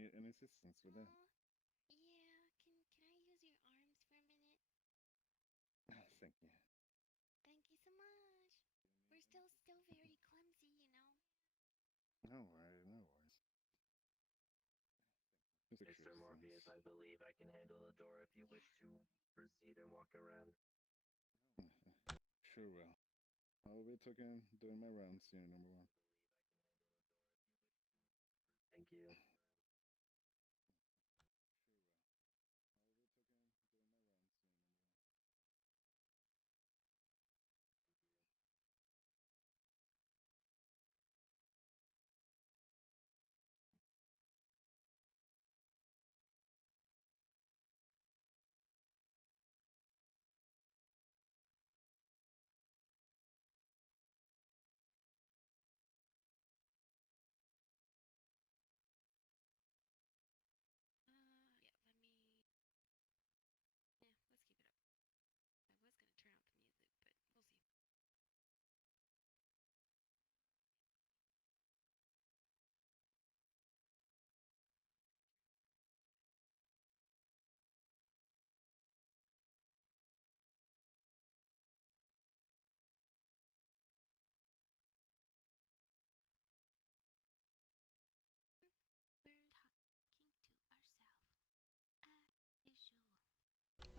need any assistance with that? Yeah, can I use your arms for a minute? Thank you. Thank you so much. We're still very clumsy, you know. No worries, no worries. Just Mr. Morpheus, I believe I can handle the door if you wish to proceed and walk around. Sure will. I'll be doing my rounds here, number one. Thank you.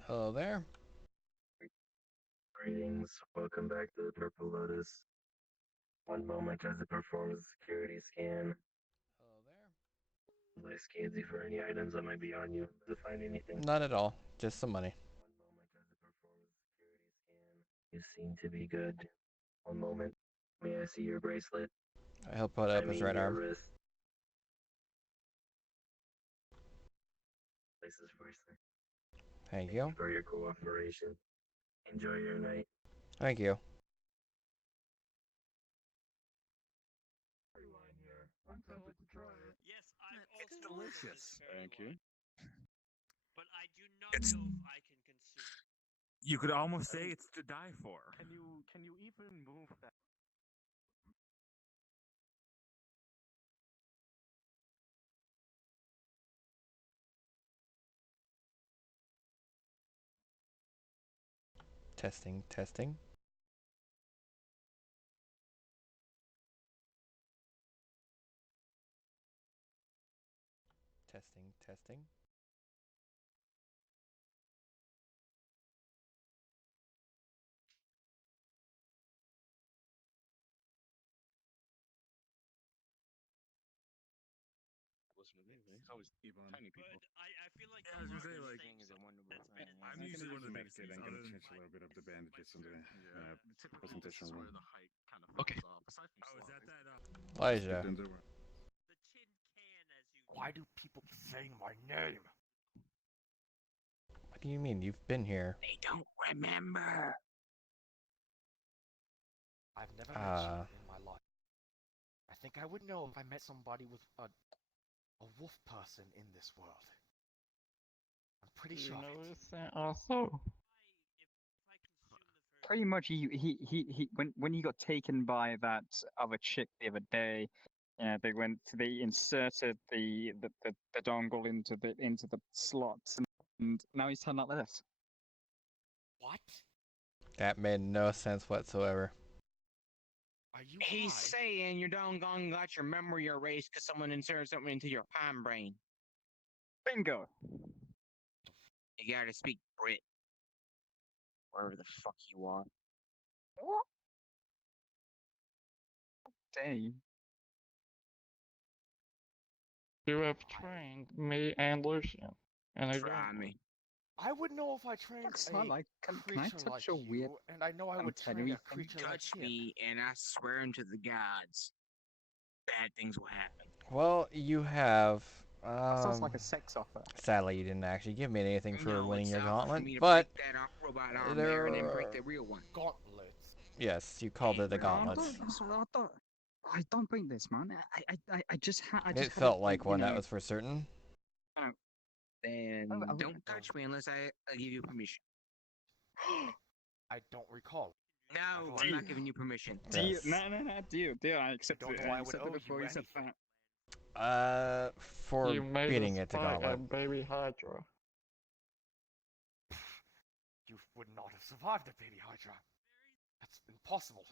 Hello there. Greetings. Welcome back to the Purple Lotus. One moment as it performs a security scan. Hello there. I scans you for any items that might be on you. To find anything. Not at all. Just some money. One moment as it performs a security scan. You seem to be good. One moment. May I see your bracelet? He'll put up his right your arm. wrist. This is for sir. Thank Thank you. you for your cooperation. Enjoy your night. Thank you. I'm tempted to try it. Yes, I've It's also heard of this delicious. fairy Thank you. wine, but I do not know if I can consume. You could almost say it's to die for. Can you even move that? Testing, testing. Testing, testing. There's always tiny people. But I feel like Yeah, I was gonna say, like, that's been I'm I'm usually gonna one of the make biggest it. things. I'm Other gonna than change a little bit of the bandages on the typically this presentation is room. where the height kind of falls off. Aside from is that Elijah. the tin can as you. Why do people say my name? What do you mean? You've been here. They don't remember. I've never met you in my life. I think I would know if I met somebody with a wolf person in this world. I'm pretty sure. You notice that also? If I consume the Pretty much, he when he got taken by that other chick the other day, they inserted the dongle into the slots, and now he's turned out like this. What? That made no sense whatsoever. Are you He's high? saying you doggone got your memory erased because someone inserted something into your palm brain. Bingo. You gotta speak Brit. Wherever the fuck you are. What? Dang. You have trained me and Lucian, and I Try don't. me. I would know if I trained Looks a like can I creature touch like your you, weird and I know I would train antennae a thing? creature like Touch him. me, and I swear unto the gods, bad things will happen. Well, you have. Sounds like a sex offer. Sadly, you didn't actually give me anything for No, winning it's your an offer for gauntlet, me to but break that robot arm there and then break the real one. Gauntlets. yes, you called it the No, I gauntlets. don't bring this, man. I just had. It felt like one, that was for certain. Then I'm- don't touch me unless I give you permission. I don't recall. No, I'm not giving you permission. Do you? Yes. No. Do you? I accepted don't it. know why I I would accepted owe it before you you said anything. that. For You made beating us it to fight a Gauntlet. baby Hydra. You would not have survived a baby Hydra. That's impossible.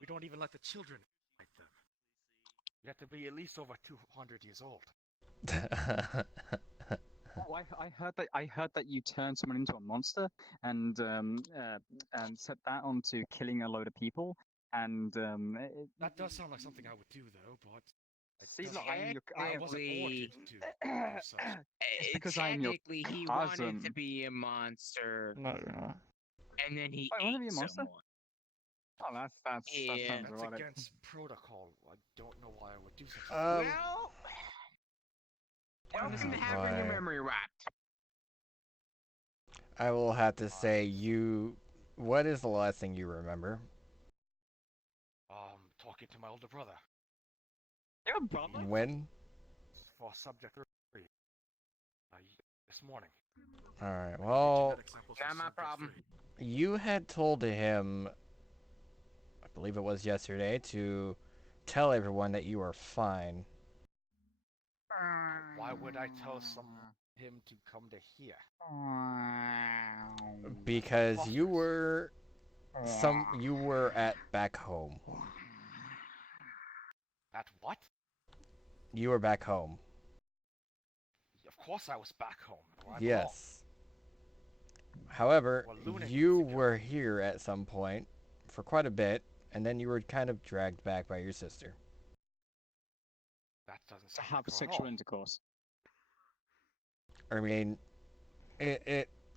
We don't even let the children fight them. You have to be at least over 200 years old. Oh, I heard that you turned someone into a monster and set that onto killing a load of people. And That does sound like something I would do, though. But see, look, I wasn't ordered to do such. It's because I'm your Technically, he wanted to cousin. be a monster, No, you're not. and then he Wait, wanna be ate a monster? someone. Oh, that Yeah. sounds That's erotic. against protocol. I don't know why I would do such. Well, welcome to having your boy. memory wiped. I will have to say, you. What is the last thing you remember? Talking to my older brother You're a brother? When? for subject 3. This morning. Alright, well, Genetic samples for Not my subject problem. 3. you had told him, I believe it was yesterday, to tell everyone that you were fine. Why would I tell him to come to here? Because you were you were at back home. At what? You were back home. Of course I was back home. Where I belong. Yes. However, Well, Luna you needs to go. were here at some point for quite a bit, and then you were kind of dragged back by your sister. That doesn't To sound have like her at sexual all. intercourse. I mean,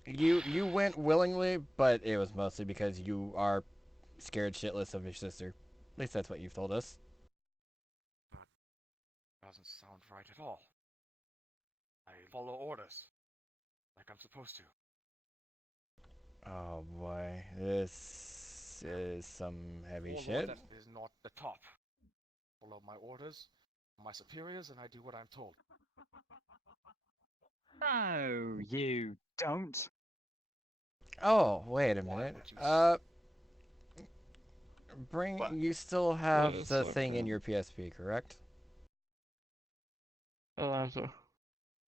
you went willingly, but it was mostly because you are scared shitless of your sister. At least that's what you've told us. Doesn't sound right at all. I follow orders like I'm supposed to. Oh boy, this is some heavy Follow shit. that is not the top. Follow my orders, my superiors, and I do what I'm told. No, you don't. Oh, wait a Why minute. would you You still have It's the thing in okay. your PSP, correct? Alonso.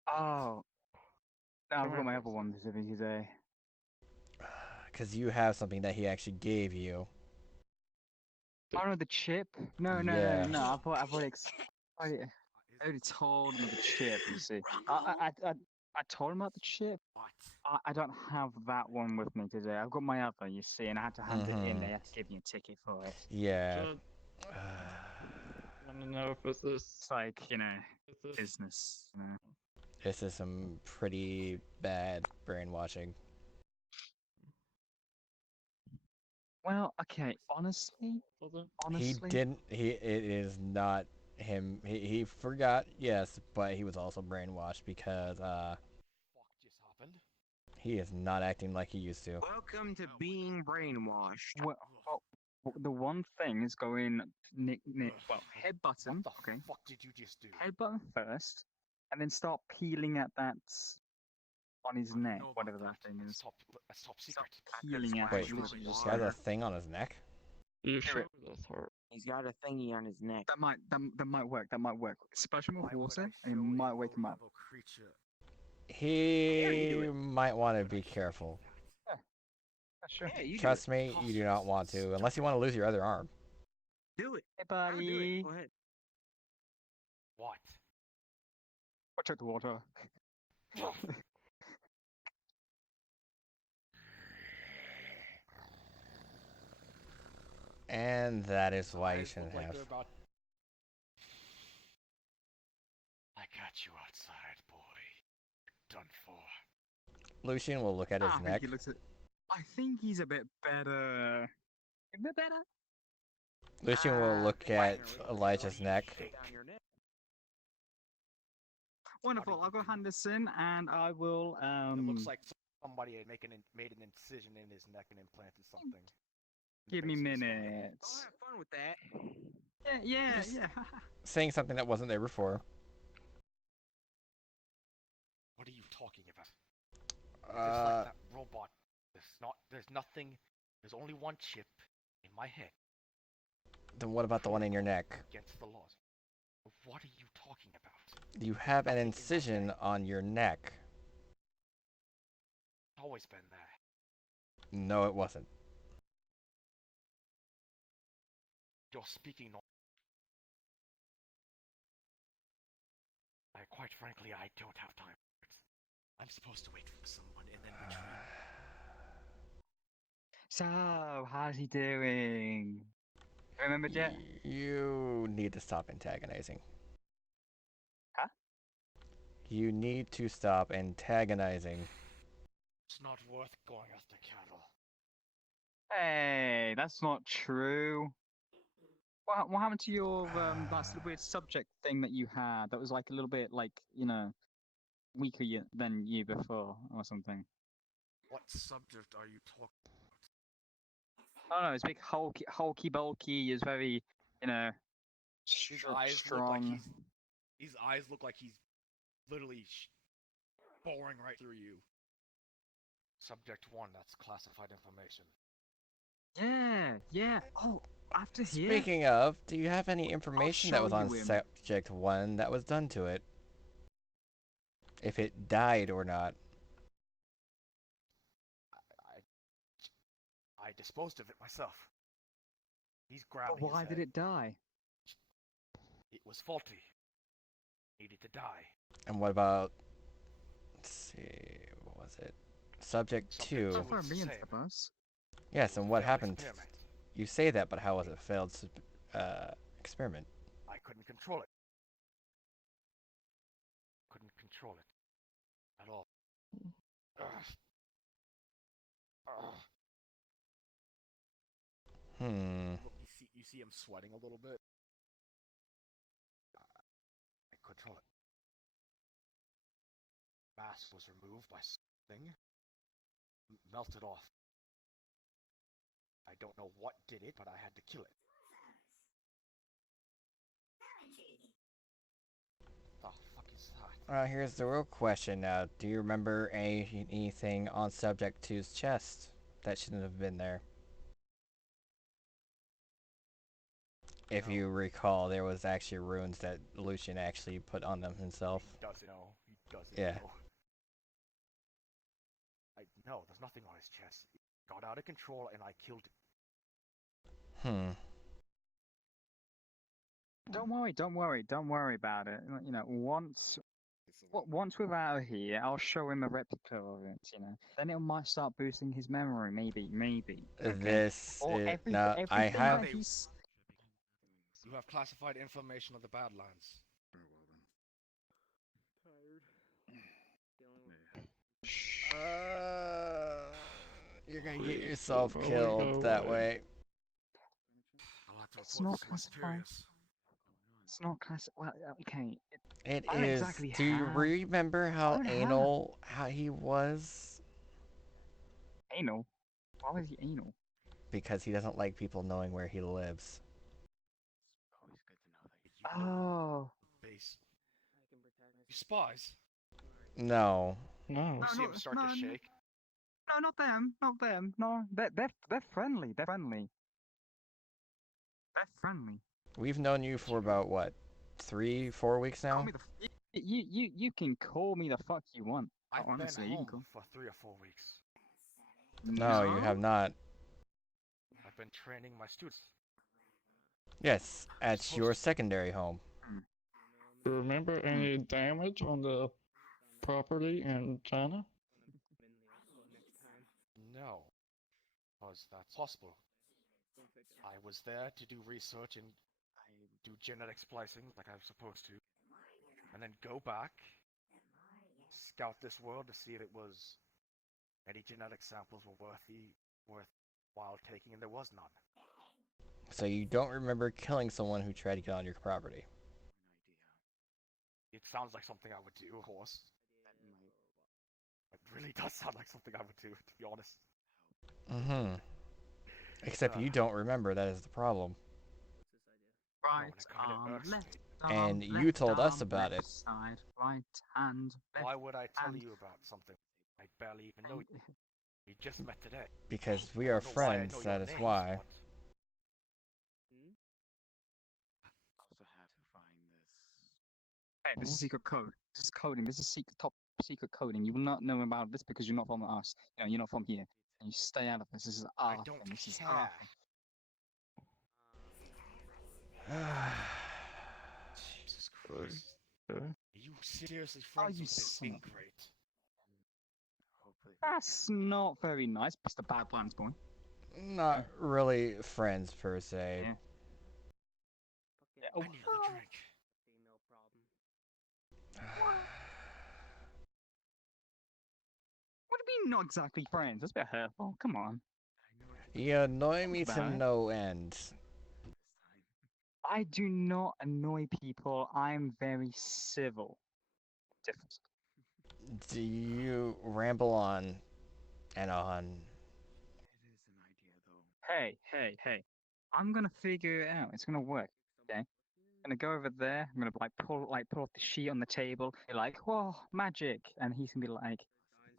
Oh. No, I've Come got here, my please. other one specifically today. Because you have something that he actually gave you. Oh no, the chip? No. Yeah. I've already told him of the chip. You see, I told him about the chip. I don't have that one with me today. I've got my other, you see, and I had to hand it in. They had to give me a ticket for it. Yeah. Should wanna know if it's this. It's like, you know, Is this business. You know. This is some pretty bad brainwashing. Well, okay. Honestly, He didn't. It is not him. He forgot, yes, but he was also brainwashed because Fuck just happened? he is not acting like he used to. Welcome to being brainwashed. Well, the one thing is going headbutt him. What the Okay, fuck did you just do? headbutt him first, and then start peeling at that on his I don't neck, know about whatever that thing That's is. top secret. Peeling at Wait, it. literally just he has like- a thing on his neck? You Do sure it. this hurt? He's got a thingy on his neck. That might work. That might work. Splash him with Why would water, I and it show might a wake him up. low-level creature? He might want to be careful. Sure. Yeah, you Trust me, you do not want to, unless you want to lose your other arm. do it. Hey, I'll do buddy. it. Go ahead. What? Watch out the water. And that is why you Eyes shouldn't look like have. they're about- I got you outside, boy. Done for. Lucian will look at his I think neck. he looks at. I think he's a bit better. A bit better. Lucian will look at Elijah's neck. Down your neck. Wonderful. I'll go hand this in, and I will. It looks like somebody had made an incision in his neck and implanted something. in the Give me base of his spine. Go minutes. have fun with that. Yeah. Saying something that wasn't there before. What are you talking about? It's like that robot. There's nothing. There's only one chip in my head. Then what about the one in your neck? Against the laws. What are you talking about? You have an Nothing in that incision neck. on your neck. It's always been there. No, it wasn't. You're speaking non- Quite frankly, I don't have time. I'm supposed to wait for someone and then retrieve. So, how's he doing? Remember yet? You need to stop antagonizing. Huh? You need to stop antagonizing. It's not worth going after cattle. Hey, that's not true. What happened to your that sort of weird subject thing that you had? That was like a little bit like, you know, weaker than you before or something. What subject are you talking? Oh no, it's big, hulky, bulky. He's very, you know, His eyes look like strong. His eyes look like he's literally boring right through you. Subject 1, that's classified information. Yeah. Oh, after here. Speaking of, do you have any information that show was on you him. subject 1 that was done to it? If it died or not? I disposed of it myself. He's But grabbing why his did head. it die? It was faulty. Needed to die. And what about... Let's see... What was it? Subject 2. two. Throw it's the me into same. the bus. Yes, and what Failed happened? experiment. You say that, but how was it a failed experiment? I couldn't control it. Couldn't control it. At all. Ugh. Ugh. Look, you see him sweating a little bit? I control it. Mass was removed by something. Melted off. I don't know what did it, but I had to kill it. The fuck is that? Here's the real question now. Do you remember anything on Subject 2's chest that shouldn't have been there? If No. you recall, there was actually runes that Lucian actually put on them himself. He doesn't know. He doesn't Yeah. know. No, there's nothing on his chest. It got out of control and I killed it. Don't worry about it. You know, once we're out of here, I'll show him a replica of it. You know, then it might start boosting his memory. Maybe. Okay? This Or is... everything No, I have... that he's... You have classified information on the Badlands. You're gonna get yourself killed that way. I'll have to It's report not this to classified. Superiors. It's not classic. Well, okay. It I don't is. exactly Do you have- remember how don't have- anal how he was? Anal. Why was he anal? Because he doesn't like people knowing where he lives. Oh. Base. You spies. No. No. You see him start to shake. No, not them. No, they're friendly. They're friendly. We've known you for about what, 3-4 weeks now? Call me you can call me the fuck you want. I've Honestly, been you home can call. for 3 or 4 weeks. No, you have not. I've been training my students. Yes, at your secondary home. Remember any damage on the property in China? No. Because that's possible. I was there to do research and do genetic splicing like I was supposed to. And then go back, scout this world to see if it was any genetic samples were worthwhile taking, and there was none. So you don't remember killing someone who tried to get on your property? It sounds like something I would do, of course. It really does sound like something I would do, to be honest. Mm-hmm. Except you don't remember, that is the problem. Right kinda arm, irks left me. arm, And you left told us arm, about left it. Side, right hand, left Why would I tell hand. you about something I barely even know you? We just met today. Because we I are don't know why I friends, know that your is names, why. but Hey, this is secret code. This is coding. This is secret, top secret coding. You will not know about this because you're not from us. You know, you're not from here. And you stay out of this. This is our I don't thing. This is care. our thing. Jesus Christ. Are you seriously Are friends you with this son of a- ingrate? That's not very nice, Mr. Badlands boy. Not really friends per se. Yeah. Yeah, I need another drink. What do you mean not exactly friends? That's a bit hurtful. Come on. You annoy me to Bad. no end. I do not annoy people. I'm very civil. Difference. Do you ramble on and on? Hey, hey, hey. I'm gonna figure it out. It's gonna work. Okay. I'm gonna go over there. I'm gonna pull off the sheet on the table. You're like, whoa, magic, and he's gonna be like,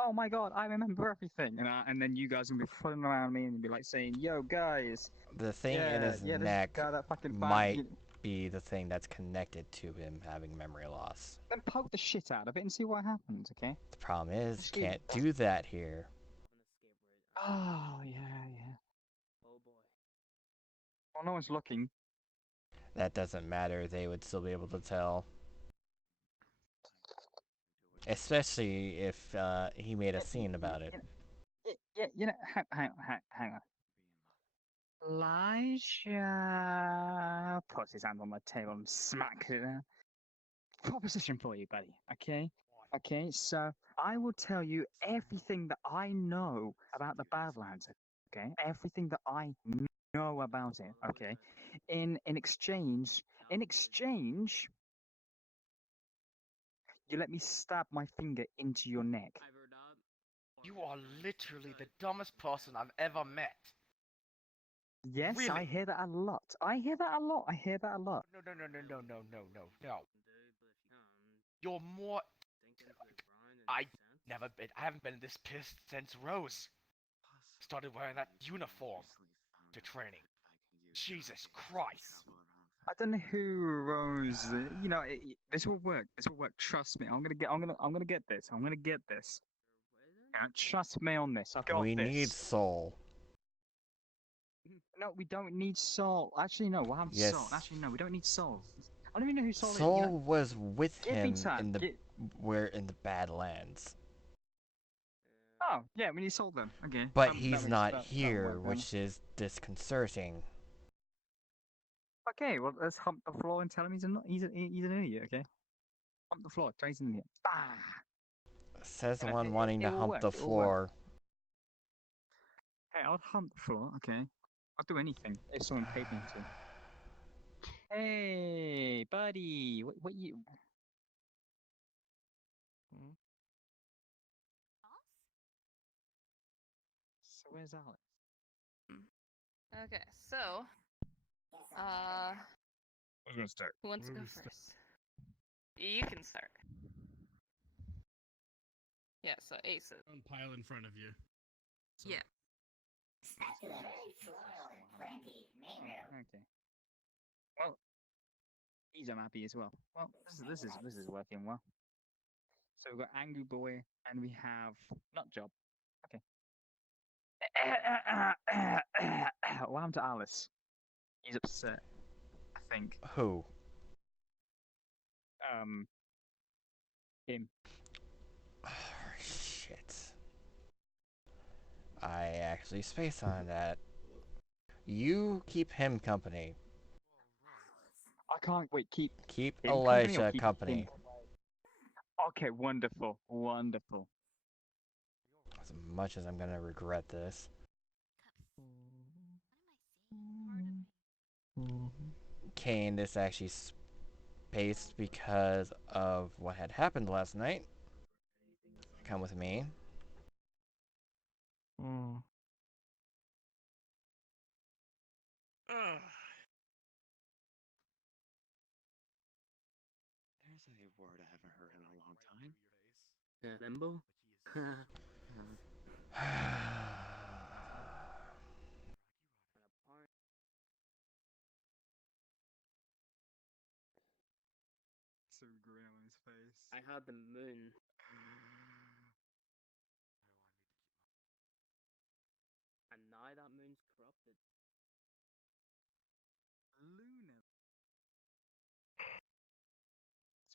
oh my god, I remember everything. And then you guys are gonna be fooling around me and be like saying, yo guys, The thing in his this neck guy that fucking might be the thing that's connected to him having memory loss. Then poke the shit out of it and see what happens. Okay. The problem is, Just you leave can't it. do that here. Oh yeah. Well, no one's looking. That doesn't matter, they would still be able to tell. Especially if he made a scene about it. Yeah, you know, hang on. Elijah puts his hand on the table and smacks it down. Proposition for you, buddy. Okay? Okay, so I will tell you everything that I know about the Badlands. Okay? Everything that I know about it. Okay? In exchange, you let me stab my finger into your neck. You are literally the dumbest person I've ever met. Yes, Really? I hear that a lot. I hear that a lot. No. You're more. I haven't been this pissed since Rose started wearing that uniform to training. Jesus Christ. I don't know who Rose. You know, this will work. This will work. Trust me. I'm gonna get this. I'm gonna get this. Yeah, trust me on this. I've got We this. need Soul. No, we don't need Soul. Actually, no. What happened to Yes. Soul? Actually, no. We don't need Soul. I don't even know who Soul is. Soul You know, was with give me him time. in the in the Badlands. Oh, yeah. We need Soul then. Okay. But he's not that'll here, work then. which is disconcerting. Okay. Well, let's hump the floor and tell him he's an idiot. Okay. Hump the floor. Tell him he's an idiot. Bah! Says the Yeah, one it- wanting it to will hump work, the it will work. floor. Hey, I'll hump the floor, okay? I'll do anything if someone paid me to. Hey, buddy, what you? Hmm? So where's Alex? Okay, so, Who's gonna start? who wants to go first? You can start. Yeah, so aces. Pile in front of you. Yeah. Okay. Well, he's unhappy as well. Well, this is working well. So we've got Angry Boy and we have Nutjob. Okay. What happened to Alice? He's upset. I think. Who? Him. Shit. I actually spaced on that. You keep him company. I can't wait. Keep Keep him Elijah keep company. him? Okay, wonderful. As much as I'm gonna regret this. Candace actually spaced because of what had happened last night. Come with me. There's a word I haven't heard in a long time. Limbo? massive grin on his face. I had the moon. And now that moon's corrupted. Luna.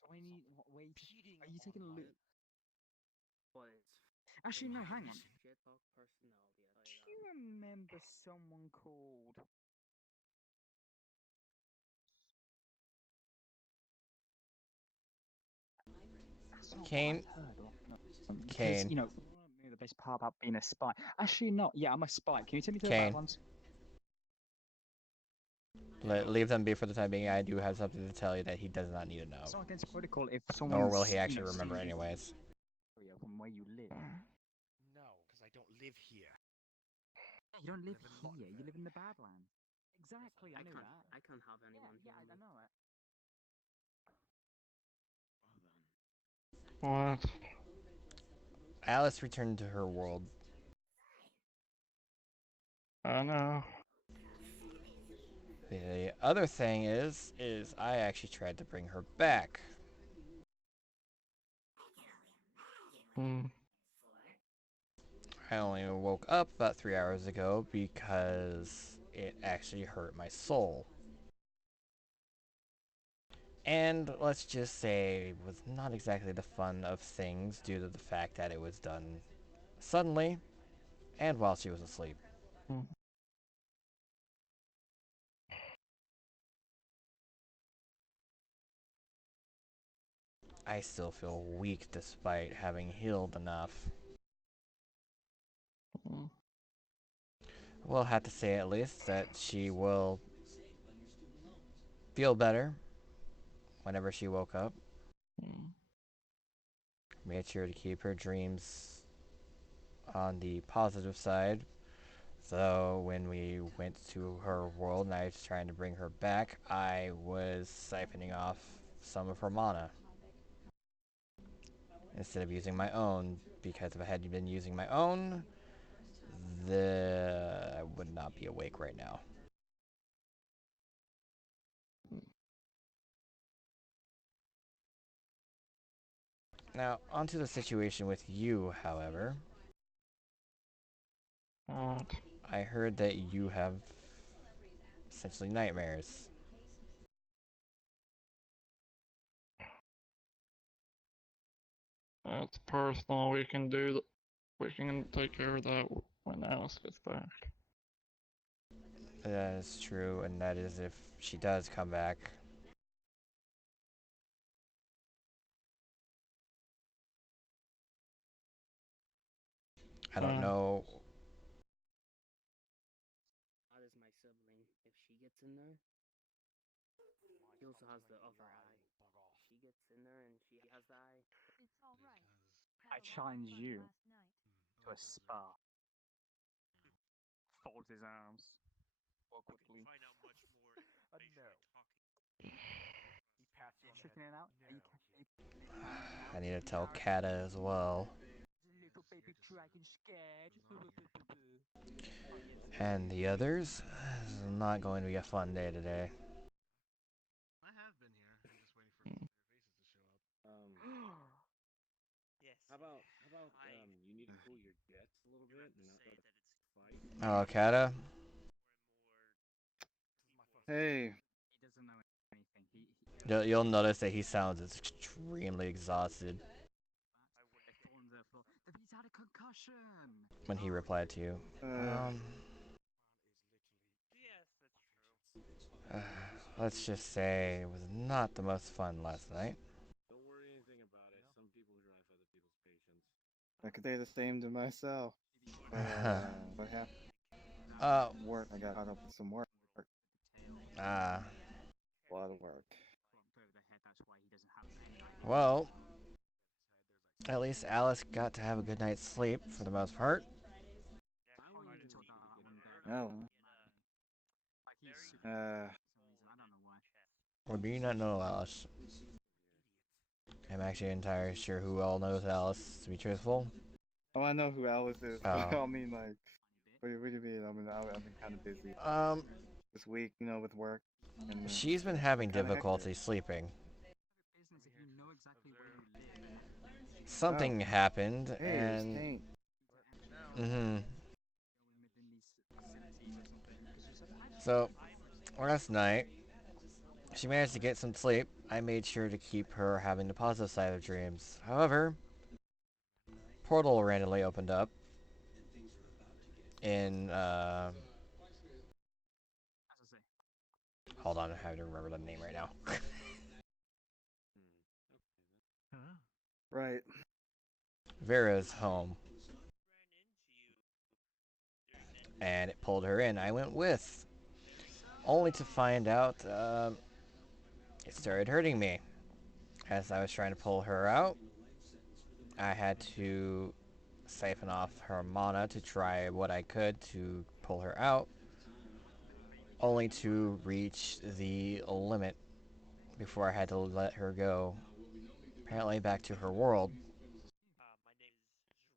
So I need. Wait, are you taking a look? But it's Actually, no. Hang on. shit talk personality. I Do tell you you that. remember someone called? That's not what I Kane. heard, because, Kane. you know, the best part about being a spy. Actually, not. Yeah, I'm a spy. Can you take me to the Kane. Badlands? Leave them be for the time being. I do have something to tell you that he does not need to know. It's not against protocol if someone. Nor will he actually remember anyways. From where you live. No, because I don't live here. You don't live live in here. You Lockville. live in the Badlands. Exactly. I know can't. that. I can't have anyone Yeah, hear I me. know it. What? Alice returned to her world. I know. The other thing is I actually tried to bring her back. Hmm. I only woke up about 3 hours ago because it actually hurt my soul. And let's just say it was not exactly the fun of things due to the fact that it was done suddenly and while she was asleep. Hmm. I still feel weak despite having healed enough. Hmm. We'll have to say at least that she will feel better whenever she woke up. Hmm. Made sure to keep her dreams on the positive side. So when we went to her world and I was trying to bring her back, I was siphoning off some of her mana instead of using my own, because if I had been using my own, I would not be awake right now. Now, onto the situation with you, however. What? I heard that you have essentially nightmares. That's personal. We can do that. We can take care of that when Alice gets back. That is true, and that is if she does come back. I don't know. That is my sibling. If she gets in there, she also has the other eye. She gets in there and she has the eye. It's all right. I challenge you to a spa. Fold his arms awkwardly. Find out much more based No. on talking. He pats you on the Checking head. it out? Are you, I need to tell Kata as well. little baby dragon scared? And the others? This is not going to be a fun day today. I have been here. I'm just waiting for their faces to show up. Yes. How about you need to I- cool your jets a little bit and not say let that it it's fight? Hello, Kata. Hey. He doesn't know anything. You'll notice that he sounds extremely exhausted He's had a concussion. when he replied to you. Yes, that's true. Let's just say it was not the most fun last night. Don't worry anything about it. Some people drive other people's patience. I could say the same to myself. What happened? Work. I got caught up with some work. Ah. A lot of work. Well, at least Alice got to have a good night's sleep for the most part. Oh. Or do you not know Alice? I'm actually entirely sure who all knows Alice, to be truthful. Oh, I know who Alice is. Oh. I mean, like, what do you mean? I mean, I've been kind of busy this week, with work. And She's been having difficulty sleeping. something happened, Hey, there's and Taint. So last night she managed to get some sleep. I made sure to keep her having the positive side of dreams. However, portal randomly opened up in hold on, I have to remember the name right now. Right. Vera's home. And it pulled her in. I went with. Only to find out it started hurting me. As I was trying to pull her out, I had to siphon off her mana to try what I could to pull her out, only to reach the limit before I had to let her go, apparently back to her world.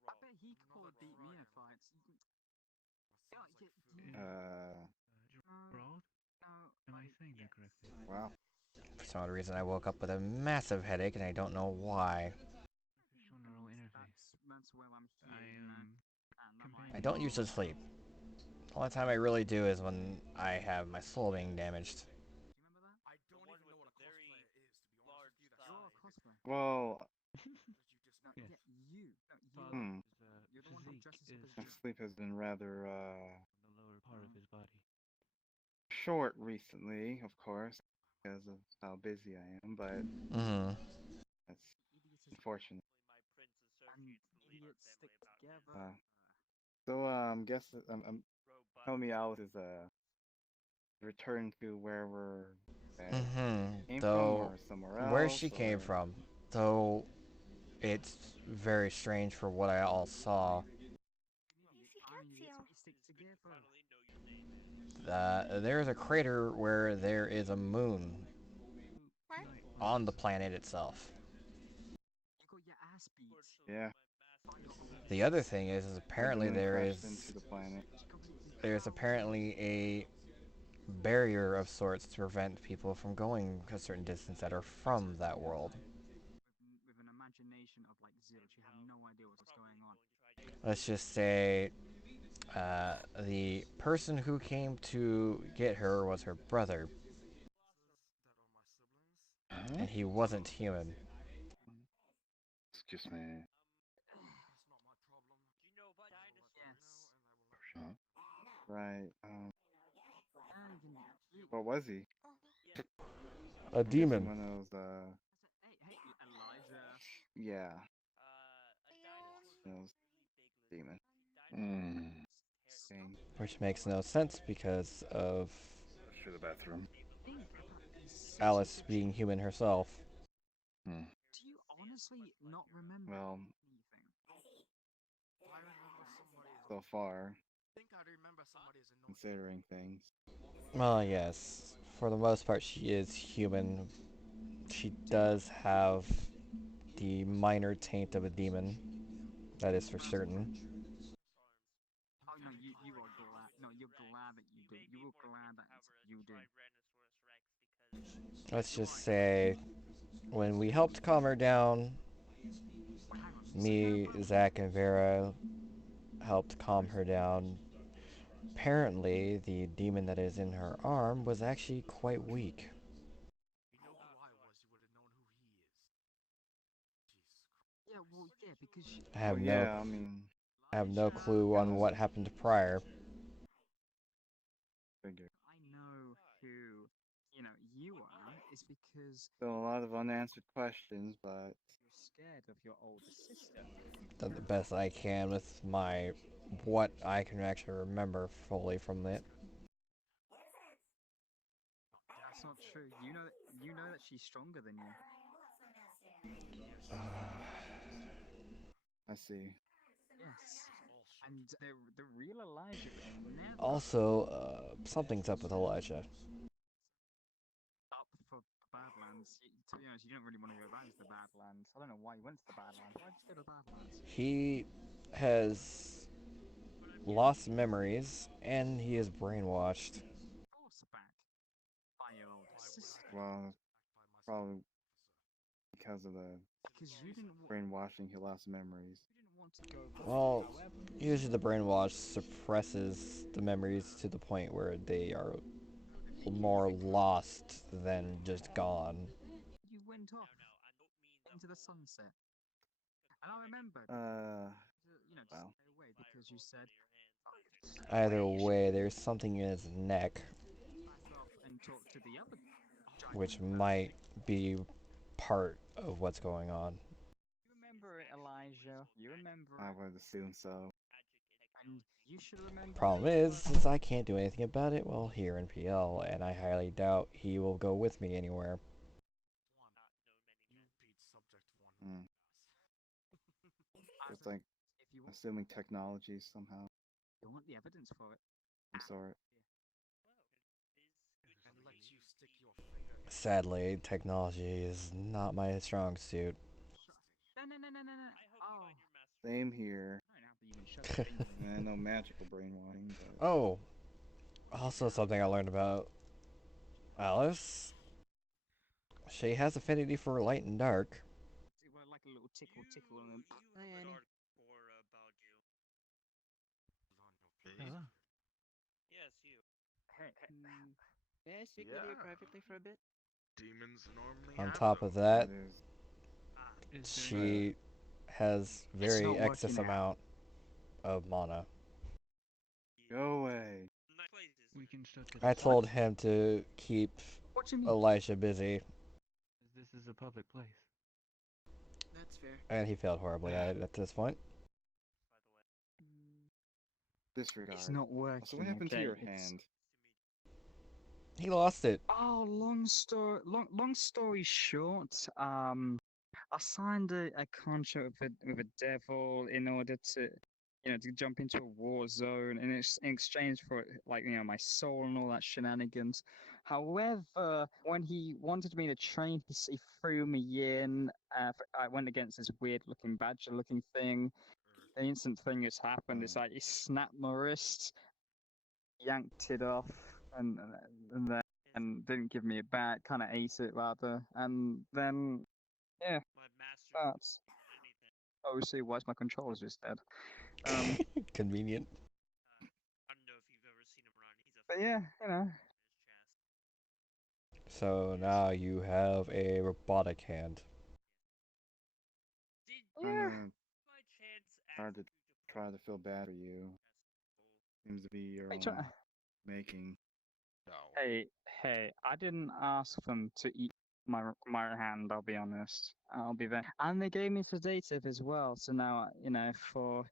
I bet he could probably beat me in fights. Broad? Am I saying that correctly? Wow. For some odd reason, I woke up with a massive headache, and I don't know why. Shown neural interface. That's where I'm I don't usually sleep. The only time I really do is when I have my soul being damaged. I don't even know what a cosplayer is, to be honest with you. You're a cosplayer. Well, Yeah, you. You're the one who dresses up my as sleep has been rather the lower part of his body. short recently, of course, because of how busy I am, but that's unfortunate. and idiots stick together. Guess help me out is return to wherever they came from or somewhere else. Where she came from, though it's very strange for what I all saw. Stick together. There's a crater where there is a moon What? on the planet itself. You got your ass beat. Yeah. The other thing is apparently The moon crashed into the planet. there's apparently a barrier of sorts to prevent people from going a certain distance that are from that world. With an imagination of like zilch, you have no idea what's going on. Let's just say the person who came to get her was her brother. And he wasn't human. Excuse me. Right. What was he? A demon. One of those, Hey, Elijah. yeah. Those demon. Which makes no sense because of To the bathroom. Alice being human herself. Do you honestly not remember anything? So far. I think I remember somebody as a Considering things. Well, yes. For the most part, she is human. She does have the minor taint of a demon. That is for certain. Oh no, you are glad. No, you're glad that you do. You were glad that you do. Let's just say, when we helped calm her down, me, Zach, and Vera helped calm her down. Apparently, the demon that is in her arm was actually quite weak. You know who I was, you would have known who he is. Jesus Christ. Yeah, well, yeah, because I have no clue on what happened prior. I know who, you are, is because Still a lot of unanswered questions, but you're scared of your older sister. Done the best I can with my what I can actually remember fully from it. That's not true. You know that she's stronger than you. I see. Yes. And the real Elijah would never Also, something's up with Elijah. up for Badlands. To be honest, you don't really want to go back to the Badlands. I don't know why you went to the Badlands. Why did you go to the Badlands? He has lost memories and he is brainwashed. Force back by your older sister. Well, probably because of the Because you didn't. Brainwashing, he lost memories. You didn't want to go back. Well, However, usually the brainwash suppresses the memories to the point where they are more lost than just gone. you went off into the sunset, and I remembered. You know, to Wow. stay away because you said, Either way, there's something in his neck, back off and talk to the other which giant. might be part of what's going on. You remember it, Elijah. You remember I it. would assume so. And you should remember Problem me. is I can't do anything about it while here in PL, and I highly doubt he will go with me anywhere. Mm. As It's a, like if you want, assuming technology somehow. you want the evidence for it. I'm sorry. And let you stick your finger in. Sadly, technology is not my strong suit. No. Oh. Same here. I don't know, but you can shut the thing. No magical brainwashing, but Oh, also something I learned about Alice. She has affinity for light and dark. Like a little tickle on them. Hi, Annie. Huh? Hey, may I speak with you privately for a bit? Demons normally On have top of those. that, there's she has very not excess working out. amount of mana. go away. We can shut it. I told him to keep What do you mean? Elijah busy, This is a public place. That's fair. and he failed horribly at it at this point. Disregard. It's not working. So what happened to okay? your hand? He lost it. Oh, long story short, I signed a contract with a devil in order to, to jump into a war zone, and it's in exchange for like my soul and all that shenanigans. However, when he wanted me to train, he threw me in. I went against this weird-looking badger-looking thing. The instant thing that's happened is like he snapped my wrist, yanked it off, and then didn't give me it back. Kind of ate it rather, and then yeah, that's obviously why my controller's just dead. Convenient. But yeah, So now you have a robotic hand. Yeah. Hard to try to feel bad for you. Seems to be your Hey, own making. hey, I didn't ask them to eat my hand. I'll be honest. I'll be there, and they gave me sedative as well. So now, for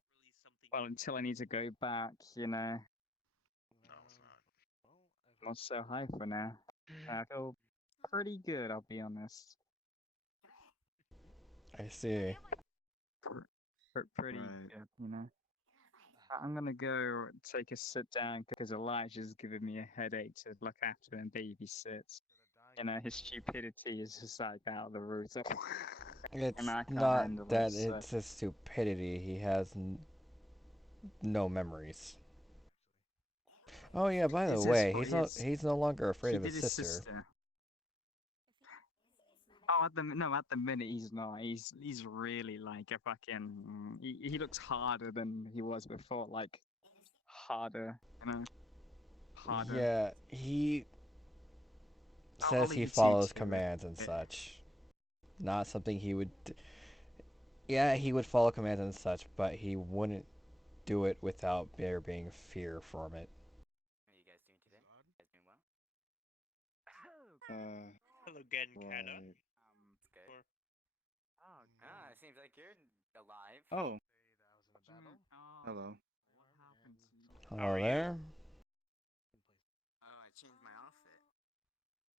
until I need to go back, No, it's not. not so high for now. I feel pretty good. I'll be honest. I see. Pretty Right. good. I'm gonna go take a sit down because Elijah's giving me a headache to look after and babysit. His stupidity is just like out of the roof. It's And I can't not handle that it. So. it's his stupidity. He has no memories. Oh yeah, by the It's way, his he's no longer afraid he of did his his sister. Oh, at the minute he's not. He's really like a fucking. He looks harder than he was before. Like harder, harder. Yeah, he I'll says leave he you two follows to it. commands and such. Not something he would. Yeah, he would follow commands and such, but he wouldn't do it without there being fear from it. How are you guys doing today? You guys doing well? Hello again, Kata. Right. It's good. Oh, it seems like you're alive. Oh, hello. What happened to you? Hello there. Oh, I changed my outfit.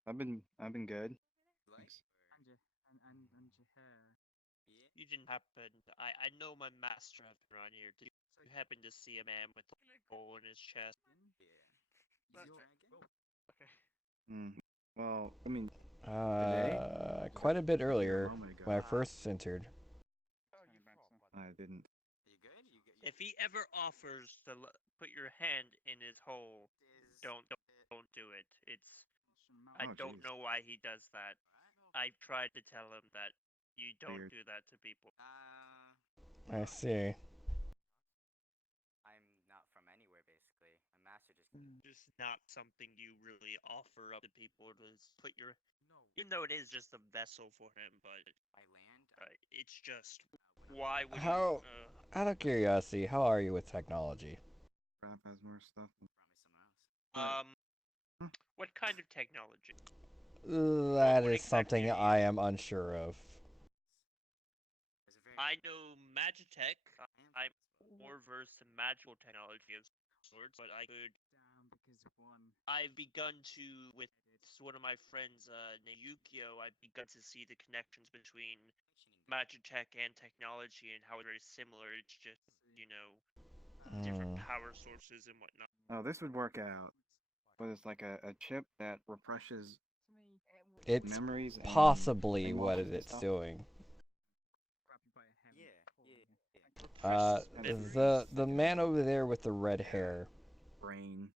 I've been good. Like, Thanks. And your hair. yeah. You didn't happen. I know my master have been around here. Did you happen to see a man with a hole in his chest? Yeah. Is he dragon? Okay. Well, I mean, today? Quite a bit earlier Oh my when I god. first entered. I didn't. You good? If he ever offers to put your hand in his hole, don't do it. I Oh, don't jeez. know why he does that. I've tried to tell him that You don't Weird. do that to people. I see. I'm not from anywhere, basically. My master just. Just not something you really offer up to people to put your. Even though it is just a vessel for him, but By land. it's just. Why would How, out of curiosity, how are you with technology? Crap has more stuff. What kind of technology? That is something I am unsure of. I know Magitech. I'm more versed in magical technology of sorts, but I could. I've begun to, with one of my friends named Yukio, I've begun to see the connections between Magitech and technology and how it's very similar. It's just, different power sources and whatnot. Oh, this would work out. But it's like a chip that represses It's memories possibly and what multiple it's stuff. doing. Yeah. The man over there with the red hair, Brain.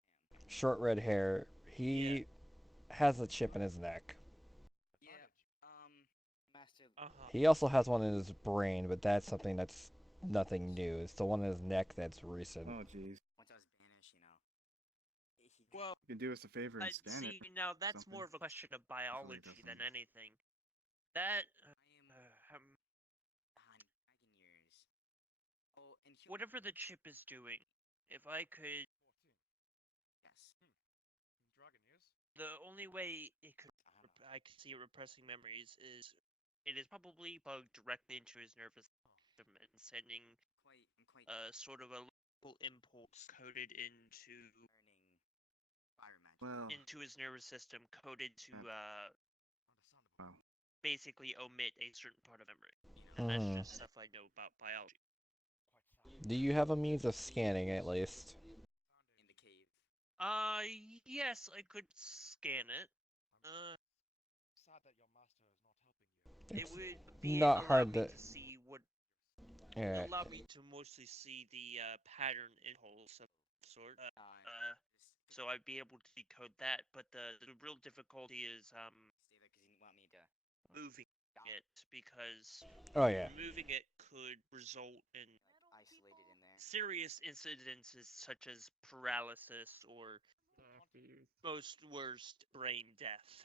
short red hair, he has a chip in his neck. Master. He also has one in his brain, but that's something that's nothing new. It's the one in his neck that's recent. Oh, jeez. Once I was banished, Well, You can do us a favor and scan see, it. now that's something. more of a question of biology doesn't. than anything. That, whatever the chip is doing, if I could, the only way it could, I could see it repressing memories is, it is probably plugged directly into his nervous system and sending sort of a local impulse coded into his nervous system, coded to basically omit a certain part of memory. And that's just stuff I know about biology. Do you have a means of scanning at least? Yes, I could scan it. It would be not allow hard me to to see what. Yeah. Allow me to mostly see the pattern in holes of sort. So I'd be able to decode that, but the real difficulty is moving it, because moving it could result in serious incidences such as paralysis or most worst brain death.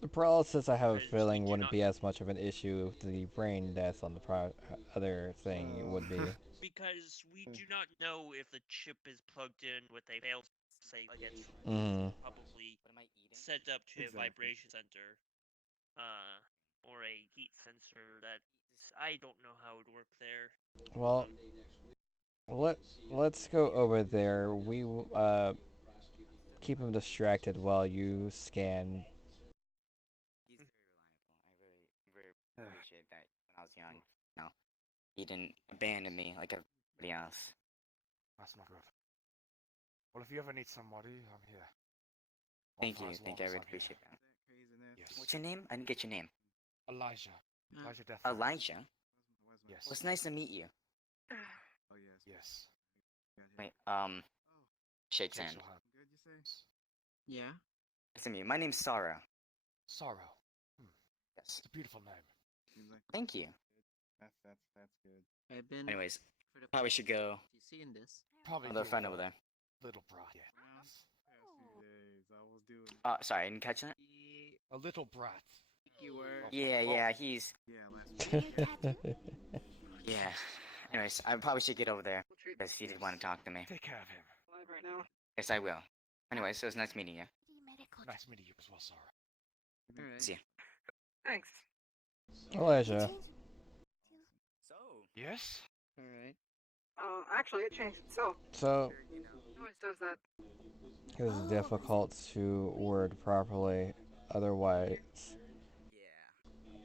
The paralysis, I have a Because feeling, wouldn't be as much of an issue. The brain death on the other thing it would be. Because we do not know if the chip is plugged in with a fail-safe against probably set up to a vibration sensor, or a heat sensor. That I don't know how it would work there. Well, let's go over there. We keep him distracted while you scan. He's very reliable. I very appreciate that. When I was young, he didn't abandon me like everybody else. That's not good. Well, if you ever need somebody, I'm here. Thank you. I really appreciate that. Yes. What's your name? I didn't get your name. Elijah. Elijah Death. Elijah? Yes. Well, it's nice to meet you. Oh, yes. Yes. Wait, shakes hand. Yeah? Nice to meet you. My name's Sarah. Sorrow. Yes. It's a beautiful name. Thank you. That's good. I've been. Anyways, probably should go. Seeing this. Probably Another friend over there. Little brat. Yeah. Sorry, I didn't catch that. A little brat. You were. Yeah, he's. Yeah. Anyways, I probably should get over there. Because if you did want to talk to me. Take care of him. Right now. Yes, I will. Anyways, so it was nice meeting you. Nice meeting you as well, Sarah. Alright. See ya. Thanks. Elijah. Yes? Alright. Actually, it changed itself. So, It always does that. it was difficult to word properly. Otherwise,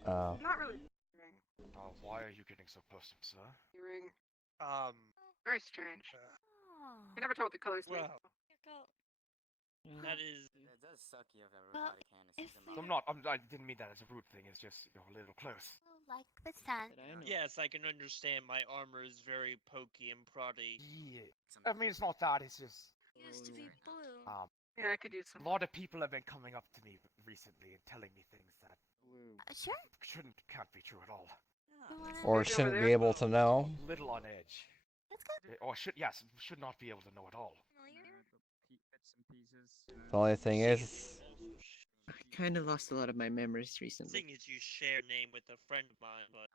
Not really. Why are you getting so close to him, sir? Ring. Very strange. I never told the colors. Well, that is. It does suck you have that robotic hand. I didn't mean that as a rude thing. It's just you're a little close. Like the sun. Yes, I can understand. My armor is very pokey and proddy. Yeah. I mean, it's not that. It's just. Used to be blue. Yeah, I could use A some. lot of people have been coming up to me recently and telling me things that Sure. can't be true at all. Or Maybe over shouldn't be there? able to know. A little on edge. That's good. Or should not be able to know at all. The only thing is, I kind of lost a lot of my memories recently. Thing is, you share a name with a friend of mine, but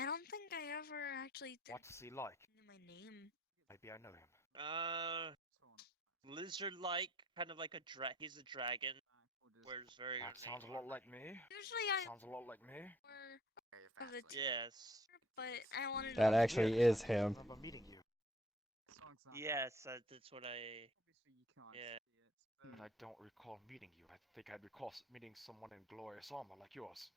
I don't think I ever actually did What's he like? my name. Maybe I know him. lizard-like, kind of like he's a dragon. Wears very. That sounds a lot like me. Usually I Sounds a lot like me. of the Yes. but I wanted that to. actually is I him. remember meeting you. Yes, that's what I. Yeah. And I don't recall meeting you. I think I'd recall meeting someone in glorious armor like yours.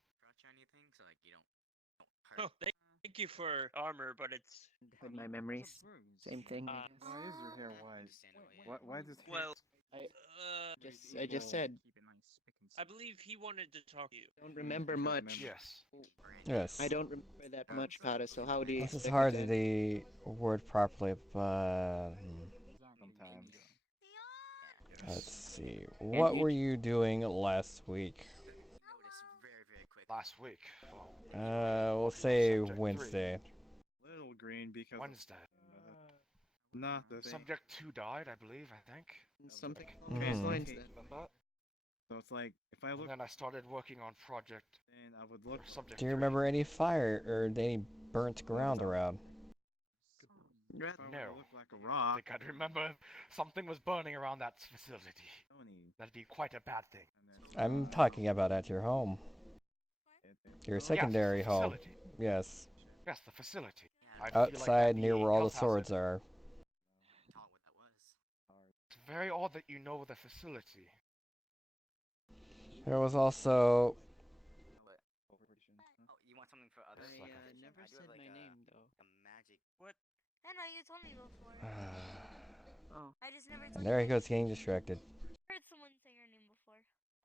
Oh, thank you for armor, but it's. With my memories, same thing. Why is your hair white? Why is his hair? Well, I just said. I believe he wanted to talk to you. Don't remember much. Yes. Yes. I don't remember that much, Kata. So how do you? This is expect hard me to word properly, but Sometimes. let's see. What were you doing last week? Last week. We'll say Subject 3. Wednesday. Little green because Wednesday. not the thing. Subject 2 died, I believe. I think. Something Mhm. along those lines then. Remember? So it's like if I And look, then I started working on project. then I would look. Subject Do you 3. remember any fire or any burnt ground around? If I were to No. look like a I rock. think I'd remember something was burning around that facility. Tony, That'd be quite a bad thing. and then I'm talking about at your home. Your secondary yes, the home. facility. Yes. Yes, the facility. I feel like Outside that'd near be where all the health hazard. swords are. It's very odd that you know the facility. There was also You want something for others? I never said my name though. What? I know you told me before. Oh. I just never and told there you. he goes getting distracted. I heard someone say your name before.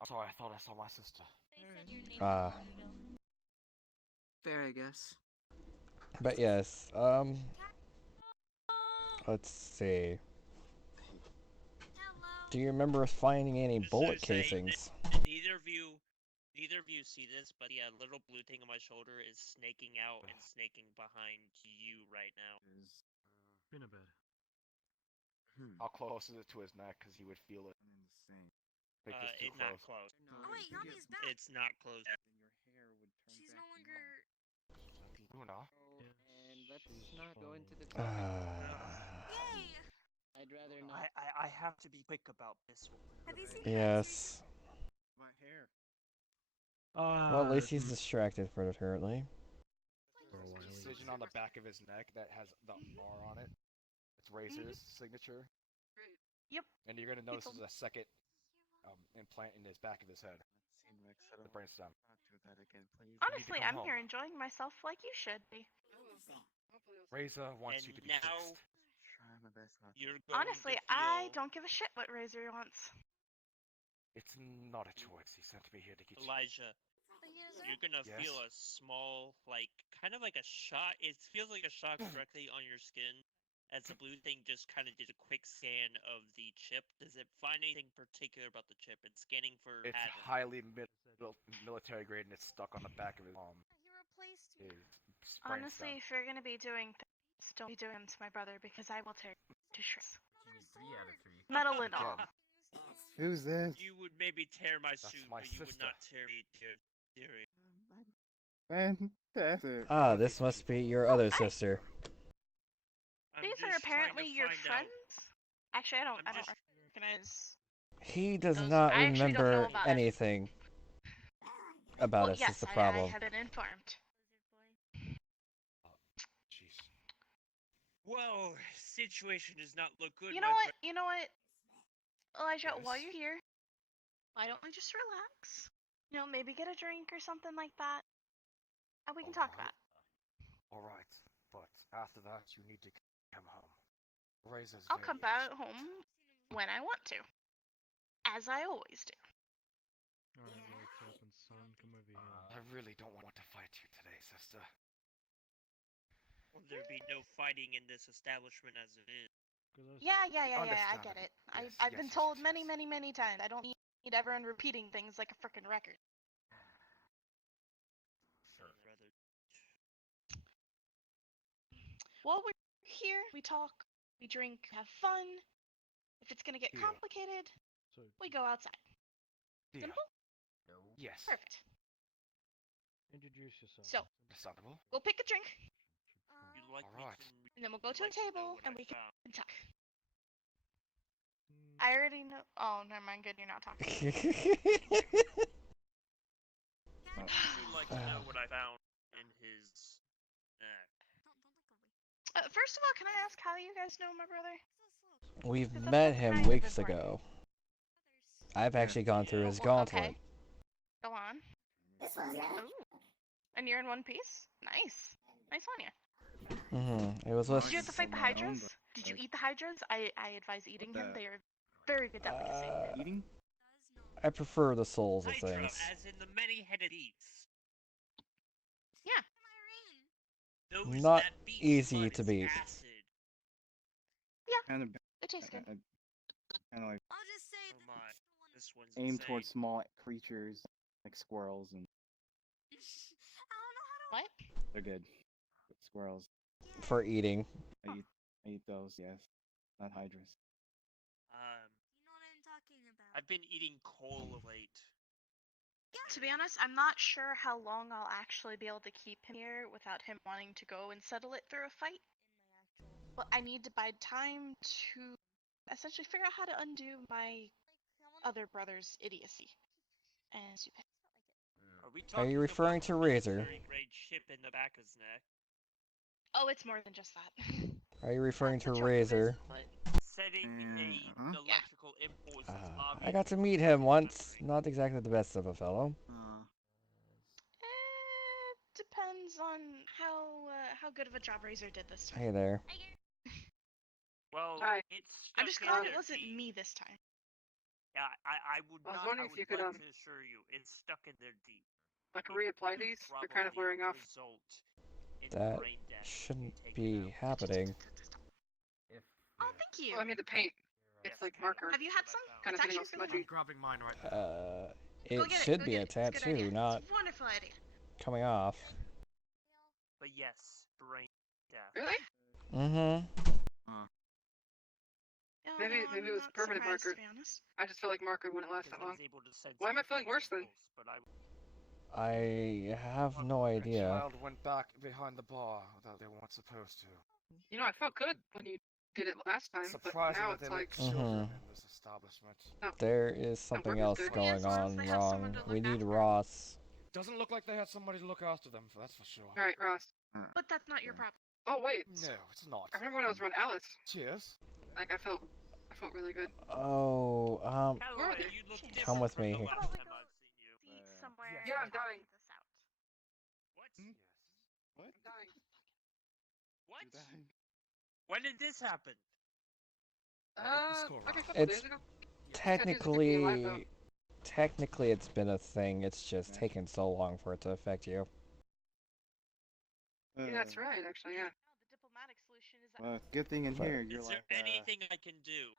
I'm sorry, I thought I saw my sister. They said your name. Ah. Fair, I guess. But yes, let's see. Do you remember us finding any Just bullet to say, casings? Neither of you see this, but the little blue thing on my shoulder is snaking out and snaking behind you right now. Been a bit. How close is it to his neck? Because he would feel it. Think it's too It's not close. close. Oh wait, Yami's back. It's not close. She's no longer. Luna? And let's not go into the Ah. topic. Yay! I'd rather not. I have to be quick about this one. Have you seen? Yes. my hair. Well, at least he's distracted for currently. Incision on the back of his neck that has the R on it. It's Razor's signature. Yep. And you're gonna notice there's a second implant in his back of his head. The brainstem. Honestly, come I'm home. here enjoying myself like you should be. Razor wants And you to be now fixed. you're going Honestly, to I feel don't give a shit what Razor wants. It's not a choice. He sent me here to get Elijah. You're gonna Yes? feel a small, kind of like a shot. It feels like a shot directly on your skin, as the blue thing just kind of did a quick scan of the chip. Does it find anything particular about the chip? It's scanning for It's patterns. highly military grade and it's stuck on the back of his You replaced me. his Honestly, brainstem. if you're gonna be doing things, don't be doing them to my brother because I will tear you to shreds. Metal and all. Again. Who's this? You would maybe tear my suit, my but you would sister. not tear me, dear. Fantastic. Ah, this must be your other Hey. sister. I'm These just are trying to apparently your find out- friends. Actually, I don't I'm just- recognize. He does Those- not I actually don't know remember about it. anything about Well, us. yes, Is the I problem. have been informed. Jeez. Well, situation does not look good. You know what? You know what? Elijah, while Yes? you're here, why don't we just relax? You know, maybe get a drink or something like that, and we can talk about it. Alright, but after that you need to come home. Razor's I'll very come back patient. home when I want to, as I always do. Alright, what's happened, son? Come over here. I really don't want to fight you today, sister. There'd be no fighting in this establishment as it is. Yeah, I get Understandable. it. Yes, I've yes, been yes, told yes, many, yes. many, many times. I don't need everyone repeating things like a frickin' record. Sure. Rather. While we're here, we talk, we drink, have fun. If it's gonna get Deal. complicated, we go outside. Deal. Simple? Yes. Perfect. Introduce yourself. So, Understandable. we'll pick a drink, You like Alright. and then we'll go I'd to a like to know table, what and I we can found. talk. I already know. Oh, never mind. Good, you're not talking. I'd really like to know what I found in his neck. First of all, can I ask how you guys know my brother? We've 'Cause met that's him kind of weeks important. ago. I've actually gone through his Well, gauntlet. okay. Go on. Ooh. And you're in one piece? Nice. Nice on you. It was with. Did you have to fight the hydras? Did you eat the hydras? I advise eating him. They are very good delicacy. Eating? I prefer the souls of Hydra, things. as in the many-headed beasts. Yeah. Those Not that beast easy blood to is beat. acid. Yeah. Kind of. It tastes good. Kind of like I'll just say Oh my, this one's aim insane. towards small creatures like squirrels, and I don't know how to. What? they're good. Squirrels. For eating. I eat those. Yes, not hydras. You know what I'm talking about. I've been eating coal late. To be honest, I'm not sure how long I'll actually be able to keep him here without him wanting to go and settle it through a fight. But I need to bide time to essentially figure out how to undo my other brother's idiocy. And stupid. Are we Are you talking referring about to the Razor? military-grade chip in the back of his neck? Oh, it's more than just that. Are you referring to The chunk of Razor? it, but Setting a electrical impulse is I got to meet him once. Not exactly the best of a fellow. depends on how good of a job Razor did this time. Hey there. Well, Hi. it's I'm just glad it wasn't me this time. Yeah, I would I was not. wondering I if you would could, like to assure you, it's stuck in there deep. Like reapply these? They're kind of wearing off. Result in That brain death. shouldn't Take it be out. happening. Oh, thank you. Well, I mean the paint. It's Yes, like kind of. marker. Have you had some? Kind of It's getting all actually really smudgy. good. Grabbing mine right now. Go It get should go be get a it. It's a good tattoo, idea. not It's a wonderful idea. coming off. But yes, brain death. Really? Mm-hmm. No, Maybe no, maybe I'm it was not permanent surprised, marker. to be honest. I just feel like marker wouldn't last that Because I long. was able to sense Why am I the feeling worse then? impulse, but I I have no A idea. child went back behind the bar that they weren't supposed to. You know, I felt good when you did it last time, but now Surprisingly, it's they like let children in this establishment. There is something else good. going As long as on they have someone wrong. to We look need after. Ross. Doesn't look like they had somebody to look after them, that's for sure. Alright, Ross. But that's not your problem. Oh wait. No, it's not. I remember when I was around Alice. Cheers. Like I felt really good. Oh, Where are they? you look different come with from me. the last time I've seen you. Eat somewhere. Yeah, I'm dying. This out. What? What? I'm dying. What? When did this happen? Like a couple It's days ago. technically it's been a thing. It's just taken so long for it to affect you. Yeah, that's right, actually, yeah. The diplomatic solution is Well, it's a good thing in But- here you're Is like there anything I can do?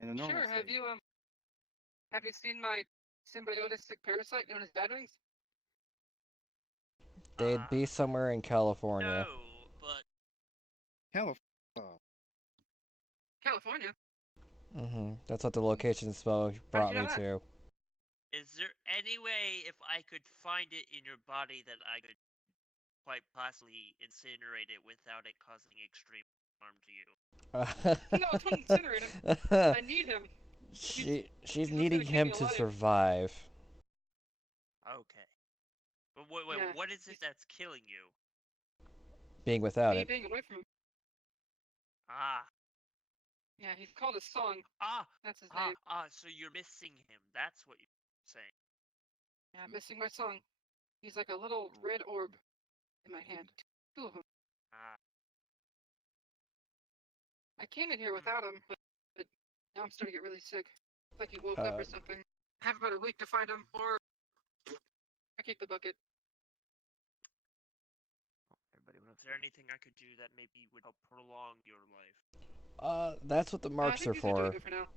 in a normal Sure, state. have you seen my symbiotic parasite known as bad wings? They'd be somewhere in California. No, but California? That's what the location spell brought you me know that? to. is there any way if I could find it in your body that I could quite possibly incinerate it without it causing extreme harm to you? No, don't incinerate him. I need him. She's he's needing gonna keep him me to alive. survive. Okay. But wait, Yeah. what is it that's killing you? Being without Me it. being away from him. Ah. Yeah, he's called a song. That's his name. So you're missing him. That's what you're saying. Yeah, I'm missing my song. He's like a little red orb in my hand. Two of them. I came in here without him, but now I'm starting to get really sick. Like he woke up or something. I have about a week to find him, or I keep the bucket. Everybody went there anything I could do that maybe would help prolong your life? That's what the I marks think are these are doing for. it for now.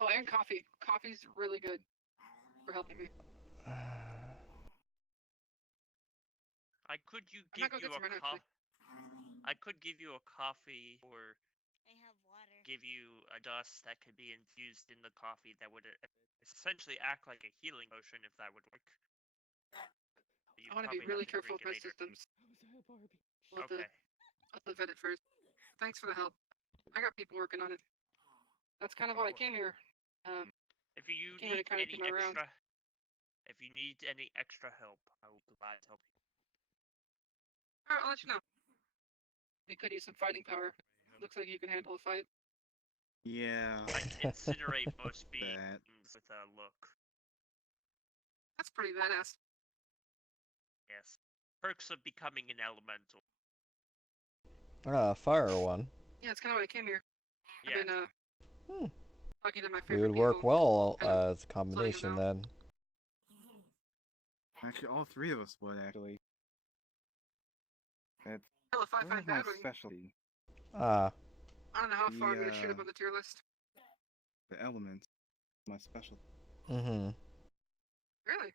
Oh, and coffee. Coffee's really good for helping me. I could I might give go you get a some right now, actually. I could give you a coffee or I have water. give you a dust that could be infused in the coffee that would essentially act like a healing potion if that would work. I want to be really careful with my systems. I'll Okay. have to vet it first. Thanks for the help. I got people working on it. That's kind of why I came here. If you came here to need kind of any be around. extra help, I will be glad to help you. Alright, I'll let you know. We could use some fighting power. Looks like you can handle a fight. Yeah. I can incinerate most beings with a look. That's pretty badass. Yes. Perks of becoming an elemental. Fire one. Yeah, it's kind of why I came here. Yeah. I've been talking to my We favorite would work people. well kind of as a combination then. Actually, all three of us would, actually. That's Hell, if I sort find of my bad one. specialty. I don't know how far I'm gonna shoot up on the tier list. The elements. My specialty. Mm-hmm. Really?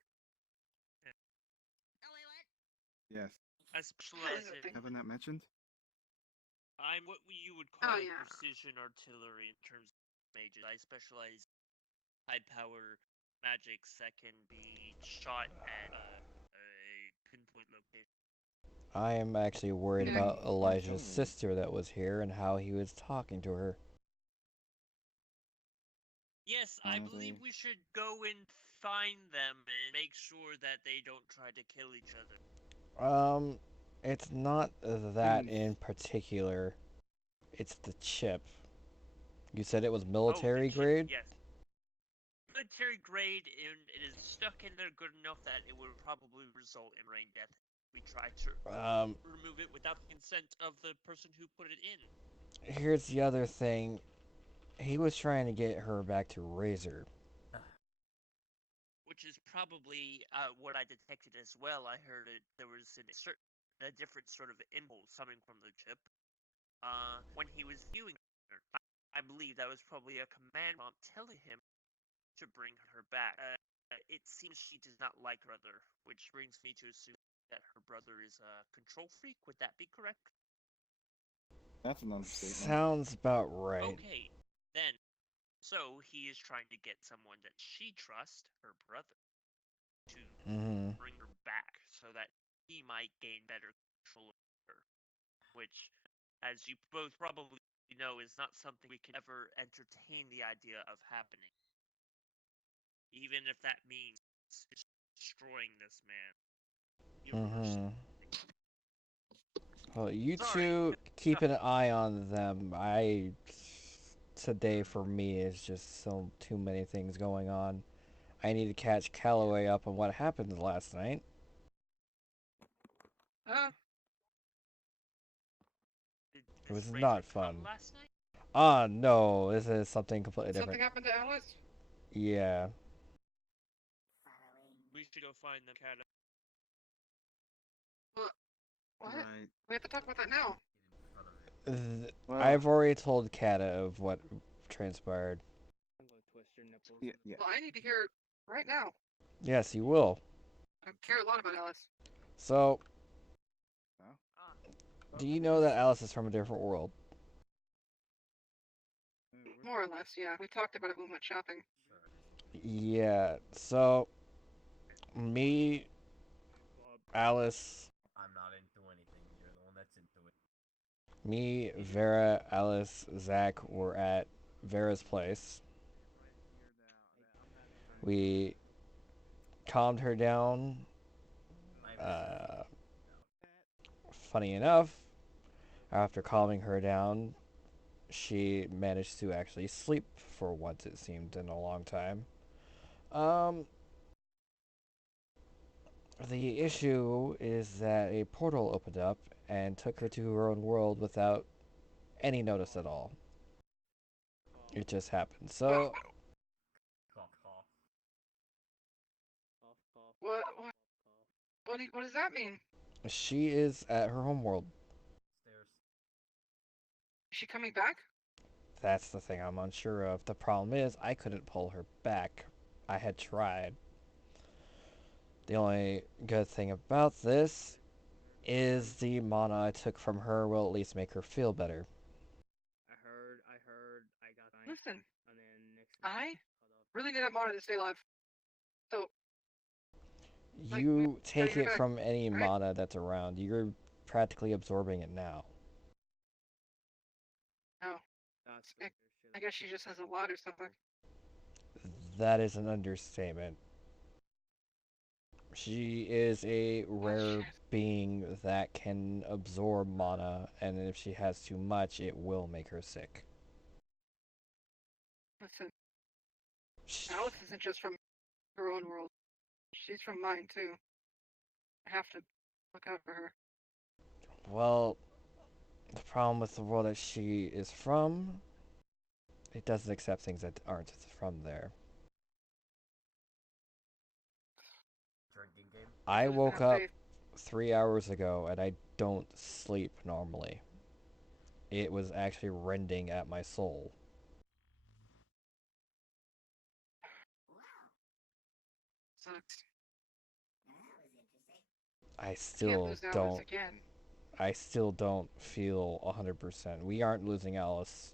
Oh wait, what? Yes. I specialize in. Haven't that mentioned? I'm what you would call yeah. precision artillery in terms of mages. I specialize in high power magics that can be shot at a pinpoint location. I am actually worried about Elijah's sister that was here and how he was talking to her. Yes, I believe we should go and find them and make sure that they don't try to kill each other. It's not that in particular. It's the chip. You said it was military grade? Yes. Military grade, and it is stuck in there good enough that it would probably result in brain death. We try to remove it without the consent of the person who put it in. Here's the other thing. He was trying to get her back to Razor. Which is probably what I detected as well. I heard there was a different sort of impulse coming from the chip. When he was viewing her, I believe that was probably a command prompt telling him to bring her back. It seems she does not like her brother, which brings me to assume that her brother is a control freak. Would that be correct? That's an understatement. Sounds about right. Okay, then. So he is trying to get someone that she trusts, her brother, to bring her back so that he might gain better control of her. Which, as you both probably know, is not something we can ever entertain the idea of happening. Even if that means destroying this man. Well, you two keep an eye on them. Today for me is just too many things going on. I need to catch Calloway up on what happened last night. It was not fun. Last night? No, this is something completely different. Something happened to Alice? Yeah. We should go find them, Cat. What? Right. We have to talk about that now. I've already told Kata of what transpired. I'm going to twist your nipples. Yeah. Well, I need to hear it right now. Yes, you will. I care a lot about Alice. So, do you know that Alice is from a different world? More or less, yeah. We talked about it when we went shopping. Yeah, so, me, Alice... I'm not into anything. You're the one that's into it. Me, Vera, Alice, Zach were at Vera's place. We calmed her down. Funny enough, after calming her down, she managed to actually sleep for once, it seemed, in a long time. The issue is that a portal opened up and took her to her own world without any notice at all. It just happened. So... What does that mean? She is at her homeworld. Is she coming back? That's the thing I'm unsure of. The problem is, I couldn't pull her back. I had tried. The only good thing about this is the mana I took from her will at least make her feel better. I got fine. Listen, And then next I really need that mana to stay alive. So, You take you're it back, from any right? mana that's around. You're practically absorbing it now. No. I guess she just has a lot or something. That is an understatement. She is a rare being that can absorb mana, and if she has too much, it will make her sick. Listen, Alice isn't just from her own world. She's from mine, too. I have to look out for her. Well, the problem with the world that she is from, it doesn't accept things that aren't from there. Drinking game? I woke up 3 hours ago and I don't sleep normally. It was actually rending at my soul. Sucks. I still don't. I still don't feel 100%. We aren't losing Alice.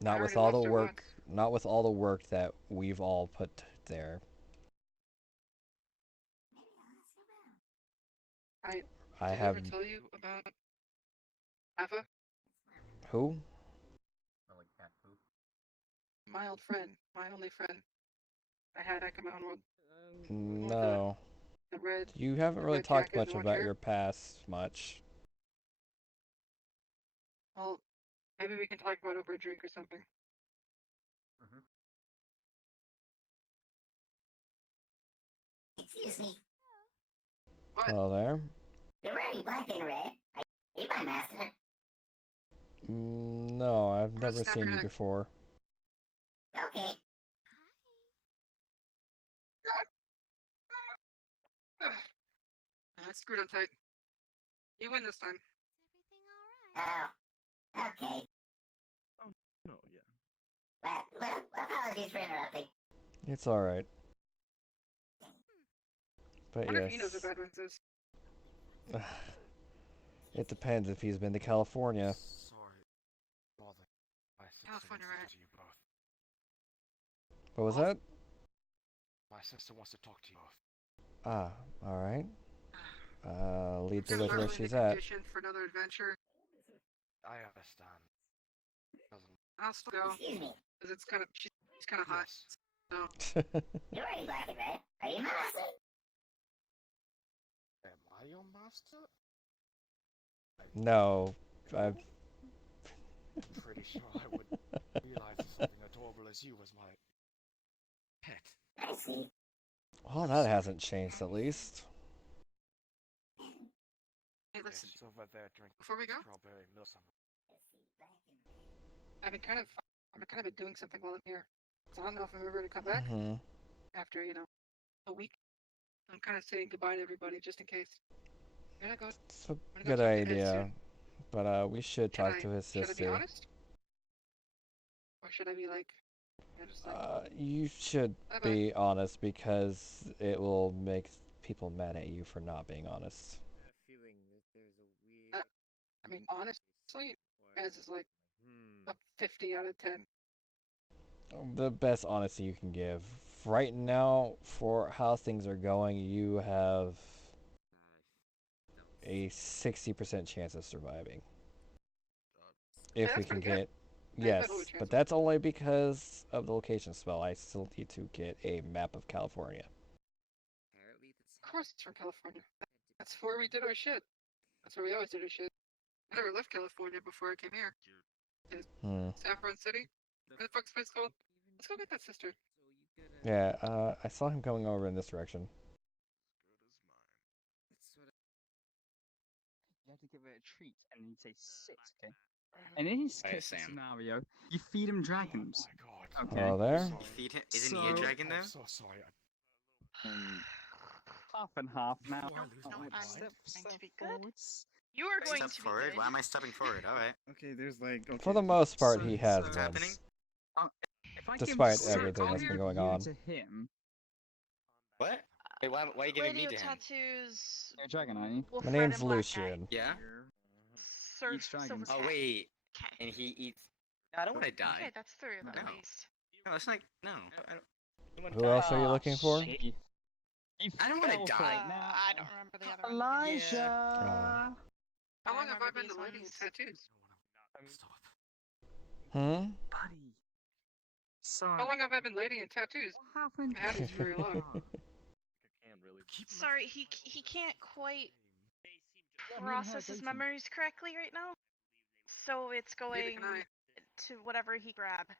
Not with all the work. Not with all the work that we've all put there. I have. Ever tell you about Ava? Who? Like cat poop. My old friend, my only friend. I had back in my own world. No. The red. You haven't really talked much about your past much. Well, maybe we can talk about over a drink or something. Excuse me. Hello there. You're wearing black and red. Are you my master? No, I've never seen you before. Okay. Screwed on tight. You win this time. Oh, okay. Oh, no, yeah. Well, apologies for interrupting. It's alright. But Wonder yes. if he knows what Bad Ones is. It depends if he's been to California. Sorry. Bother. My sister California, wants to right? talk to you both. What was that? My sister wants to talk to you both. Ah, alright. Lead the I'm way to where really she's in a at. condition for another adventure. I understand. I'll still go. Excuse me. Because it's kind of, she's kind of hot. So. You're wearing black and red. Are you my master? Am I your master? No, I'm pretty sure I would realize something adorable as you was my pet. I see. Well, that hasn't changed at least. Hey, listen. She's over there drinking Before we go, strawberry milk. I've been kind of been doing something while I'm here. So I don't know if I'm ever gonna come back after, a week. I'm kind of saying goodbye to everybody just in case. It's a good idea. But we should talk to his sister. Should I be honest? Or should I be like, just like... You should be honest because it will make people mad at you for not being honest. I mean, honestly, as is like a 50 out of 10. The best honesty you can give. Right now, for how things are going, you have a 60% chance of surviving. If we can get... Yes, but that's only because of the location spell. I still need to get a map of California. Of course it's from California. That's where we did our shit. That's where we always did our shit. I never left California before I came here. Saffron City? What the fuck's this place called? Let's go get that sister. Yeah, I saw him coming over in this direction. You have to give it a treat, and you say sit, okay? And in his scenario, you feed him dragons. Oh my god. Okay. Hello there? You feed him? Isn't he a dragon though? I'm so sorry. half and half now. Before I lose my I'm mind. going to be good. Forwards. You are going Step to be forward? good. Why am I stepping forward? Alright. Okay, there's like okay. For the most part, So- he has so- been. happening? If I Despite give everything that's been going on. to him, What? Wait, why are you giving Lady me of to him? Tattoos. you're a dragon, aren't you? Wolf My Red name's and Black Lucian. Yeah? Guy. Eats dragons. Silver Oh, cat. wait. Okay. And he eats. No, I don't want to die. Okay, that's three of them No. at least. No, it's like. No. I don't. You wanna Who die? else are you looking for? Shit. You I don't wanna fell for die. it now. I don't remember the other one. Elijah. How long have I remember been these to Lady in ones. Tattoos? Hmm? Buddy. So, How long have I been Lady in Tattoos? what happened? I haven't very long. Sorry, he can't quite Yeah, me and her process his dating. memories correctly right now. So it's Neither going can I. to whatever he grabbed.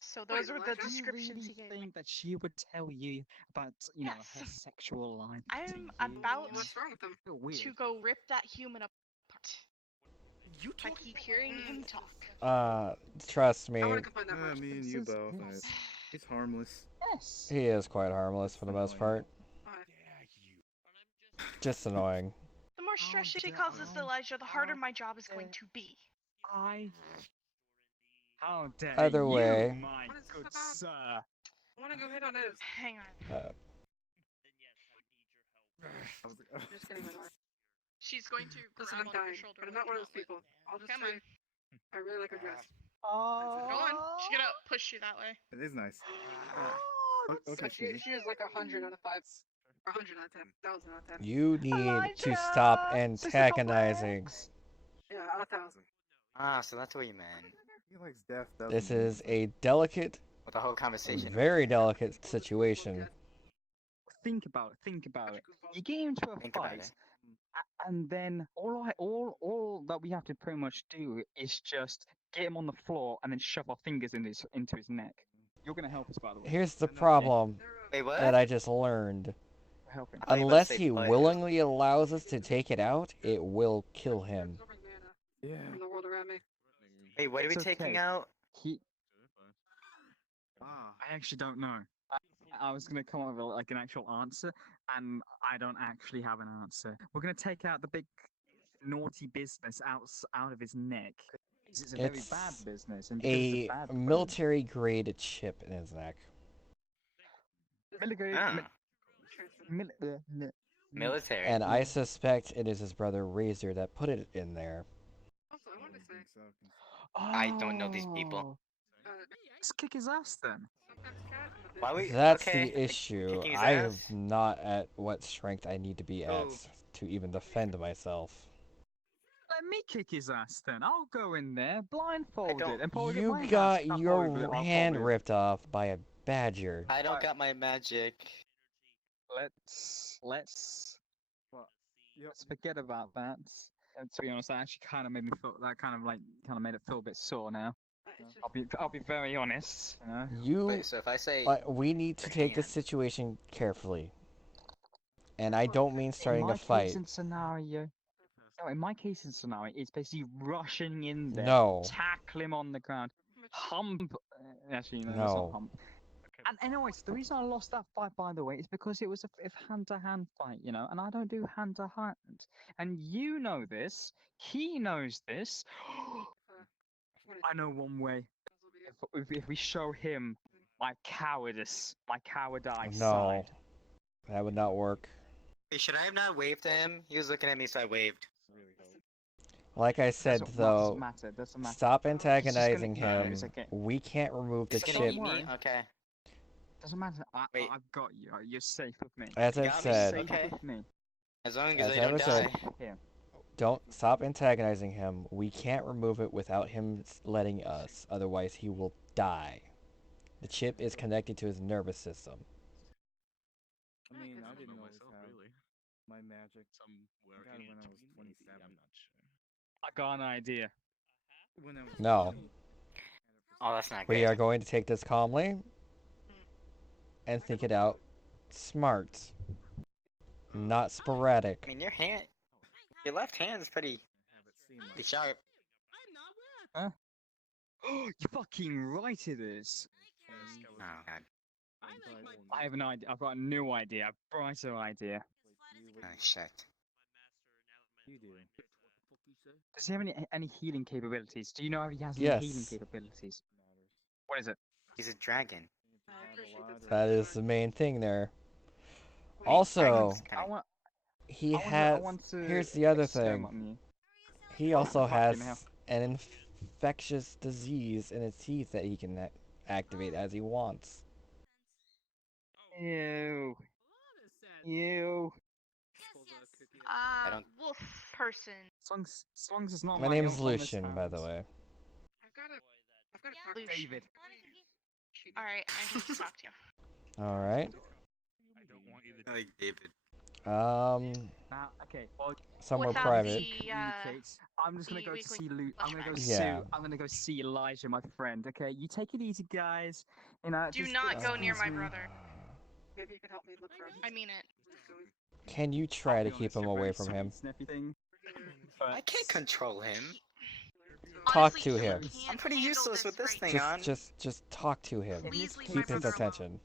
So Wait, those were the Elijah? descriptions he Do you gave. really think that she would tell you about, you know, her Yes. sexual life? I'm to you? about What's wrong with them? Feel weird. to go rip that human apart. You I keep hearing him talk. Trust I me, want to combine that much. Me and you both. It's harmless. Yes. he is quite harmless for the most part. Just annoying. The more stress she dare causes I? Elijah, the harder How my job is going to be. How dare Either you, way. my What is this good about? sir. I want to go hit on his. Hang on. I'm just kidding, my life. She's going to Listen, grab I'm onto your dying, shoulder. but I'm with not the one of those gauntlet. people. I'll just Come say, on. I really like her dress. Oh. Go on. She's gonna push you that way. It is nice. Okay, But she is like 100 out of 5. 100 out of 10. 1,000 out of 10. You need to stop Elijah! antagonizing. Yeah, out of 1,000. Ah, so that's what you meant. He likes death. This is a delicate, With the whole conversation. very delicate situation. Think about it. Think about it. You get into a Think about fight, it. and then all that we have to pretty much do is just get him on the floor and then shove our fingers into his neck. You're gonna help us, by the way. Here's the problem Wait, what? that I just learned. We're helping. I thought you were about to Unless say he play. willingly allows us to take it out, it will kill him. Yeah. From the world around me. Wait, what are we It's taking okay. out? I actually don't know. I was gonna come up with like an actual answer, and I don't actually have an answer. We're gonna take out the big naughty business out of his neck. It's a very It's bad business, and because it's A a bad thing- military grade chip in his neck. military. Ah. Military. And I suspect it is his brother Razor that put it in there. Also, I wanted to say, I don't know these people. Let's kick his ass then. sometimes cat and the Why we? That's okay, the issue. kicking his I am ass? not at what strength I need to be at Oh. to even defend myself. Let me kick his ass then. I'll go in there blindfolded and probably get You my got ass- I'll your probably- hand ripped off by a badger. I don't got my magic. Let's forget about that. And to be honest, that actually kind of made me feel that kind of made it feel a bit sore now. I'll be very honest. You know. You, Wait, so if I say we need to your take this hand. situation carefully, and I don't mean starting in a my fight. Case and scenario. No, in my case and scenario, it's basically rushing in there, No. tackle him on the ground, hump. Actually, no, that's No. not hump. And anyways, the reason I lost that fight, by the way, is because it was a hand-to-hand fight, you know, and I don't do hand-to-hand. And you know this. He knows this. I know one way. If we show him my cowardice, my cowardice No, side. that would not work. Wait, should I have not waved to him? He was looking at me, so I waved. Like I said, Doesn't though, matter, doesn't matter. stop He's just gonna- antagonizing no, him. it's okay. We can't remove the He's gonna chip. eat me? Okay. Doesn't matter. Wait. I've got you. You're safe with me. As You I got me? said, Safe Okay. with me. As long as As I I don't was die. said- Here. don't stop antagonizing him. We can't remove it without him letting us. Otherwise, he will die. The chip is connected to his nervous system. I mean, I don't didn't know always myself, have really. my magic. Somewhere I got it in when I was between, 27. I'm not sure. I got an idea. When I was No. 20. Oh, that's not We great. are going to take this calmly and think it out smart, not I sporadic. mean, your left hand is pretty sharp. You're fucking right it is. Oh, God. I have an idea. I've got a new idea, a brighter idea. Oh, shit. You do. Does he have any healing capabilities? Do you know if he has any healing Yes. capabilities? What is it? He's a dragon. That is the main thing there. Wait, Also, dragons I want. he I has. want to Here's the other experiment thing. on you. He Oh, also fucking has hell. an infectious disease in his teeth that he can activate as he wants. Ew. Ew. Wolf person. As long as it's not My my name's own honest Lucian, by the hands. way. I've got to talk to Lucian. David. Alright, I need to talk to you. All right. I don't want you to like David. Okay. Well, Somewhere Without private. I'm just gonna go to see Luke. I'm gonna go Yeah. I'm gonna go see Elijah, my friend. Okay, you take it easy, guys. You know, Do just not go near my excuse me. brother. Maybe you can help me look for him. I mean it. Can you try I'll to be keep honest, him you're away very from sweet him? and everything, I can't control him. Talk Honestly, to you him. can't I'm pretty handle useless with this right thing now. on. Just talk to him. Please leave my Keep his brother alone. attention.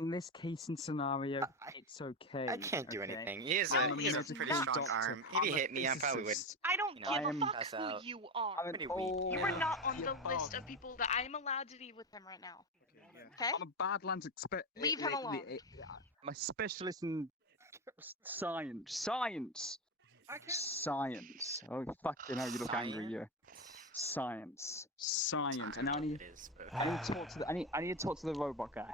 In this case and scenario, it's okay. I can't do okay? anything. He has No, he has a it's pretty not. strong arm. If he hit me, I probably would. I don't You know, give I a am- fuck pass who out. you are. I'm Pretty an weak. You are old not on your the list father. of people that I am allowed to be with them right now. Okay? I'm a Badlands expert. Leave him alone. I'm a specialist in science. Science. Oh fucking hell! You look angry. Yeah. Science. And now I need to talk to the I need to talk to the robot guy.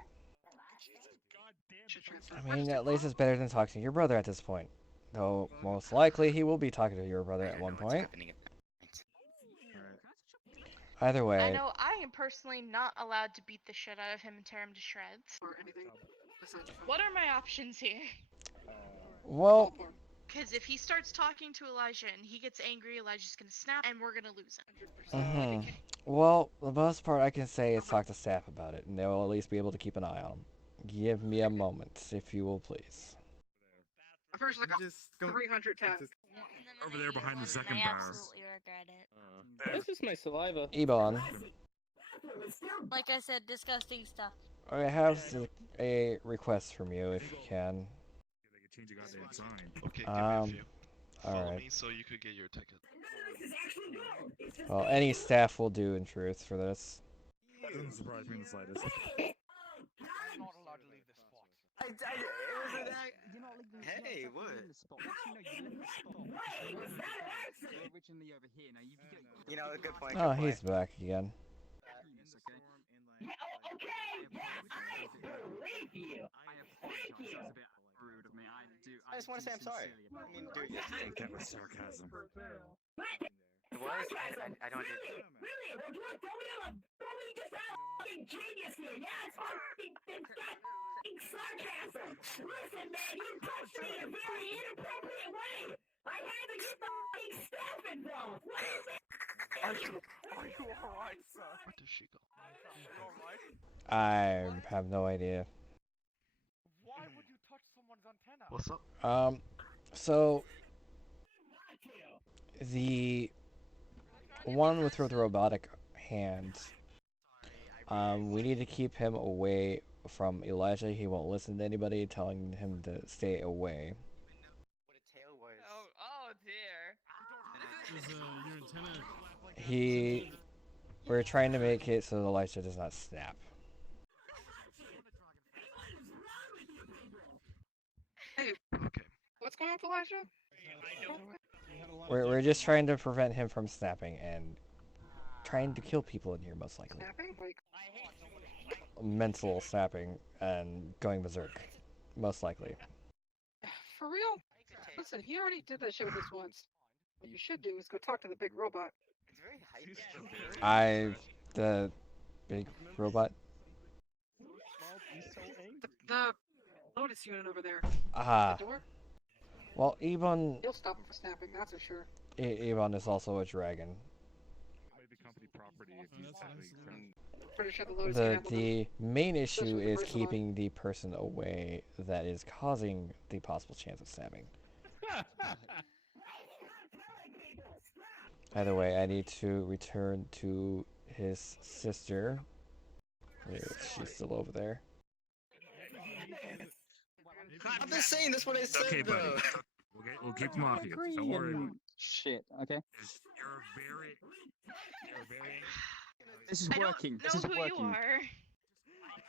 I mean, at least it's better than talking to your brother at this point. Though, most likely he will be talking to your brother at one point. Either I way, know I am personally not allowed to beat the shit out of him and tear him to shreds. Or anything. Besides the phone. What are my options here? well, Because if he starts talking to Elijah and he gets angry, Elijah's gonna snap and we're gonna lose him. well, the most part I can say is talk to staff about it, and they'll at least be able to keep an eye on him. Give me a moment, if you will, please. I've heard like a 300 tab. Over there behind the second bar. I absolutely regret it. That's just my saliva. Ebon, Like I said, disgusting stuff. I have a request from you, if you can. Change a goddamn sign. Okay, give me a few. Follow Alright. me so you could get your ticket. Well, any staff will do, in truth, for this. That doesn't surprise me in the slightest. I'm not allowed to leave this spot. Hey, what? You know, a good point. Oh, good point. he's back again. I just want to say I'm sorry. I mean, do it yesterday. That was sarcasm. It was? I don't do Genius here, yeah, it's fucking sarcasm. Listen, man, you pushed me in a very inappropriate way. I had to get the fucking staff involved. What is it? Are you alright, sir? Where did she go? You alright? I have no idea. Why would you touch someone's antenna? What's up? So the one with the robotic hand, we need to keep him away from Elijah. He won't listen to anybody telling him to stay away. what a tail was. Oh dear. We're trying to make it so Elijah does not snap. Hey, Okay. what's going on with Elijah? We're just trying to prevent him from snapping and trying to kill people in here, most likely. Snapping? Like, Mental snapping and going berserk, most likely. for real? Listen, he already did that shit with us once. What you should do is go talk to the big robot. It's very hype. The big robot. The Lotus unit over there. Ah. The door? Well, Ebon. He'll stop him from snapping, that's for sure. Ebon is also a dragon. Maybe company property if you Pretty sure the Lotus can handle The main issue Especially the is first one. keeping the person away that is causing the possible chance of snapping. Either way, I need to return to his sister. She's still over there. I'm just saying that's what I said, Okay, buddy. though. We'll keep them off you. Don't worry. Shit. Okay. You're very. This is I don't working. know This is who working. you are.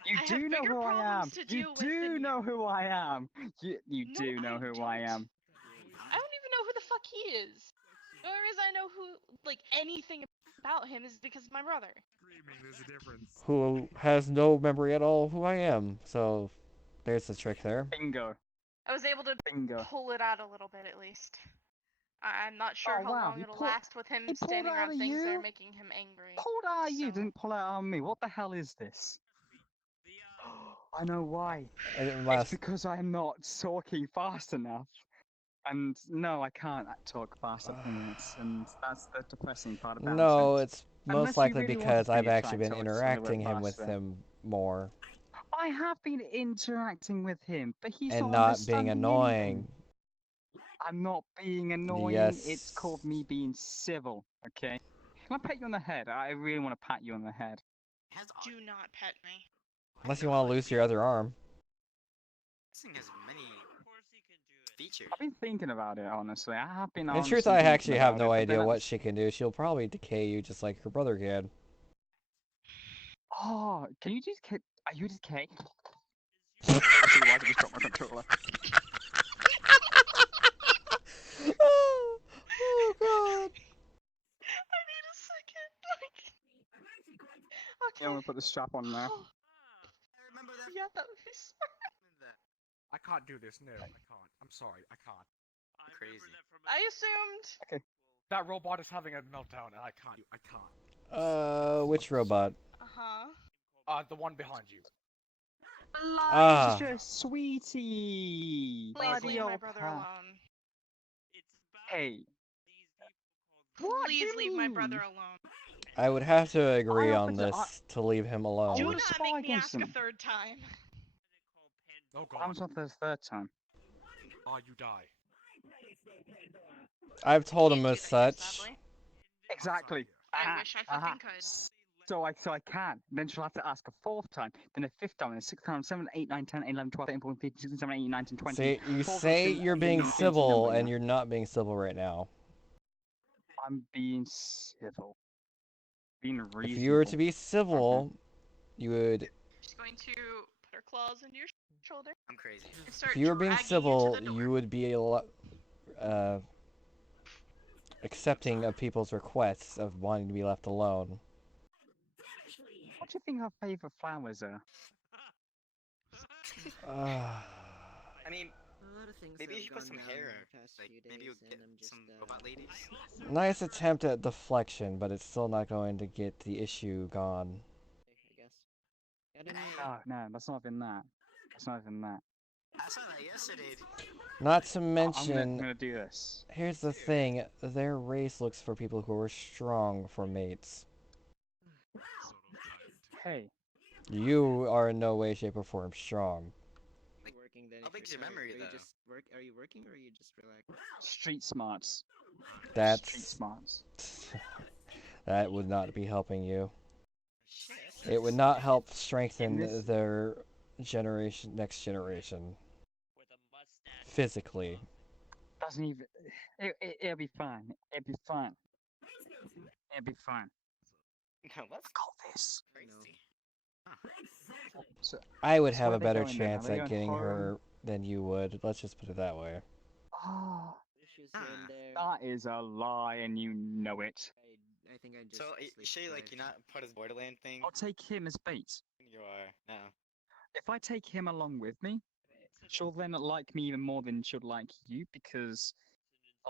You I do have know bigger who I am. problems to You deal with do than know you. who I am. You No, do know I who I don't. am. I don't even know who the fuck he is. The only reason I know who, like, anything about him is because of my brother. There's a difference. Who has no memory at all of who I am. So there's the trick there. Bingo. I was able to Bingo. pull it out a little bit at least. I'm not sure Oh, how wow, long he it'll pulled- last with him he pulled standing out around of things that you? are making him angry. Pulled out of you, So- didn't pull it out on me. What the hell is this? I know why. It's because I'm not talking fast enough. And no, I can't talk fast at minutes, and that's the depressing part about No, it. it's Unless most you likely really want because to be I've actually been attracted, it's a little bit interacting him with faster. him more I have been interacting with him, but he's and not not being understanding annoying. anything. I'm not being annoying. Yes. It's called me being civil, okay? Can I pat you on the head? I really want to pat you on the head. Do not pet me. Unless you want to lose your other arm. This thing has many features. I've been thinking about it, honestly. I have been In truth, honestly I thinking actually have about no it, but idea then at what the she can do. She'll probably decay you just like her brother did. Oh, can you just are you just K? Why did I just drop my controller? Oh god. I need a second. Okay. Yeah, I'm gonna put the strap on now. Yeah, that would be smart. I can't do this. No, I can't. I'm sorry. I can't. Crazy. I assumed. Okay. That robot is having a meltdown, and I can't. I can't. Which robot? Uh-huh. The one behind you. Ah. Elijah, sweetie. Please Buddy leave my old brother pal. alone. Hey. What? Please do you leave my mean? brother alone. I would have to agree I on offered to- this to leave him alone. Do wanna not spy make me against ask a him. third time. Oh What god. happens on the third time? You die. I've told him Can't as do that here, such. sadly. Exactly. I wish I fucking could. So I can. Then she'll have to ask a fourth time, then a fifth time, then a sixth time, 7, 8, 9, 10, 11, 12, 13, 14, 15, 16, 17, 18, 19, 20. See, you 12 say times you're being infinity civil, number and now. you're not being civil right now. I'm being civil. Being reasonable. If you were to be civil, you would. She's going to put her claws into your shoulder. I'm crazy. And start If you were being dragging civil, you to the door. you would be a lot accepting of people's requests of wanting to be left alone. What do you think our favorite flowers are? I mean, A lot of things maybe you have should put gone some down hair. in the past Like few maybe days, you'll and get I'm just, some robot ladies. Nice attempt at deflection, but it's still not going to get the issue gone. I guess. No, that's not even that. That's not even that. I saw that yesterday. Not to I'm mention, gonna do this. here's the thing, their race looks for people who are strong for mates. Hey. You are in no way, shape, or form strong. Working then. How big's your memory though? Are you working or are you just relaxed? Street smarts. Street That's... smarts. that would not be helping you. It would not help strengthen their next generation. Physically. Doesn't even. It'll be fine. It'll be fine. It'll be fine. No, let's call this. Crazy. So, I would so have where a are they better going then? Are chance they at going getting home? her than you would. Let's just put it that way. Oh, Issues here and there. that is a lie, and you know it. I think I just. So, Shay, like, you're not part of this Borderland thing? I'll take him as bait. You are now. If I take him along with me, she'll then like me even more than she'll like you because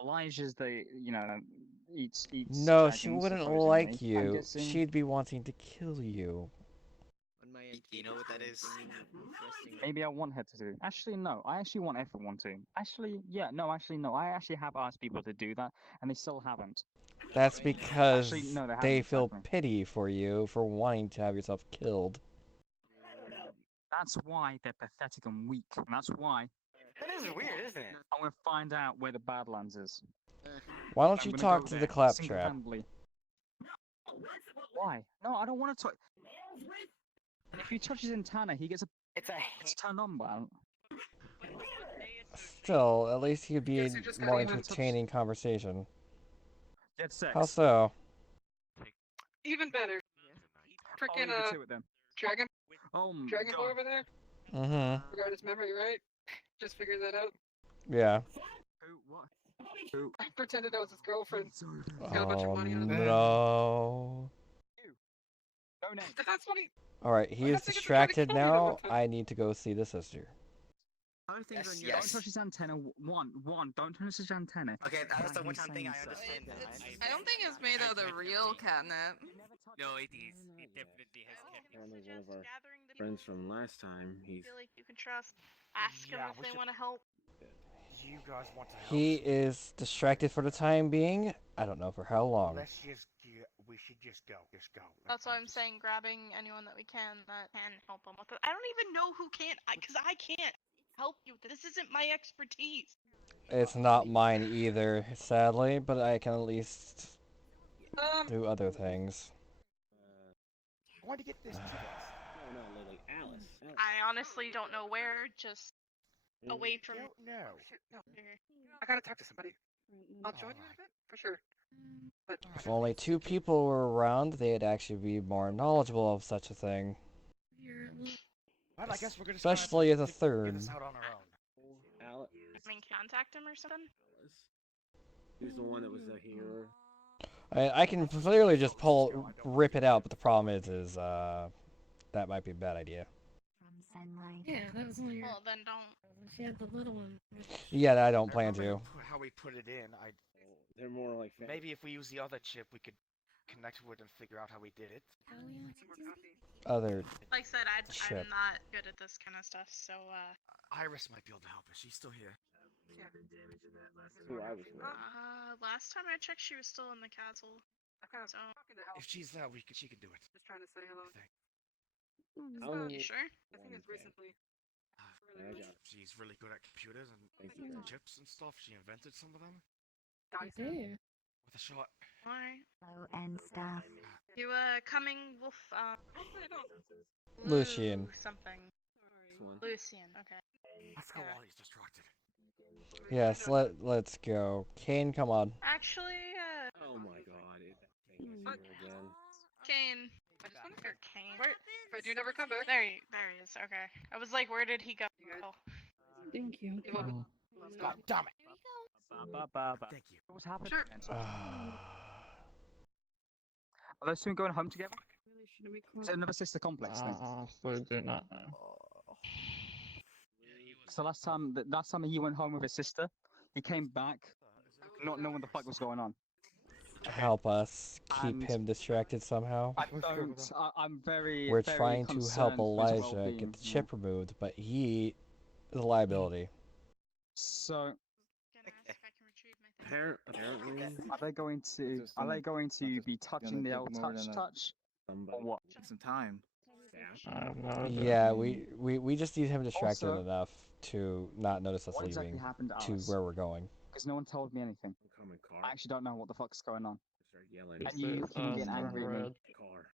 Elijah's eats. No, she dragons, wouldn't supposedly, like I'm you. guessing. She'd be wanting to kill you. You know what that is? Maybe I want her to do. Actually, no. I actually want everyone to. Actually, yeah. No, actually, no. I actually have asked people to do that, and they still haven't. That's because Actually, no, they they haven't, feel exactly. pity for you for wanting to have yourself killed. That's why they're pathetic and weak, and that's why That is weird, isn't it? I'm gonna find out where the Badlands is. Why don't I'm you gonna talk go to the there, claptrap? single-handedly. Why? No, I don't want to talk. If he touches antenna, he gets a. It's turned on, well. Still, at least he'd be Guess you just a more gotta even touch- entertaining conversation. Get sex. How so? Even better. Freaking leave the two of them. Dragon Oh my Dragon Boy god. over there. Mm-hmm. Forgot his memory, right? Just figured that out. Yeah. Who? What? Who? I pretended that was his girlfriend. Got a bunch of Oh money on it. no. No name. That's funny. Alright, he is distracted now. I need to go see the sister. Other things on you. yes. Don't touch his antenna. One. Don't touch his antenna. Okay, that's the Like one he's time thing I saying so. understand that. I don't think it's made out of the real catnip. No, it is. It definitely has Apparently one of our friends from last time, he's... Feel like you can trust. Ask them Yeah, if we they should- want to help. Do you guys want to help? He is distracted for the time being. I don't know for how long. Let's just we should just go. Just go. That's why I'm saying grabbing anyone that we can that can help them with it. I don't even know who can't, because I can't help you. This isn't my expertise. It's not mine either, sadly, but I can at least do other things. I want to get this to us. No, Lily, Alice. I honestly don't know where, just away from... No. No. I gotta talk to somebody. I'll join you in a bit, for sure. But If only two people were around, they'd actually be more knowledgeable of such a thing. Well, I guess we're gonna Especially as a figure third. this out on our own. Alice. I mean, contact him or something? He's the one that was here. I can clearly just rip it out, but the problem is that might be a bad idea. Yeah, that was only your... Well, then don't. She had the little one. Yeah, I don't plan to. How we put it in, They're more like... maybe if we use the other chip, we could connect with it and figure out how we did it. Other Like I said, chip. I'm not good at this kind of stuff, so, Iris might be able to help us. She's still here. Who I was with. last time I checked, she was still in the castle. So, If she's there, she could do it. just trying to say hello. you sure? I think it's recently. She's really good at computers and chips and stuff. She invented some of them. Yeah. With a shot. Alright. And stuff. You, coming, Wolf, Lucian. Something. One. Lucian, okay. Let's go while he's distracted. Yes, let's go. Kane, come on. Actually, Oh my god. Again. Kane. I just want to Or Kane. Where? But you never come back. There he is, okay. I was like, where did he go? Oh. Thank you. God damn it! Thank you. What's happening? Sure. Are those two going home together? Should we Is it another sister complex thing? I do not know. So last time he went home with his sister, he came back, not knowing what the fuck was going on. Help us keep And- him distracted somehow. I'm very. We're very trying to help concerned for his Elijah well-being, get the you know. chip removed, but he is a liability. So Apparently. are they going to be touching the old touch, or what? Take some time. Yeah, we just need him distracted Also- enough to not notice us What leaving exactly happened to to us? where we're going. Because no one told me anything. Common car. I actually don't know what the fuck's going on. Start yelling. And you keep on getting angry at me. Car.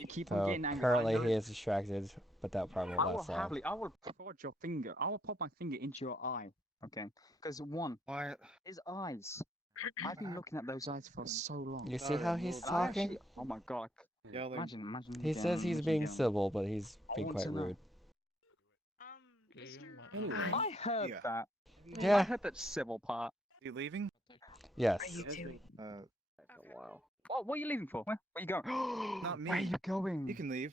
You keep on So getting angry. currently I know he is distracted, but that probably won't last long. I will prod your finger. I will pop my finger into your eye. Okay. Because one, his eyes. I've been looking at those eyes for so long. You see how he's And I talking? actually- oh my god. Imagine. He says he's being civil, but he's being want quite to know. rude. I heard that. Yeah. I heard that civil part. You leaving? Yes. Wow. What are you leaving for? Where are you going? Not me. Where are you going? You can leave.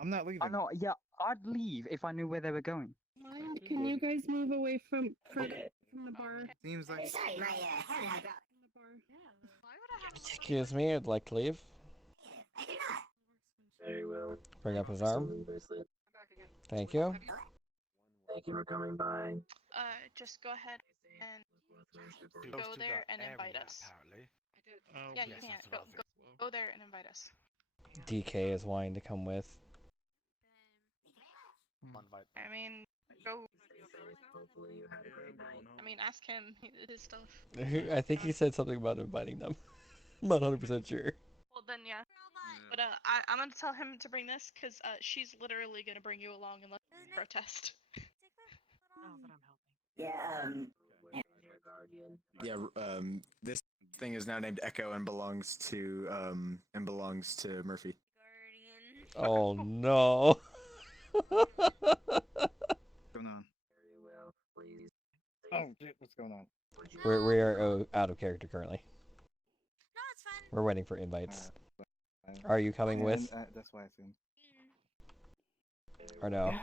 I'm not leaving. I know. Yeah, I'd leave if I knew where they were going. Can you guys move away from the bar? Seems like. Excuse me, I'd like to leave. Very well. Bring up his arm. Thank you. Thank you for coming by. Just go ahead and Goes go to there that and invite area, us. Apparently. Yeah, you yes, can. that's what I Go there and invite us. DK is wanting to come with. I mean, go. I mean, ask him his stuff. I think he said something about inviting them. I'm not 100% sure. Well, then, yeah. But But I'm gonna tell him to bring this because she's literally gonna bring you along unless you protest. Yeah. Yeah, this thing is now named Echo and belongs to Murphy. Oh no. What's going on? Oh shit, what's going on? We are out of character currently. No, it's fine. We're waiting for invites. Are you coming with? That's why I assumed. Or no? Yeah.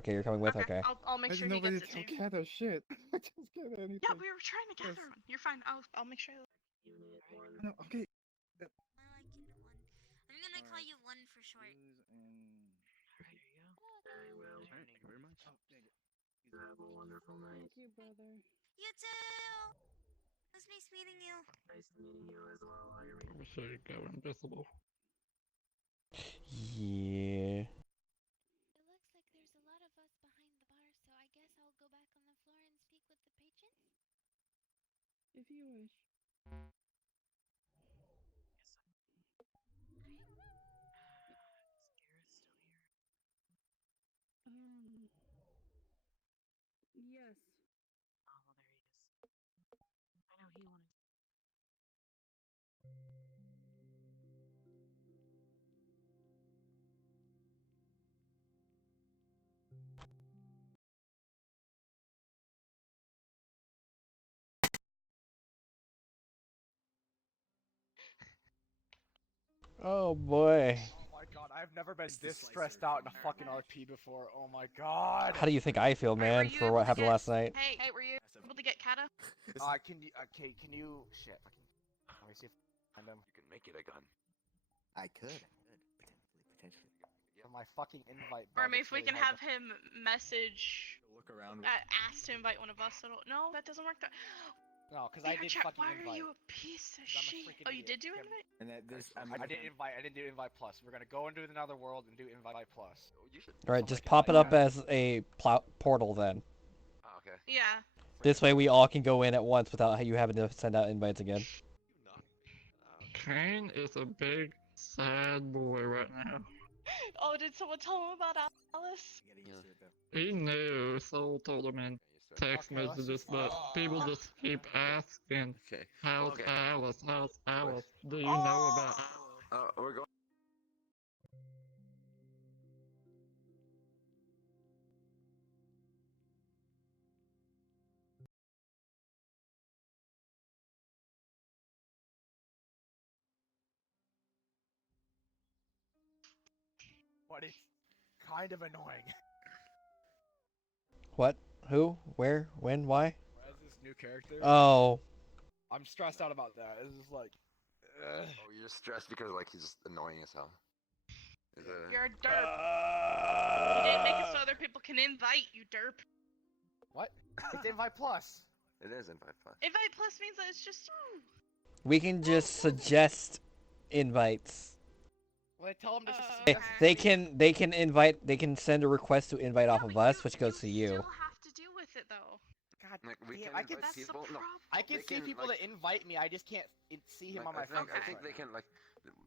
Okay, you're coming with. Okay. I'll make sure he gets it too. Gather shit. Just gather anything. Yeah, we were trying to gather one. You're fine. I'll make sure. No, okay. I'm gonna call you one for short. Thank you very much. You have a wonderful night. Thank you, brother. You too. It was nice meeting you. Nice meeting you as well, Irene. I wish I could go invisible. Yeah. It looks like there's a lot of us behind the bar, so I guess I'll go back on the floor and speak with the patrons. If you wish. Yes. Oh, well, there he is. I know he wanted. Oh boy. Oh my god, I've never been this stressed out in a fucking RP before. Oh my god. How do you think I feel, man, for what happened last night? Hey, were you able to get Kata? Can you shit, let me see if I find him. You can make it a gun. I could. Potentially. Yeah, my fucking invite. Or maybe if we can have him message. Look around. Ask to invite one of us. No, that doesn't work. No, because I did Chat, fucking why invite. are you a piece of shit? Oh, you did do invite? And that this I didn't invite. I didn't do invite plus. We're gonna go into another world and do invite plus. You should. Alright, just pop it up as a portal then. Oh, okay. Yeah. This way we all can go in at once without you having to send out invites again. Kane is a big, sad boy right now. Oh, did someone tell him about Alice? He knew, Soul told him in text messages, but people just keep asking, how's Alice, how's Alice, do you know about Alice? We're going. But it's kind of annoying. What? Who? Where? When? Why? As this new character. Oh. I'm stressed out about that. It's just like. Oh, you're stressed because like he's annoying as hell. You're a derp. You didn't make it so other people can invite you, derp. What? It's invite plus. It is invite plus. Invite plus means that it's just. We can just suggest invites. Well, tell them to They can invite. They can send a request to invite off of us, which goes to you. Still have to deal with it though. God like, we damn, can I can invite people. No, I can see people like, that invite me. I just can't see him like, on my phone. I think they can like.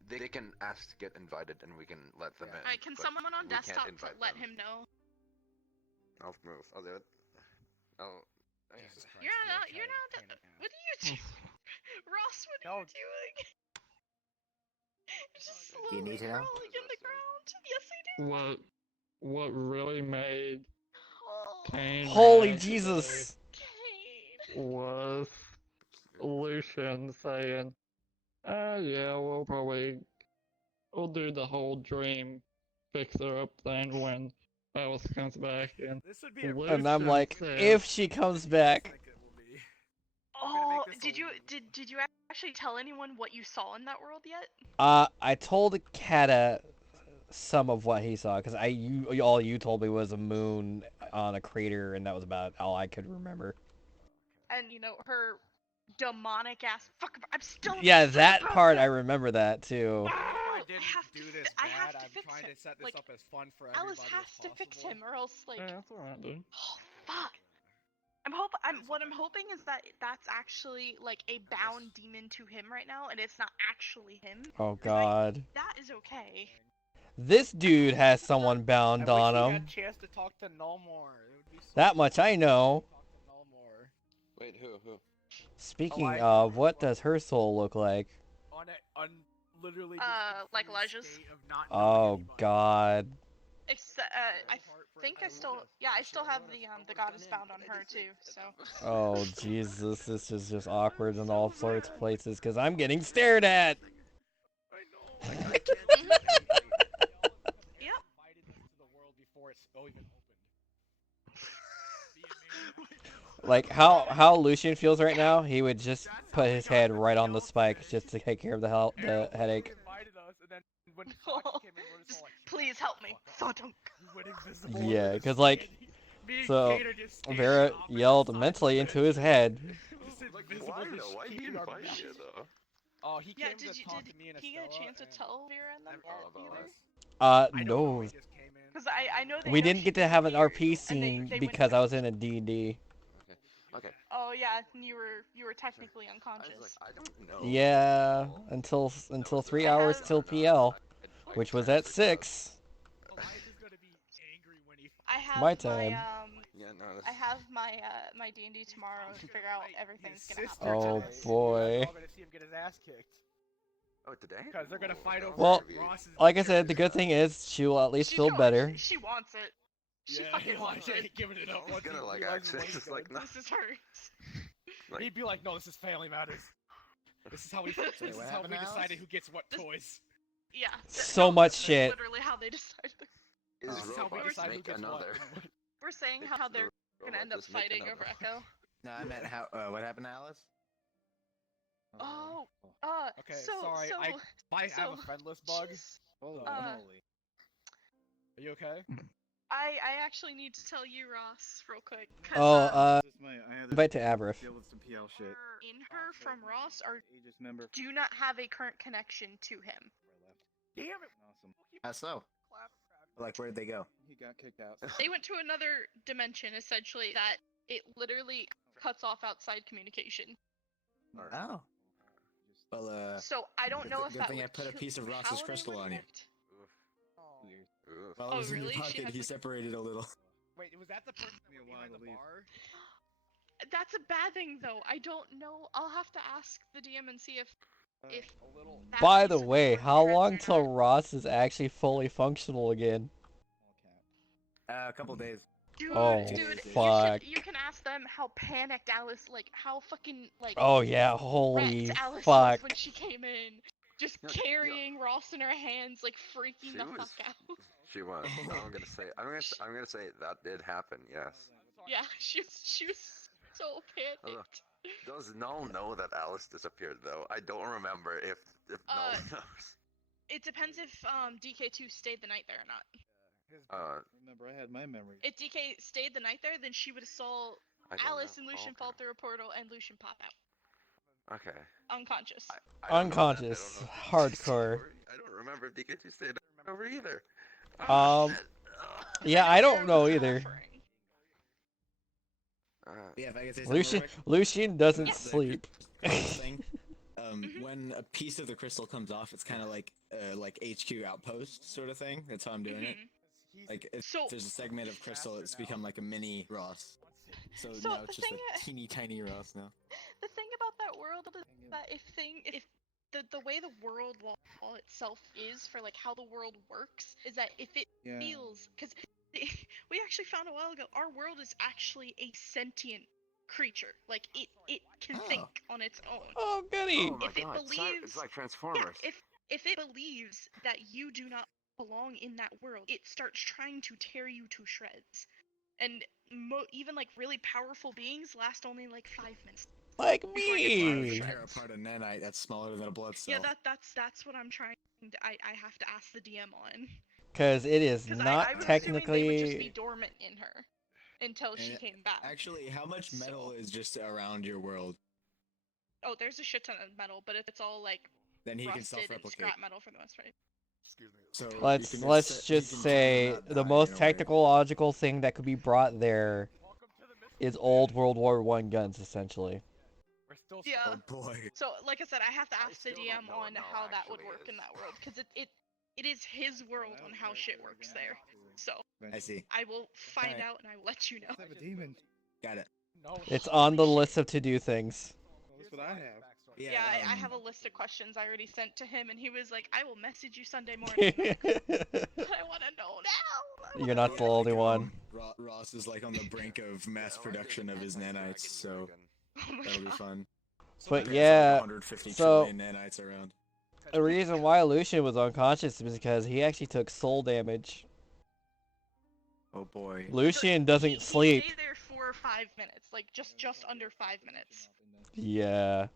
They can ask to get invited, and we can let them in. Alright, can but someone on we can't desktop invite let them. him know? I'll move. I'll do it. You're not. What are you doing? Ross, what are you doing? You're just Do you slowly need to know? crawling in the ground. Yes, I do. What really made Kane Holy mad Jesus! was Lucian saying, yeah, we'll do the whole dream fixer up thing when Alice comes back, and And I'm like, if she comes back. Oh, did you actually tell anyone what you saw in that world yet? I told Kata some of what he saw, because all you told me was a moon on a crater, and that was about all I could remember. And her demonic ass. Fuck, I'm still. Yeah, that part I remember that too. I didn't do this I bad. have to I'm fix trying him. to set this up as fun for everybody Alice has as to possible. fix him, or else Yeah, that's alright, dude. Oh fuck! What I'm hoping is that that's actually like a bound demon to him right now, and it's not actually him. Oh God. That is okay. This dude has someone bound I wish on we him. had a chance to talk to Null more. It would be so That much I know. talk to Null more. Wait, who? Speaking of, what does her soul look like? Literally like Elijah's. Oh God. I think I still have the goddess bound on her too. So. Oh Jesus, this is just awkward in all sorts of places because I'm getting stared at. Yep. Like how Lucian feels right now, he would just put his head right on the spike just to take care of the headache. Please help me, Sodom. Yeah, because like, so Vera yelled mentally into his head. Why though? Why did he invite you though? Oh, he came to did talk to me and he get a chance to tell Vera and them either? No. Because I know they We know didn't she get to came have an here, RP and scene they went because to- I was in a D&D. Okay. Oh yeah, and you were technically unconscious. I don't know. Yeah, until 3 hours till PL, which was at 6. I have My time. I have my D&D tomorrow to figure out everything's gonna happen. Oh boy. I'm gonna see him get his ass kicked. Oh, today? Because they're gonna fight over. Well, like I said, the good thing is she will at least feel better. She wants it. She Yeah, fucking wants he it. ain't giving it up. He's Once he gonna like realizes access. what he's It's like no. This is hers. Like, He'd be like, "No, this is Family Matters. This is how we. This is how we decided who gets what toys." Yeah. So much shit. Literally how they decided. is This is how we robots decide who make gets another? what. We're saying how they're gonna end up Just make fighting another. over Echo. No, I meant how. What happened to Alice? Oh. Okay, So sorry. so. I might have a so friendless bug. Holy Uh, moly. Are you okay? I actually need to tell you, Ross, real quick. 'Cause, Oh, This is my, I had invite to Abrif. deal with some PL shit. in her from Ross are Aegis member. do not have a current connection to him. Damn it! Awesome. How so? Like, where'd they go? He got kicked out. They went to another dimension, essentially, that it literally cuts off outside communication. Oh. Well, So I don't know if good that thing would I put a kill- piece of how Ross's they crystal would on you. connect. Oof. While it was in really? your She pocket, has he a- separated a little. Wait, was that the person that was behind the bar? That's a bad thing, though. I don't know. I'll have to ask the DM and see if A little. that By piece the of way, work how threads long or till not. Ross is actually fully functional again? A couple days. Dude, Oh, dude, fuck. you can ask them how panicked Alice, like how fucking like. Oh yeah, holy wrecked Alice fuck. was when she came in, just carrying Ross in her hands, like freaking the fuck out. She was. I'm gonna say. I'm gonna say that did happen. Yes. Yeah, she was so panicked. Does Null know that Alice disappeared though? I don't remember if Null knows. It depends if DK2 stayed the night there or not. Remember, I had my memory. If DK stayed the night there, then she would have saw I don't Alice know. and Lucian fall through a portal and Lucian pop out. Okay. Unconscious. I don't know that. Unconscious. Hardcore. I don't remember if DK2 stayed over either. Yeah, I don't know either. Yeah, if I could say something real quick. Lucian doesn't The sleep. crystal thing. When a piece of the crystal comes off, it's kind of like HQ outpost sort of thing. That's how I'm doing it. Like if there's a segment of crystal, it's become like a mini Ross. So now it's just a teeny tiny Ross now. The thing about that world is that if the way the world law itself is for like how the world works is that if it feels because we actually found a while ago our world is actually a sentient creature, like it can think on its own. Oh goody! Oh my if it God, believes it's like Transformers. Yeah, if it believes that you do not belong in that world, it starts trying to tear you to shreds. And even like really powerful beings last only like 5 minutes. Like before it gets torn to If you shreds. tear apart a nanite that's smaller than a blood cell. Yeah, that's what I'm trying. I have to ask the DM on. Because it is 'Cause not I was assuming they would just be technically. dormant in her until she And came back. Actually, how much metal is just around your world? Oh, there's a shit ton of metal, but it's all like Then he can rusted and self-replicate. scrap metal for the most part. Excuse me. So Let's just say the most technological thing that could be brought there is old World War I guns essentially. We're still. Yeah. Oh boy. So, like I said, I have to ask the still DM don't know what on null how that would actually work in is. that world, because it is his world on how shit works there. So I see. I will find Alright. out and I will let you know. I have a demon. Got it. No. It's on the Holy list of to-do things. Well, that's what I have. Yeah, I have a list of questions I already sent to him, and he was like, "I will message you Sunday morning." I'm like, I want to know now. You're not the only one. Ross is like on the brink of mass production of his nanites, so that'll be fun. But There's yeah, like 150 so trillion nanites around. the reason why Lucian was unconscious is because he actually took soul damage. Oh boy. Lucian doesn't He sleep. stayed there for 5 minutes, like just under 5 minutes. Yeah.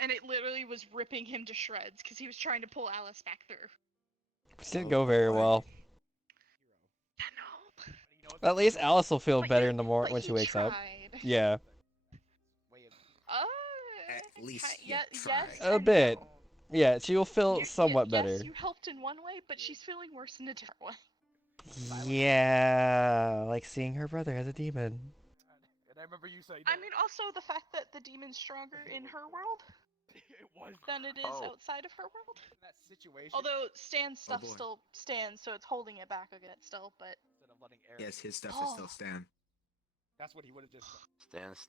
And it literally was ripping him to shreds because he was trying to pull Alice back through. It didn't go very well. I know. At least Alice will feel But better he- in the morning but when she he wakes up. tried. Yeah. At least you Yes tried. A and bit. no. Yeah, she will feel somewhat better. Yes, you helped in one way, but she's feeling worse in a different way. Yeah, like seeing her brother as a demon. And I remember you saying. I mean, also the fact that the demon's stronger in her world than it is outside of her world. That situation. Although Stan's stuff boy. still stands, so it's holding it back again still, but... Instead of letting air. Yes, his stuff is still Stan. That's what he would have just. Stands.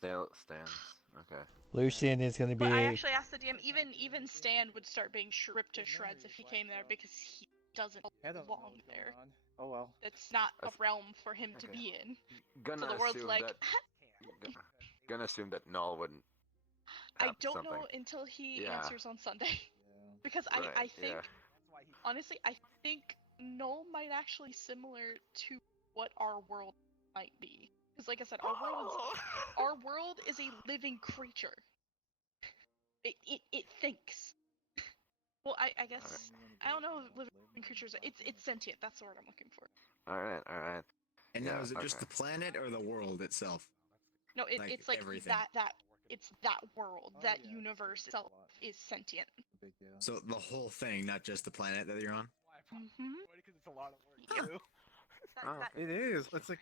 Okay. Lucian is gonna be. But I actually asked the DM, even Stan would start being ripped to shreds if he came there, because he doesn't belong there. Oh well. It's not a realm for him to be in. Gonna So the world's assume like... that. Gonna assume that Null wouldn't. I don't something. know until he Yeah. answers on Sunday. Because Right, I think, yeah. honestly, I think Null might actually similar to what our world might be. Because like I said, our world is a living creature. It thinks. Well, I guess, I don't know if living creatures, it's sentient, that's the word I'm looking for. Alright. And now, is it just okay. the planet or the world itself? No, Like it's like everything. it's that world, that universe itself is sentient. So the whole thing, not just the planet that you're on? Mm-hmm. Because it's a lot of work. It is. It's like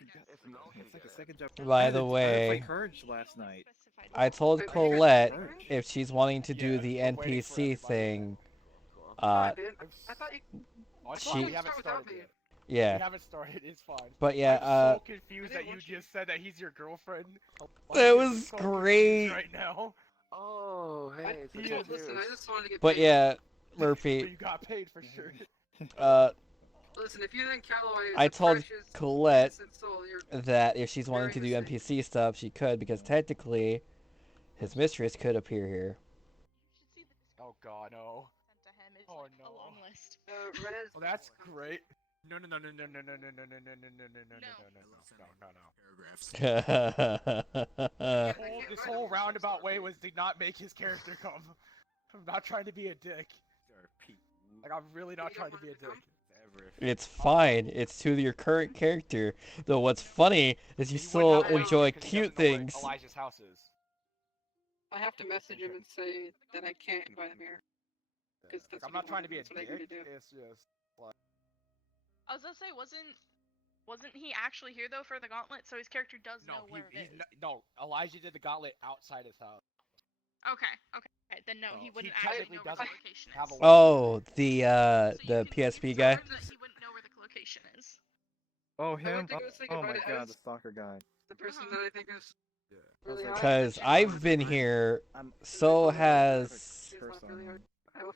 a second job. By the I had way, to play Courage last night. I told Colette if she's wanting to do the NPC thing, I thought you. she, We haven't started yet. yeah. We haven't started. It's fine. But yeah, I'm so confused that you just said that he's your girlfriend. That I'm was so great. confused right now. Oh, hey. Listen, I just wanted to get But paid. yeah, So Murphy, you got paid for sure. Listen, if you think Calloway is I a told precious, Colette innocent soul, you're that if she's wanting very to do NPC stuff, she could, because technically, his mistress could appear here. Oh god, no. Oh no. A long list. Rez. Oh, that's great. No. This whole roundabout way was to not make his character come. I'm not trying to be a dick. Like, I'm really not trying to be a dick. It's fine. It's to your current character. Though what's funny is you still enjoy cute things. Elijah's house is. I have to message him and say that I can't invite him here. Because Like, I'm not trying to be a that's what I dick. agreed to do. It's just like. I was gonna say, wasn't he actually here though for the gauntlet? So his character does know where it is. No, Elijah did the gauntlet outside his house. Okay, then no, he wouldn't actually know where the location is. Oh, the PSP guy. He wouldn't know where the location is. Oh, I him? went to go say Oh goodbye my to god, Ez, the stalker guy. the person that I think is really hot. Because I've been here, so has. She's not really hard. I will-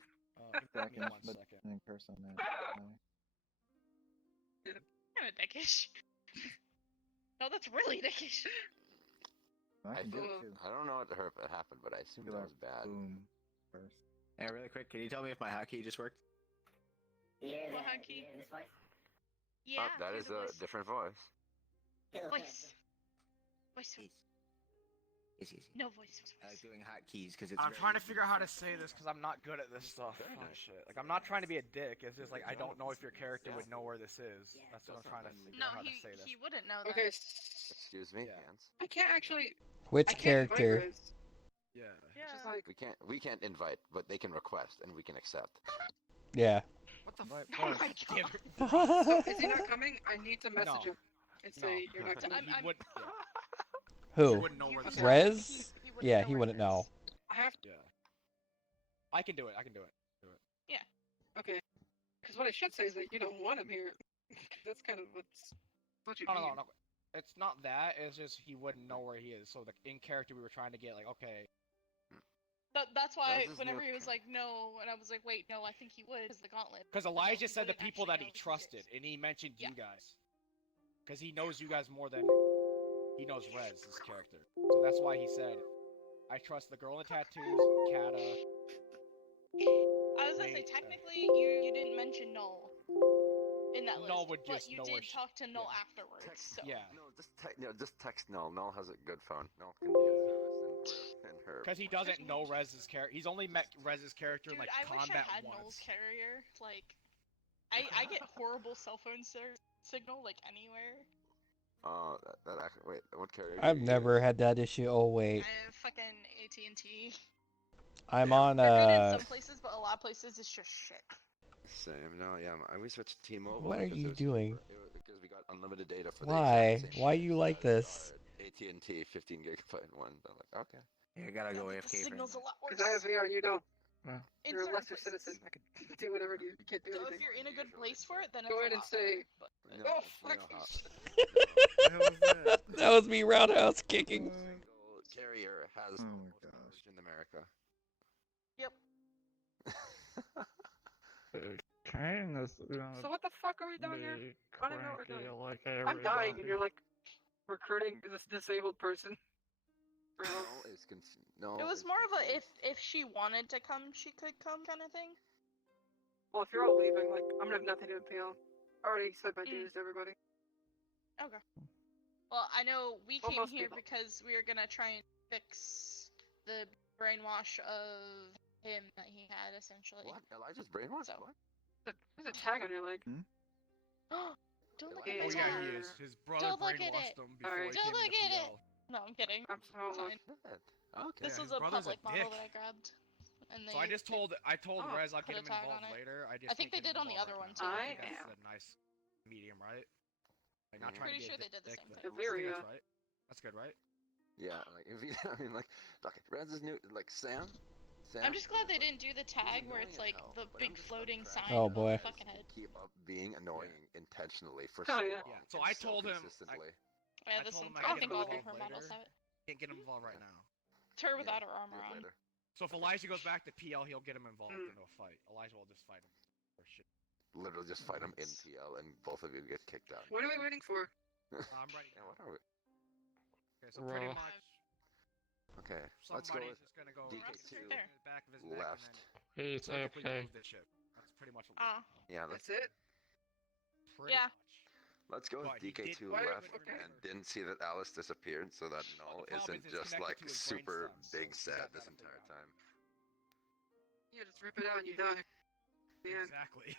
Second, but in person now. Kind of dickish. No, that's really dickish. I can do it too. I don't know what happened, but I assume that was bad. Boom. First. Yeah, really quick, can you tell me if my hotkey just worked? What hotkey? Yeah. Oh, that is a different voice. Voice. No voice. I was doing hotkeys because it's. I'm trying to figure out how to say this because I'm not good at this stuff. Oh, shit. Like, I'm not trying to be a dick. It's just like I don't know if your character would know where this is. That's what I'm trying to figure out how to say this. He wouldn't know that. Okay, Excuse me, Hans. I can't actually. Which I can't invite character? Rez. Yeah. Just like, We can't invite, but they can request and we can accept. Yeah. What the Right, Oh my Damn god. so is he not coming? I need to message him and say you're not coming. He would. He Who? wouldn't know where the Rez? Yeah, he wouldn't know. I have to. Yeah. I can do it. Do it. Yeah. Okay. Because what I should say is that you don't want him here. That's kind of what you mean. No. It's not that. It's just he wouldn't know where he is. So in character, we were trying to get like, okay. That's why whenever he was like, no, and I was like, wait, no, I think he would, because the gauntlet. Because But no, Elijah he said the wouldn't people actually that he know who trusted, is. and he mentioned you guys. Because he knows you guys more than he knows Rez's character. So that's why he said, I trust the girl in the tattoos, Kata. I was gonna say, technically, you didn't mention Null in that Null list, would but just you know where did talk to Null afterwards. Text, so. Yeah. No, just text Null. Null has a good phone. Null can and her. Because he doesn't know Rez's character. He's only met Rez's character Dude, in like I wish I combat had once. Null's carrier. Like, I get horrible cell phone signal like anywhere. Oh, that actually. Wait, what carrier? I've never had that issue. Oh wait, I have fucking AT&T. I'm on They're good in some places, but a lot of places it's just shit. Same. No, yeah. We switched to T-Mobile. What are because you it was doing? because we got unlimited data for Why? the exact same Why price you like this? AT&T 15 gigabyte one. I'm like, okay. Yeah, I gotta go The AFK for signal's a lot worse. Because I have VR, you don't. Well, In You're a certain lesser places. citizen. I can do whatever you can't do So anything. if you're in a good place for it, then Go it's ahead a and lot say. better, Oh fuck! What the hell was that? That was me roundhouse kicking. Single carrier has Oh the my most gosh. coverage in America. Yep. So what the fuck are we doing here? I don't know what we're doing. Like I'm dying, and you're like recruiting this disabled person. Null is no. It was more of a if she wanted to come, she could come kind of thing. Well, if you're all leaving, like I'm gonna have nothing to appeal. I already said my dues to everybody. Okay. Well, I know we came most here people. because we were gonna try and fix the brainwash of him that he had essentially. What? Elijah's brainwashed? So. What? There's a tag on your leg. Don't look Oh at the yeah, tag. he is. His brother Don't look at brainwashed it. him before he Don't came look into at it. PL. No, I'm kidding. I'm so fine. Okay. This Yeah, was his a brother's public a model dick. that I grabbed. And So I told Oh, Rez I'll put get a him tag involved on it. later. I think they did on the other one too. I think that's a nice medium, right? Like not trying Pretty to sure be they did the dick, same but thing. I think that's right. That's good, right? Yeah, like if you, I mean, like, look, Rez is new. Like Sam. I'm just glad they didn't do the tag where it's like the big floating sign Oh, above boy. the fucking head. Keep up being annoying intentionally for Oh, so yeah. long. So and I told him. consistently. Yeah, I this told one. him I I'd get think him all of involved her models later. have it. Can't get him involved right now. Her without her armor Do it on. later. So if Elijah goes back to PL, he'll get him involved into a fight. Elijah will just fight him. Or shit. Literally just fight him in PL, and both of you get kicked out. What are we waiting for? I'm ready. Yeah, what are we? Okay, so pretty much. Okay, let's go Somebody's with just gonna go DK2 in the back of his neck left. and then He's physically AFK. move the ship. That's pretty much what Yeah, That's it. pretty Yeah. much. let's go with But he did- DK2 Why- left, okay. and didn't see that Alice disappeared, so that Null the problem isn't is it's just connected like to his brain super stem, so big he's sad got this that entire figured out. time. Yeah, just rip it out and you die. The end. Exactly.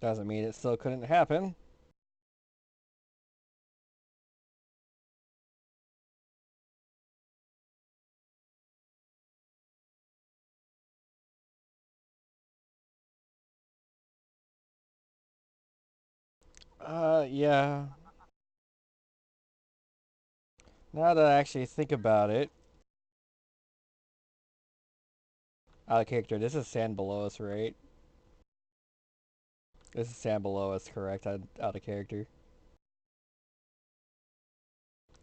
Doesn't mean it still couldn't happen. Yeah. Now that I actually think about it, out of character, this is sand below us, right? This is sand below us, correct? Out of character.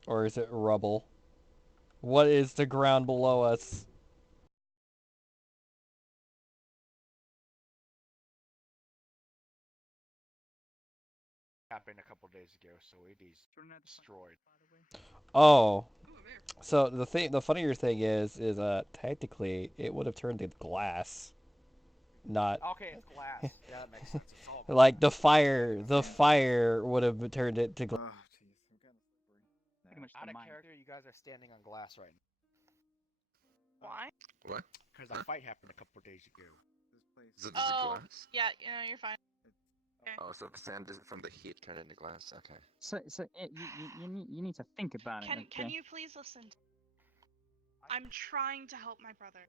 Or is it rubble? What is the ground below us? Happened a couple days ago, so it is destroyed. Oh. So the funnier thing is technically it would have turned into glass. Not Okay, it's glass. Yeah, that makes sense. It's all like the fire would have turned it to glass. Oh, jeez. I'm getting slippery. Pretty much out the of mind. character, you guys are standing on glass right now. Why? What? Because a fight happened a couple days ago. Is it Oh, glass? yeah, you're fine. Okay. Oh, so sand is from the heat turned into glass. Okay. So you need to think about it. Can you please listen? I'm trying to help my brother.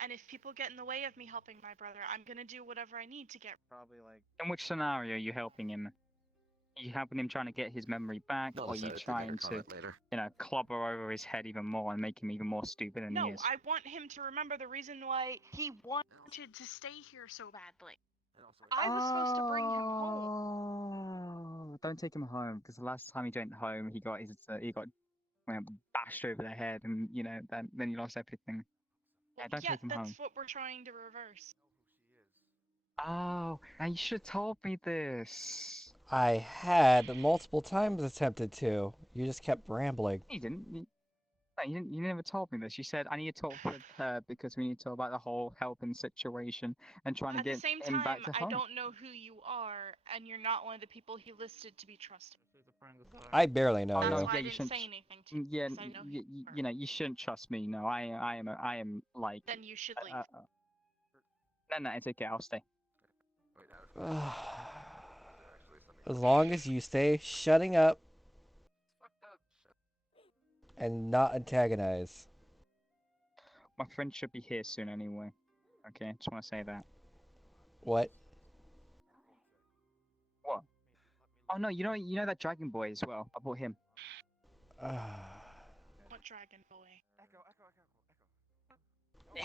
And if people get in the way of me helping my brother, I'm gonna do whatever I need to get. Probably like. In which scenario are you helping him? Are you helping him trying to get his memory back, or are you trying to, clobber over his head even more and make him even more stupid than he is? I want him to remember the reason why he wanted to stay here so badly. I was supposed to bring him home. Oh, don't take him home, because the last time he went home, he got bashed over the head, and then he lost everything. Yeah, don't take him home. That's what we're trying to reverse. Oh, now you should have told me this. I had multiple times attempted to. You just kept rambling. You didn't. You never told me this. You said I need to talk with her because we need to talk about the whole helping situation and trying to get At the same him back time, to I home. don't know who you are, and you're not one of the people he listed to be trusted. I barely know That's you. why I didn't say anything to you. Yeah, I know who you are. you shouldn't trust me. No, I am like. Then you should leave. No, it's okay. I'll stay. As long as you stay shutting up and not antagonize. My friend should be here soon anyway. Okay, just want to say that. What? What? Oh no, you know that dragon boy as well. I bought him. What dragon boy?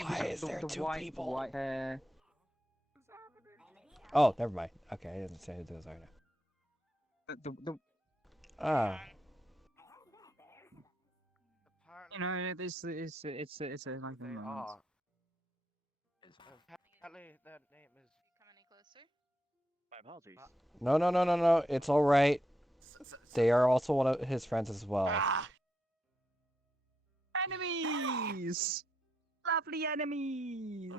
Why is there two people? White hair. Oh, never mind. Okay, I didn't say who those are now. Ah. This it's a like. They are. Apparently, their name is. Come any closer? My apologies. No. It's all right. They are also one of his friends as well. Enemies! Lovely enemies!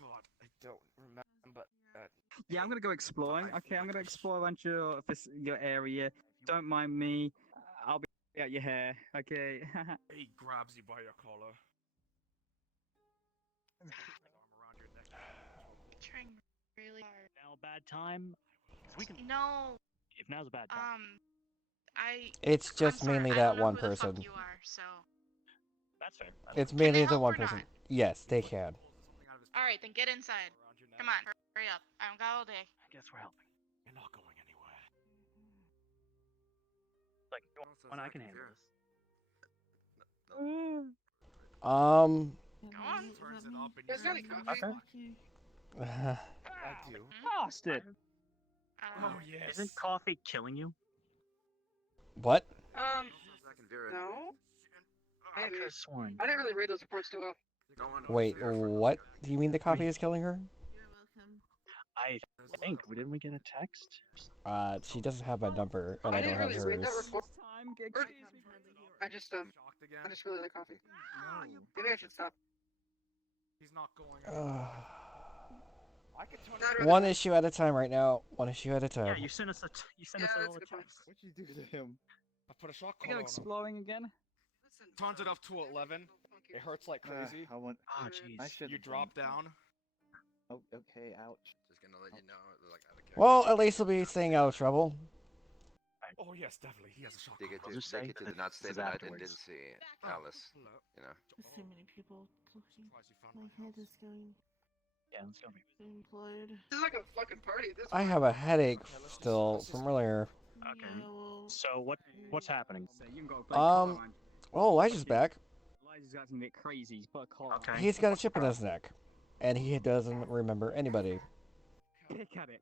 God, I don't remember that. Yeah, I'm gonna go exploring. Okay, I'm gonna explore around your area. Don't mind me. I'll be out your hair. Okay. He grabs you by your collar. Trying really hard. Now a bad time? We can. No. If now's a bad time. It's just mainly that one I don't know who person. the fuck you are, so. That's fair. It's mainly the one person. Yes, they can. Alright, then get inside. Come on, hurry up. I don't got all day. I guess we're helping. You're not going anywhere. Like, when I can handle this. Go on. Turns it up and There's any coffee. I do. Bastard! Oh yes. Isn't coffee killing you? What? No. I could have sworn. I didn't really read those reports too well. Wait, what? Do you mean the coffee is killing her? I think. Didn't we get a text? She doesn't have my number, and I don't have really read that hers. report. I just really like coffee. Maybe I should stop. He's not going. I could One issue at a time right now. One issue at a time. Yeah, you sent us a little text. What'd you do to him? I put a shock Go collar on him. exploring again. Turns it up to 11. It hurts like crazy. I want. Ah, jeez. You drop down. Oh, okay. Ouch. Just gonna let you know, like out of Well, at least he'll be staying out of trouble. Oh yes, definitely. He has a shot. They get I'll to, just they say get to that not this stay is the night and afterwards. didn't see Alice. You know. So many people talking. My head is going Yeah, let's go. implode. This is like a fucking party at this I point. have a headache still from earlier. Okay. Yeah, well, So what's happening? So you can go play collar, man. Oh, Elijah's back. Elijah's acting a bit crazy. He's put a collar. Okay. He's got a chip in his neck, and he doesn't remember anybody. Pick at it.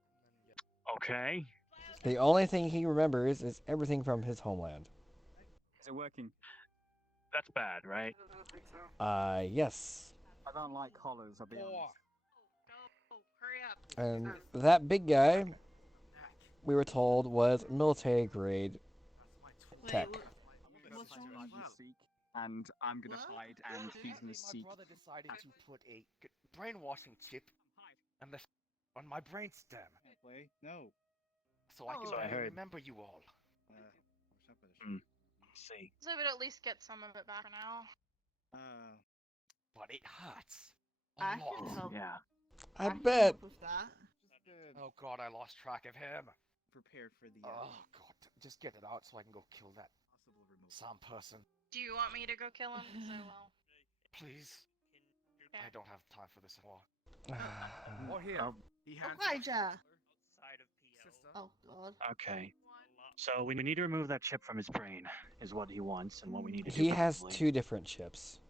Okay. The only thing he remembers is everything from his homeland. Is it working? That's bad, right? I don't think so. Yes. I don't like collars, I'll be honest. Go, hurry up. And that big guy, we were told, was military grade tech. what's wrong? And I'm gonna What? hide, and he's gonna My seek. brother decided to put a brainwashing chip on on my brainstem, Play? No. so I can Oh. So I barely heard. remember you all. See. So I would at least get some of it back now. But it hurts a I lot. can help. Yeah. I can bet. help with that. Oh god, I lost track of him. Prepared for the. Oh god, just get it out so I can go kill that Sam person. Do you want me to go kill him? 'Cause I will. Please. Okay. I don't have time for this anymore. Oh here. He hands. Elijah! Outside of PL. Oh god. Okay. So we need to remove that chip from his brain, is what he wants, and what we need to do. He has probably. 2 different chips.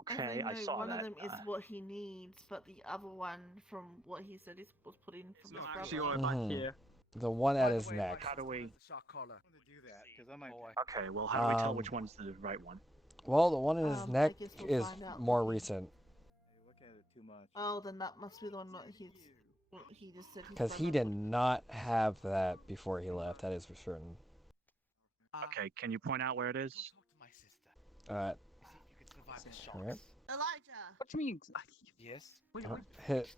Okay, I know saw one that. of them is what he needs, but the other one, from what he said, was put in from his brother. Back here. The one at his neck. How do we? Shot caller. I'm gonna do that because I might. Okay, well, how do we tell which one's the right one? Well, the one in his I neck guess we'll is find out. more recent. Look at it too much. Oh, then that must be the one that he just said. his Because he brother did not have that before he left, that is for certain. Okay, can you point out where it is? Alright. Alright. Elijah! What do you mean? Yes. Hit.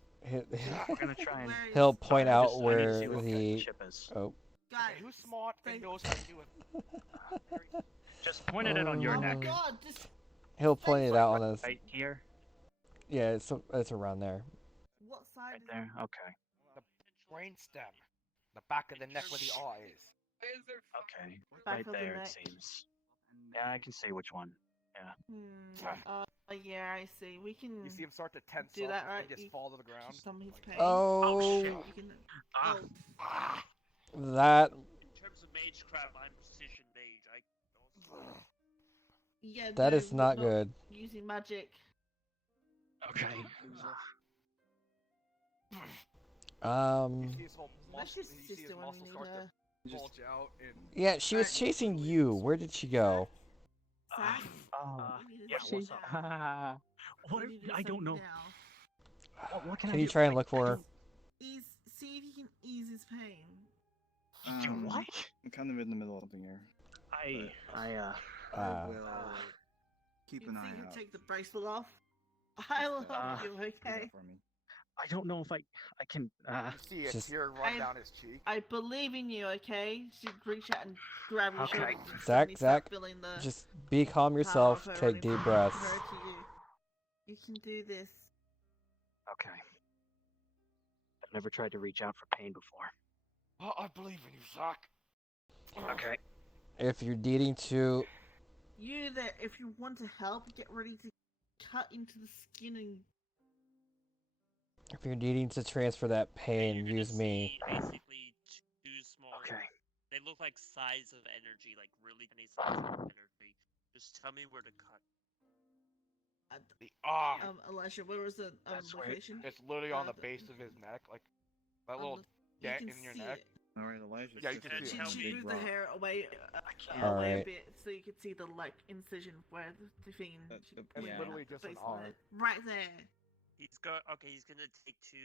We're gonna try and. He'll point I out need to where see what the chip is. oh. Guys, Okay, who's smart and knows how to do it? Just point it on your oh my neck. god, just He'll point it out on his. Right here. Yeah, it's around there. what side Right is there. Okay. The brainstem. The back of the neck where the eye is. Okay. Back Right of the there, it neck. seems. Yeah, I can see which one. Yeah. Yeah, I see. We can You see him start to tense do up that, right? and just fall to the ground. Some his pain. Oh, You can, oh. that. In terms of magecraft, I'm precision mage. I don't. Yeah, That no, is but not good. Using magic. Okay. You see his whole That's muscle, just you see his sister when muscle we need start her. to bulge out and Yeah, she was chasing you. Where did she go? Zach, Oh. we need to Yeah, do what's something up? now. What? We need to do I don't something know. now. What can I Can you do? try and look for her? See if you can ease his pain. What? I'm kind of in the middle of something here. I will keep You an think eye you out. take the bracelet off? I will help you, Do okay? that for me. I don't know if I can. you see a Just- tear run down his cheek. I believe in you, okay? Just reach out and grab your Okay. shoulder. and Zach, suddenly start Zach, feeling the just be calm power yourself. of her Take running deep from breaths. her to you. You can do this. Okay. I've never tried to reach out for pain before. Oh, I believe in you, Zach. Okay. If you're needing to, You there, if you want to help, get ready to cut into the skin and if you're needing to transfer that pain, use me. Basically, two small. Okay. They look like size of energy, like really tiny size of energy. Just tell me where to cut. The arm. Elijah, where was the That's where location? It's literally on the the- base of his neck, like that On little the- dent can in your see neck. it. Alright, Elijah. Yeah, you can see it. Tell She me. moved the hair away, can't. away a Alright. bit, so you could see the like incision where the thing. That's went literally at the just an base of arm. it. Right there. He's gonna take 2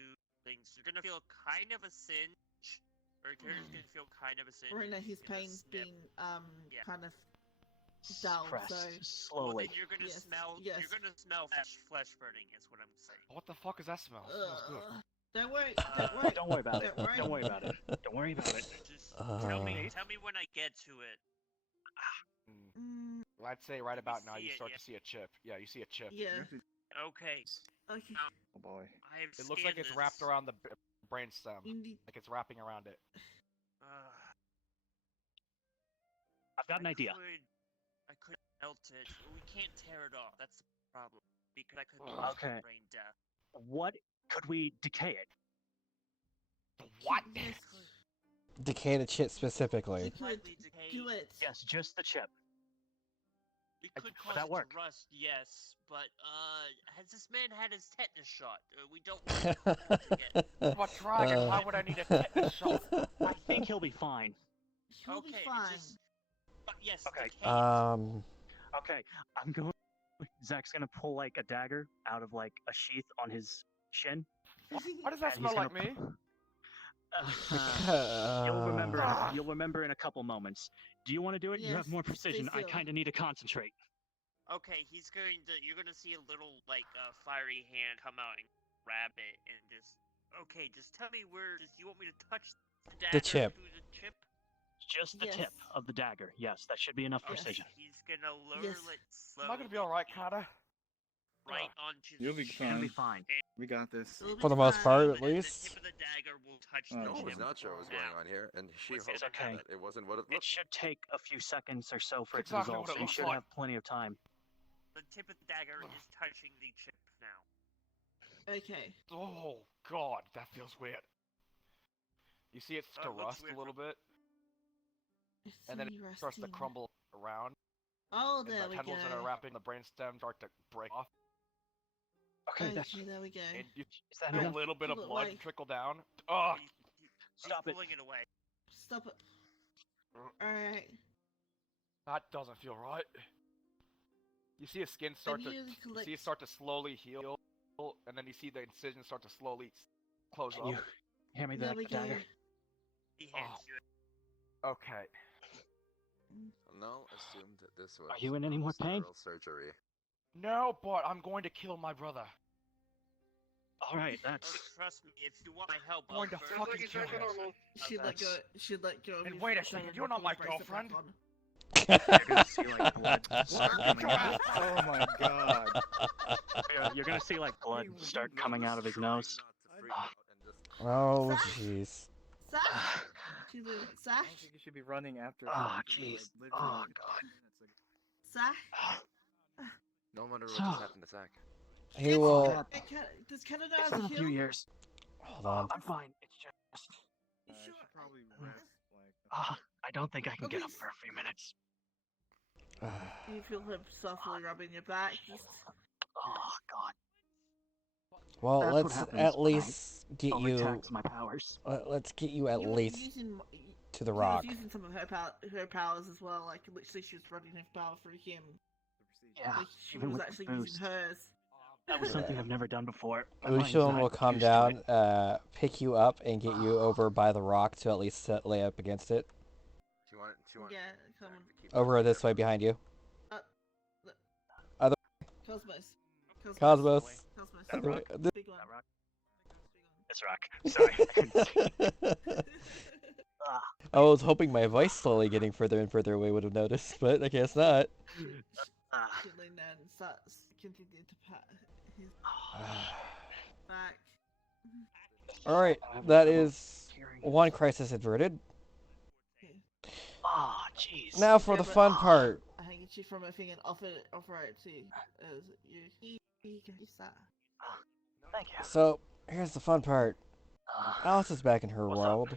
things. You're gonna feel kind of a cinch, or you're just gonna feel kind of a cinch. Right now, and his he's gonna pain's snip. being Yeah. kind of dull. Suppressed So Well, slowly. then you're gonna Yes, smell. yes. You're gonna smell flesh burning. Is what I'm saying. What the fuck is that smell? It smells good. don't worry. Don't worry. Don't worry about it. Don't worry. Don't worry about it. Don't worry about it. Just tell me. Uh. Tell me when I get to it. Well, I'd say right about now see you it, start yeah. to see a chip. Yeah, you see a chip. Yeah. Okay. Okay. Now, Oh boy. I have It looks like scanned it's wrapped this. around the brainstem, like it's wrapping around it. I've got an idea. I could melt it. We can't tear it off. That's the problem. Because I could Okay. brain death. What could we decay it? What? Decay the chip specifically. Do it. Yes, just the chip. We could Would cause that it work? to rust, yes, but has this man had his tetanus shot? We don't want him to get. What dragon? Why would I need a tetanus shot? I think he'll be fine. He'll be fine. Just, yes. Okay. Decay Okay, I'm going. Zach's gonna pull like a dagger out of like a sheath on his shin. Why does that And he's smell like gonna me? You'll remember in a couple moments. Do you want to do it? You have Yes, more precision. I Cecil. kind of need to concentrate. Okay, you're gonna see a little, like, fiery hand come out and grab it and just tell me where, you want me to touch the dagger chip. to the chip? Just the Yes. tip of the dagger. Yes, that should be enough Okay, precision. he's gonna lower Yes. it Am I gonna be alright, Carter? right onto You'll the be chip. You'll be fine. fine. We got this. It'll be For the most fine. part, at The least. tip of the dagger will touch Oh, the No, I chip. was not sure what was going Now. on here, and she It's hoped okay. that it wasn't what it It looked. should take a few seconds or so for it to Exactly dissolve, what it so you looks should like. have plenty of time. The tip of the dagger is touching the chip now. Okay. Oh God, that feels weird. You see it start to looks rust weird a little bit, It's and then it really starts to rusty. crumble around. Oh, And there the we tendrils that are go. wrapping the brainstem start to break off, Okay, that's Okay, there we go. and you is that see a enough? little bit of Pull it blood away. trickle down. Oh, He's Stop it. pulling it away. Stop it. Alright. that doesn't feel right. You see his skin start to, you you collect- see it start to slowly heal, and then you see the incision start to slowly close Can up. you hand me There that we go. dagger? He hands you it. Okay. No, assumed that this was. Are you in any more pain? sterile surgery. No, but I'm going to kill my brother. All right, Oh, that's. trust me, if you want my help, Going to I'll fucking burn kill you. him. She'd let go. She'd let go. of And his wait a hand second, and you're not pull my his bracelet back girlfriend. on. You're gonna see like blood start coming out. Oh my god. You're gonna see like blood start coming out of his nose. Oh, jeez. Zach? She's a Zach? I don't think you should be running after. Ah, somebody, jeez. like, Oh, literally God. Zach? No wonder what So- just happened to Zach. He will. Does Canada It's have been a a few heal? years. Hold on. I'm fine. It's just. You She sure? probably rest like. I don't think I can get up least- for a few minutes. You feel him softly rubbing your back. Just Oh God. Well, That's what let's happens at when I least get you. overtax my powers. Let's get you at he was least using, to the he rock. was using some of her powers as well. Like literally, she was running her power through him. Yeah, Like, she even was with the actually boost. using hers. That was something I've never done before. My mind's Lucian not will come used to it. down, pick you up, and get you over by the rock to at least lay up against it. Do you want? Do you want? Yeah, come on. Over this way behind you. Look. Other Cosmos. Cosmos. Cosmos. Other way. Big one. That rock. This rock. Sorry. I couldn't see. I was hoping my voice slowly getting further and further away would have noticed, but I guess not. She leaned down and starts continuing to pat his back. Alright, that is one crisis averted. Oh, jeez. Now for the fun part. I handkerchief from her thing and offer it to you. You can use that. Thank you. So, here's the fun part. Alice is back in her world.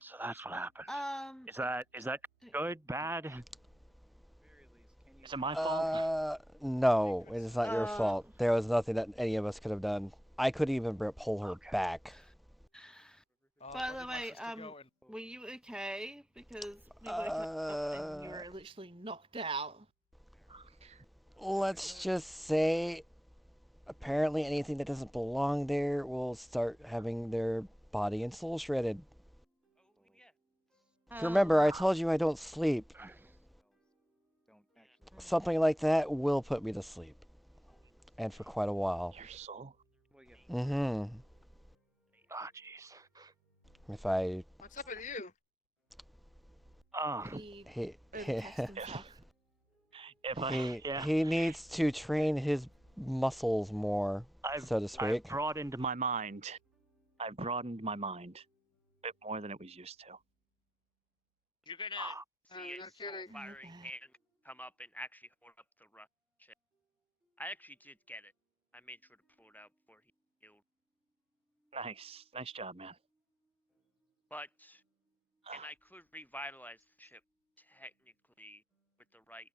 So that's what happened. Is that good, bad? Is it my fault? No, it is not your fault. There was nothing that any of us could have done. I couldn't even pull her back. By the way, were you okay? Because we woke up and you were literally knocked out. Let's just say, apparently anything that doesn't belong there will start having their body and soul shredded. Remember, I told you I don't sleep. Something like that will put me to sleep. And for quite a while. Your soul? Mm-hmm. Oh, jeez. If I... What's up with you? He he needs to train his muscles more. so to I've speak. broadened my mind. I've broadened my mind a bit more than it was used to. You're gonna see a small firing hand come up and actually hold up the rust chip. I actually did get it. I made sure to pull it out before he killed. Nice. Nice job, man. But, and I could revitalize the chip technically with the right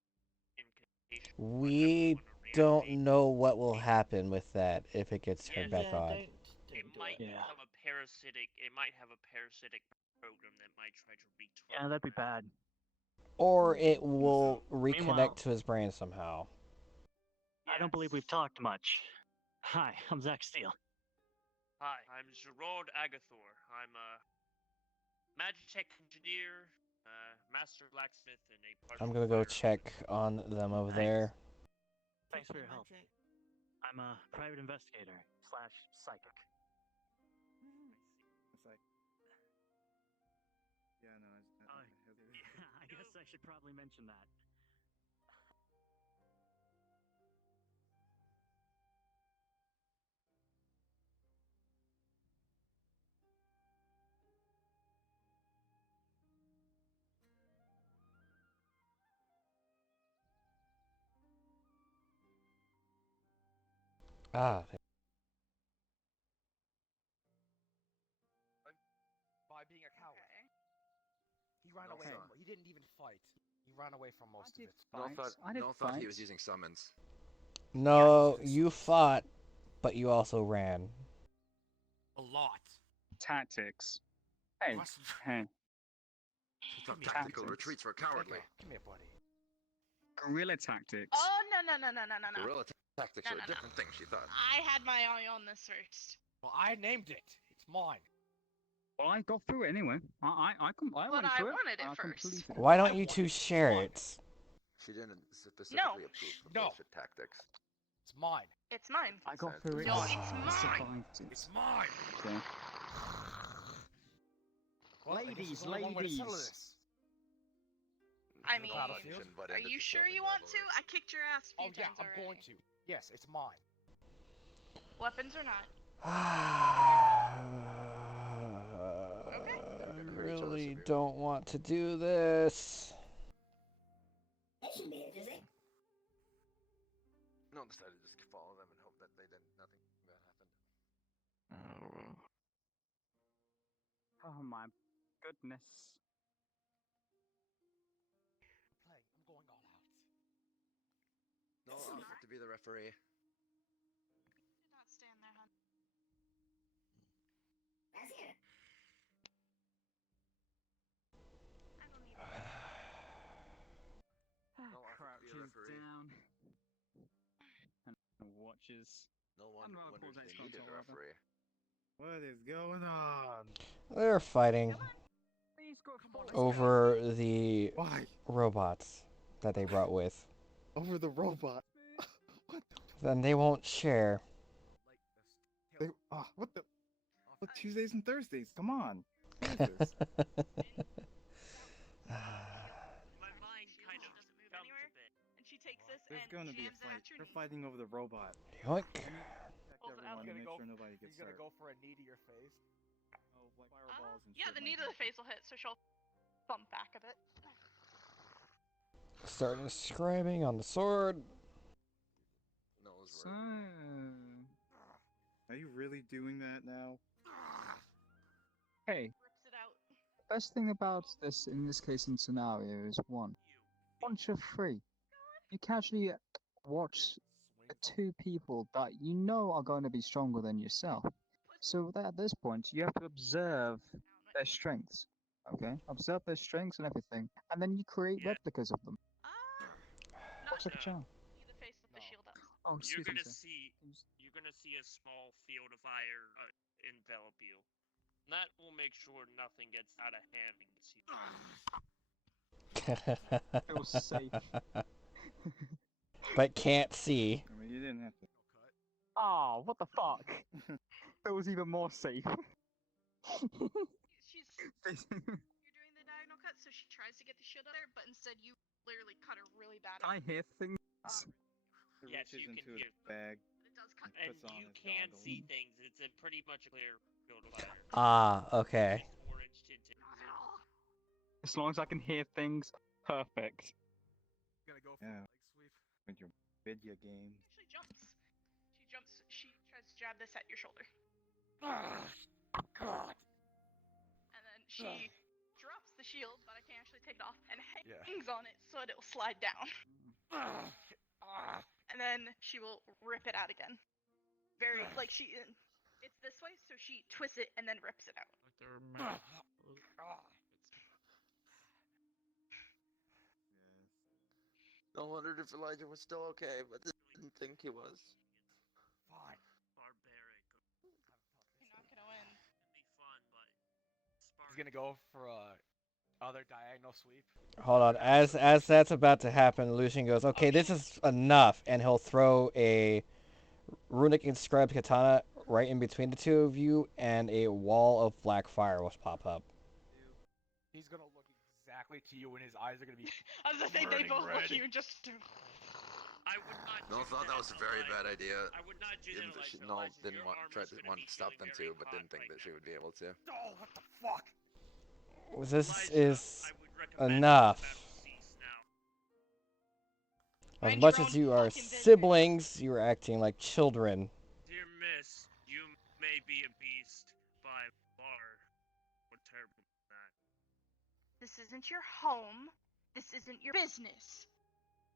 incantation. We don't know what will happen with that if it gets turned back on. It might become a parasitic. It might have a parasitic program that might try to retarget. Yeah, that'd be bad. Or it will reconnect Meanwhile, to his brain somehow. I don't believe we've talked much. Hi, I'm Zach Steele. Hi, I'm Gerard Agathor. I'm a Magitech engineer, master blacksmith, and a partial I'm gonna go check on them over there. Thanks for your help. I'm a private investigator / psychic. It's like, yeah, no, I guess I should probably mention that. Ah. By being a coward. He ran away from. He didn't even fight. He ran away from most of it. No thought he was using summons. No, you fought, but you also ran. A lot. Tactics. Hey, hey. Tactical retreats were cowardly. Come here, buddy. Guerrilla tactics. Oh, no. Guerrilla tactics No, are no, a different thing, she thought. I had my eye on this first. Well, I named it. It's mine. Well, I got through it anyway. I went through it. wanted it and I first. completed it. Why don't you two share it? She didn't specifically approve of bullshit tactics. It's mine. It's mine. I got through it. No, and it's I mine. survived it. It's mine. Okay. Well, Ladies. I mean, are you sure you want to? I kicked your ass a few times already. I'm going to. Yes, it's mine. Weapons or not? I really don't want to do this. No, decided to just follow them and hope that nothing bad happened. Oh my goodness. Play. I'm going all out. No offer to be the referee. Do not stand there, hun. That's it. I don't need No offer to be a referee. Down. And watches. No one wonders they needed a referee. What is going on? They're fighting over the robots that they brought with. Over the robot. What Then they won't share. the? What the? What Tuesdays and Thursdays? Come on. Jesus. My mind kind of doesn't move anywhere. And she takes this There's and going to be a jams it fight. at your They're knee. fighting over the robot. Yoink. Everyone, make sure nobody gets He's gonna hurt. go for a knee to your face. Oh, like fireballs and Yeah, shit the knee might to the happen. face will hit, so she'll bump back a bit. Starting scribing on the sword. So, are you really doing that now? Hey, Rips it out. best thing about this, in this case and scenario, is once you're free, you casually watch two people that you know are going to be stronger than yourself. So at this point, you have to observe their strengths. Okay? Observe their strengths and everything, and then you create replicas of them. Looks like a charm. Knee to the face with the shield up. Oh, You're excuse me, gonna sir. see a small field of fire envelop you. That will make sure nothing gets out of hand and gets you. Feels safe. But can't see. I mean, you didn't have to. Oh, what the fuck? That was even more safe. She's you're doing the diagonal cut, so she tries to get the shield out there, but instead you literally cut her really bad. I hear things. It Yes, reaches you can into hear. its bag. It does And you can see things. It's a pretty much a clear field of fire. Ah, okay. It's orange tinted. As long as I can hear things, perfect. Gonna go for Yeah. leg sweep. With your video game. She jumps. She jumps. She tries to jab this at your shoulder. God. And then she drops the shield, but I can't actually take it off, and hangs on it so that it will slide down. And then she will rip it out again. Very, like, it's this way, so she twists it and then rips it out. I wondered if Elijah was still okay, but didn't think he was. Fine. Barbaric. You're not gonna win. It'll be fun, but He's gonna go for other diagonal sweep. Hold on. As that's about to happen, Lucian goes, okay, this is enough, and he'll throw a runic inscribed katana right in between the two of you, and a wall of black fire will pop up. He's gonna look exactly to you, and his eyes are gonna be. I was gonna say they both look at you just. I would not. No, thought that was a very bad idea. I would not do that, Elijah. No, Elijah, didn't your want armor's to gonna be stop them feeling too, but very didn't think hot that she would be able to. Oh, what the fuck? This Elijah, is I would recommend enough. battle cease now. As Mind much your as own you are fucking business. siblings, you are acting like children. Dear Miss, you may be a beast by far. What terrible that. This isn't your home. This isn't your business.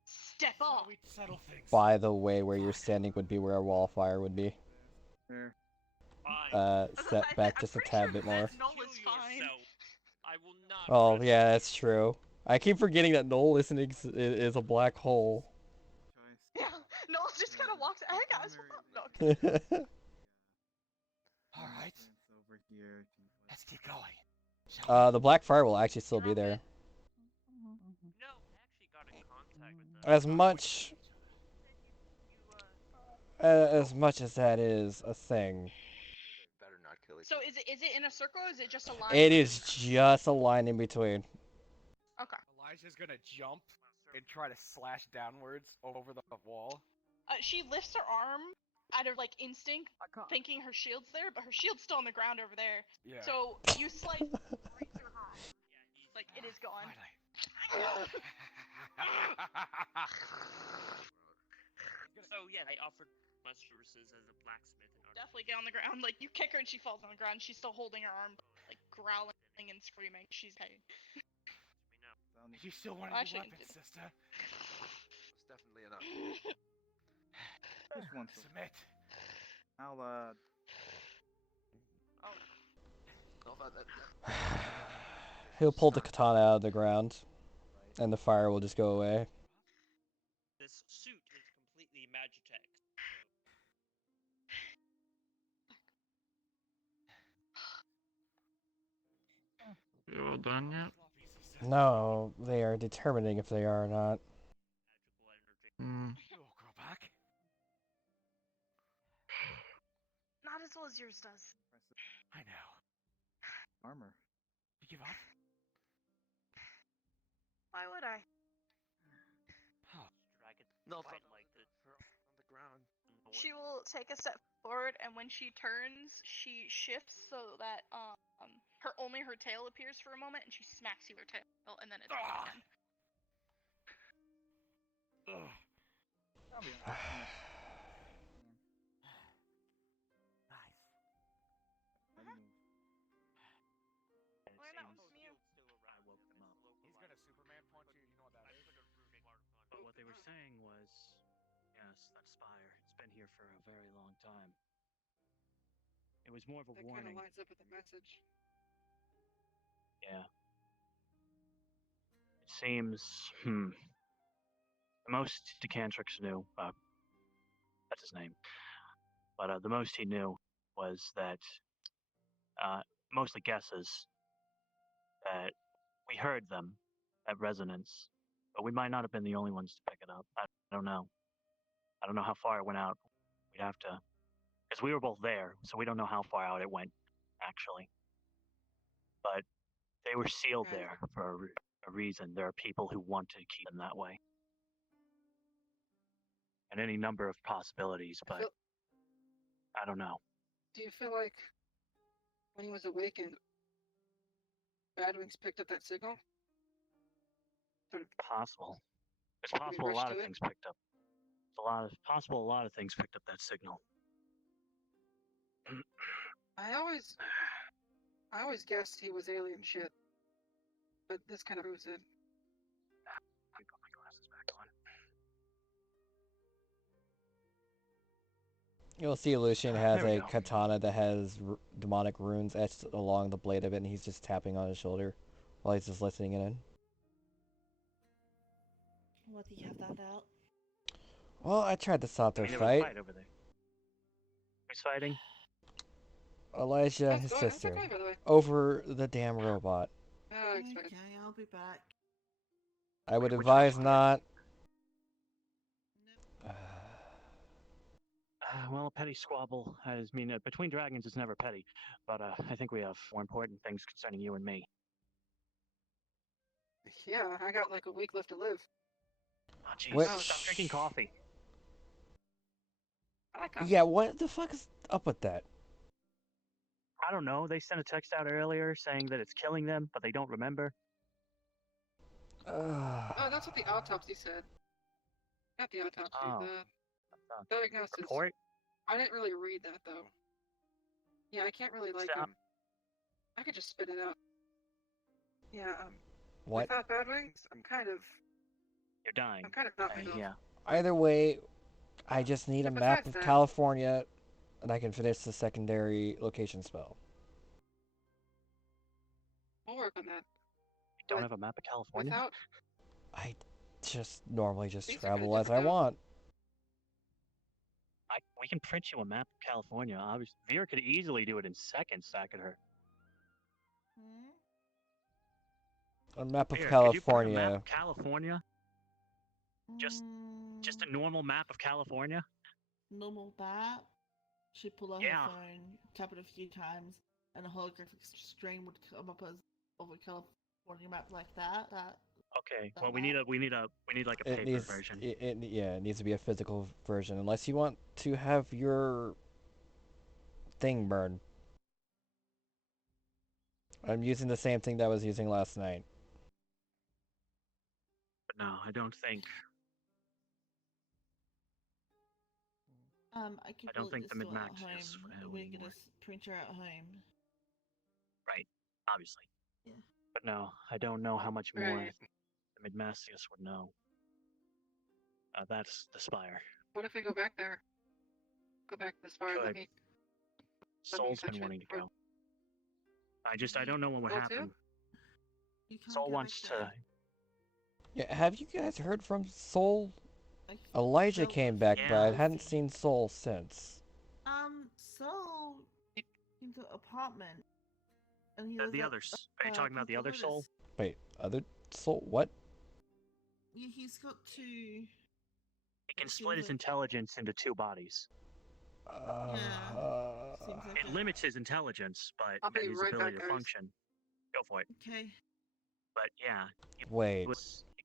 Step off. We settle things. By the way, where you're standing would be where a wall of fire would be. Step back just a tad bit more. Noel is fine. I will not. Oh, yeah, that's true. I keep forgetting that Noel is a black hole. Yeah, Noel just kind of walks. Hey guys, what's up? No. All right. Let's keep going. The black fire will actually still be there. No, I actually got in contact with them. As much as that is a thing. Better not kill each So is it in a circle or is it just a line? It is just a line in between. Okay. Elijah's gonna jump and try to slash downwards over the wall. She lifts her arm out of like instinct, thinking her shield's there, but her shield's still on the ground over there. Yeah. So you slice right through her eye. Like it is gone. So yeah, I offered my services as a blacksmith. Definitely get on the ground. Like you kick her and she falls on the ground. She's still holding her arm, like growling and screaming. She's okay. You still want Well, to do actually, weapons, sister? It's definitely enough. Just one. Submit. I'll He'll pull the katana out of the ground, and the fire will just go away. This suit is completely Magitech. You all done yet? No, they are determining if they are or not. Hmm. You'll grow back. Not as well as yours does. I know. armor. You give up? Why would I? No, Fight like this from the ground. She will take a step forward, and when she turns, she shifts so that only her tail appears for a moment, and she smacks you with her tail, and then it's gone again. He's gonna Superman punch you. You know what that is? But what they were saying was, yes, that spire. It's been here for a very long time. It was more of a That warning. kind of lines up with the message. Yeah. It seems, the most Decantrix knew, that's his name, but the most he knew was that, mostly guesses, that we heard them at Resonance, but we might not have been the only ones to pick it up. I don't know. I don't know how far it went out. We'd have to, because we were both there, so we don't know how far out it went, actually. But they were sealed there for a reason. There are people who want to keep them that way. And any number of possibilities, but I don't know. Do you feel like when he was awakened, Bad Wings picked up that signal? Sort of Possible. It's maybe possible a rushed lot to of it? things picked up. Possible a lot of things picked up that signal. I always guessed he was alien shit, but this kind of proves it. Let me put my glasses back on. You'll see Lucian has There we a go. katana that has demonic runes etched along the blade of it, and he's just tapping on his shoulder while he's just listening in. What do you have that out? Well, I tried to stop their there was a fight. fight over there. Who's fighting? Elijah and his That's sister. okay, by the way. Over the damn robot. Okay, I'll be back. I would Which advise robot? not. Well, a petty squabble. Between dragons is never petty, but I think we have more important things concerning you and me. Yeah, I got like a week left to live. Oh, jeez. Which... Stop drinking coffee. I like coffee. Yeah, what the fuck is up with that? I don't know. They sent a text out earlier saying that it's killing them, but they don't remember. Oh, that's what the autopsy said. Not the autopsy, the diagnosis. Report? I didn't really read that though. Yeah, I can't really like I could just spit it out. Yeah, What? without Bad Wings, I'm kind of dying. I'm kind of not myself. Yeah. Either way, I just need a map of that- California, and I can finish the secondary location spell. We'll work on that. You don't have a map of California? Without I just normally just These are kinda travel as I different now. want. We can print you a map of California. Obviously, Vera could easily do it in seconds. That could hurt. A map of Vera, California. could you print a map of California? Just a normal map of California? Normal map. She pulled out Yeah. her phone, tap it a few times, and a holographic screen would come up as of a California map like that. Okay. That Well, we map. need like a It paper needs, version. yeah, it needs to be a physical version, unless you want to have your thing burned. I'm using the same thing that I was using last night. But no, I don't think. I could I don't build think this the store at mid-max is home. available We're gonna anymore. printer at home. Right. Obviously. Yeah. But no, I don't know how much more Right. the Mid-Mastius would know. That's the Spire. What if we go back there? Go back to the Spire. Let Could. me Soul's touch been it wanting to for- go. I don't know what would Soul too? happen. You can't Soul go wants back there. to. Yeah, have you guys heard from Soul? Like, Elijah Soul came was back, but I here. hadn't seen Soul since. Soul came to the apartment, and he was The at, others. Are you talking about the other Lotus. Soul? Wait, other Soul? What? Yeah, he's got two. It can split his intelligence into two bodies. Seems like It that. limits his intelligence, but I'll be his right ability back, to guys. function. Go for it. Okay. But yeah. Wait. It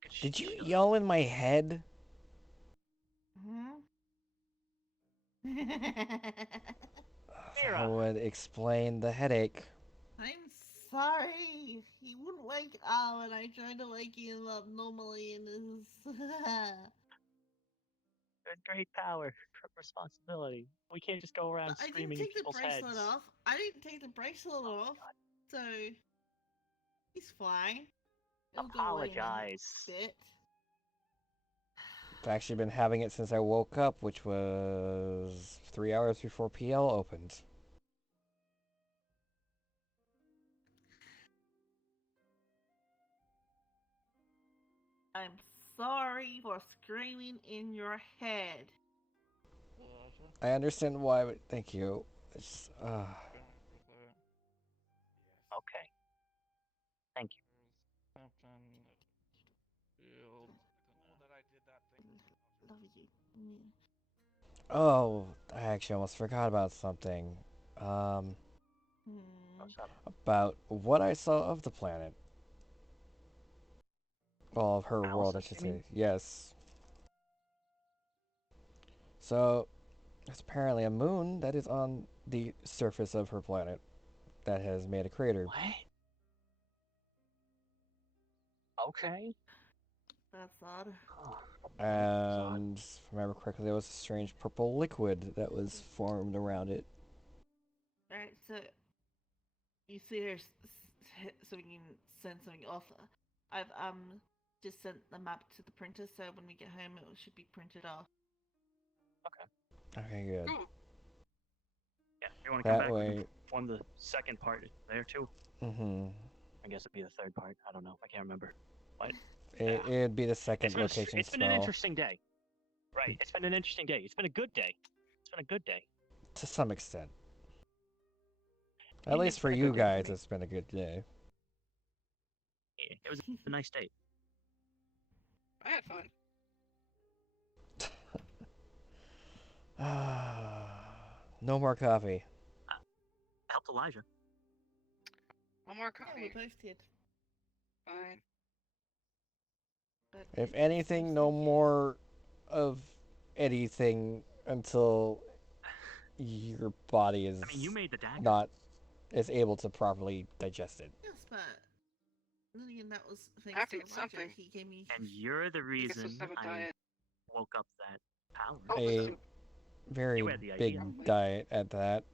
could Did you yell in my head? Hmm? That would explain the headache. I'm sorry. He wouldn't wake up, and I tried to wake him up normally in his. Great power, responsibility. We can't just go around I didn't screaming in take the people's bracelet heads. off. I didn't take the bracelet off, so he's fine. It'll go away in a Apologize. bit. I've actually been having it since I woke up, which was 3 hours before PL opened. I'm sorry for screaming in your head. I understand why, but thank you. It's, Okay. Thank you. Love you. Mm. Oh, I actually almost forgot about something. About what I saw of the planet. Well, of her world, I Alice's, should you mean? say. Yes. So, It's apparently a moon that is on the surface of her planet that has made a crater. What? Okay. That's odd. And if I remember correctly, there was a strange purple liquid that was formed around it. Alright, so you see her, so we can send something off. I've just sent the map to the printer, so when we get home, it should be printed off. Okay, good. Cool. Yeah, you want to come That back way. and form the second part there too? Mm-hmm. I guess it'd be the third part. I don't know. I can't remember. What? It'd be the second location It's been an spell. interesting day. Right. It's been an interesting day. It's been a good day. It's been a good day. To some extent. At least for you guys, it's been a good day. Yeah, it was a nice day. I had fun. No more coffee. Helped Elijah. One more Yeah, coffee. we both did. Fine. But If anything, no more of anything until your body is you made the dagger. not is able to properly digest it. yes, but then again, that was thanks have to to get Elijah. something. He gave me. And you're the You guys reason just have a I diet. woke up that power. Oh, A very You had the big idea. diet at that.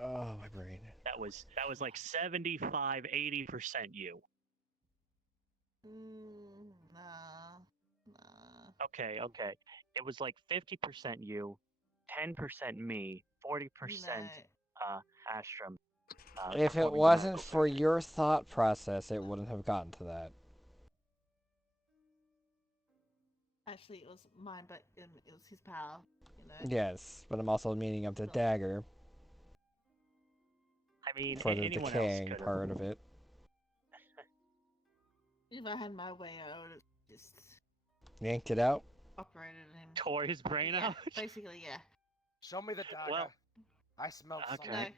Oh, my brain. That was like 75, 80% you. Nah. Okay. It was like 50% you, 10% me, 40% Astrum. If it performing the wasn't medical for your thought process, it wouldn't have gotten to that. Actually, it was mine, but it was his power. You know. Yes, but I'm also meaning of the dagger I mean, for the anyone else decaying could part of it. If I had my way, I would have just Yanked it out? operated him. Tore his brain Yeah, out? basically, yeah. Show me the dagger. Well, I smelled okay. something.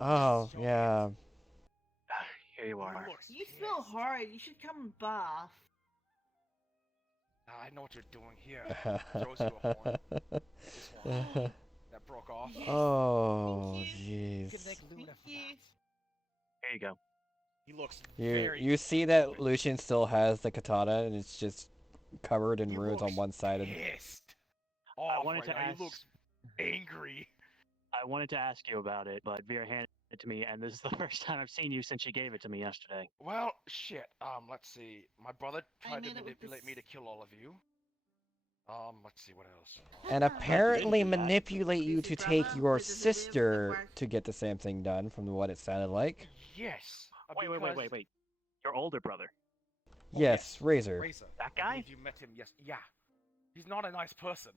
Oh, yeah. Here you are. You smell horrid. You should come and bath. I know what you're doing here. Throws you a horn. This one. That broke off. Oh, You jeez. can thank Luna for that. Here you go. He looks You very see that Lucian still has the katana and it's just covered in He runes on looks one side. pissed. I wanted to now. ask. He looks angry. I wanted to ask you about it, but Vera handed it to me, and this is the first time I've seen you since she gave it to me yesterday. Well, shit. Let's see. My brother tried to made it with manipulate me this- to kill all of you. Let's see what else. And apparently manipulate you to take your sister to get the same thing done, from what it sounded like. Yes. Wait. Your older brother. Yes, Razor. Razor. That I guy? believe you met him. Yes. Yeah. He's not a nice person.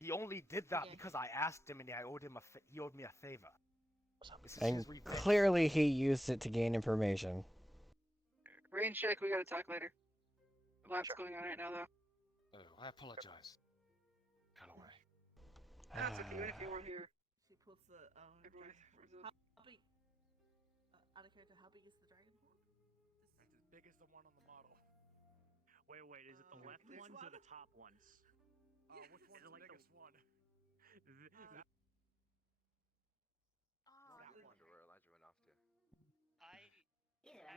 He only did that because I asked him, and he owed me a favor. This is And his revenge. clearly he used it to gain information. Rain check, we gotta talk later. A lot's going on right now, though. Oh, I apologize. Cut away. That's okay, even if you weren't here. She puts the Everyone, How big? Out of character, how big is the dragon horn? It's as big as the one on the model. Wait, is it the left ones or the top ones? Which one's the biggest one? That one where Elijah went off to. I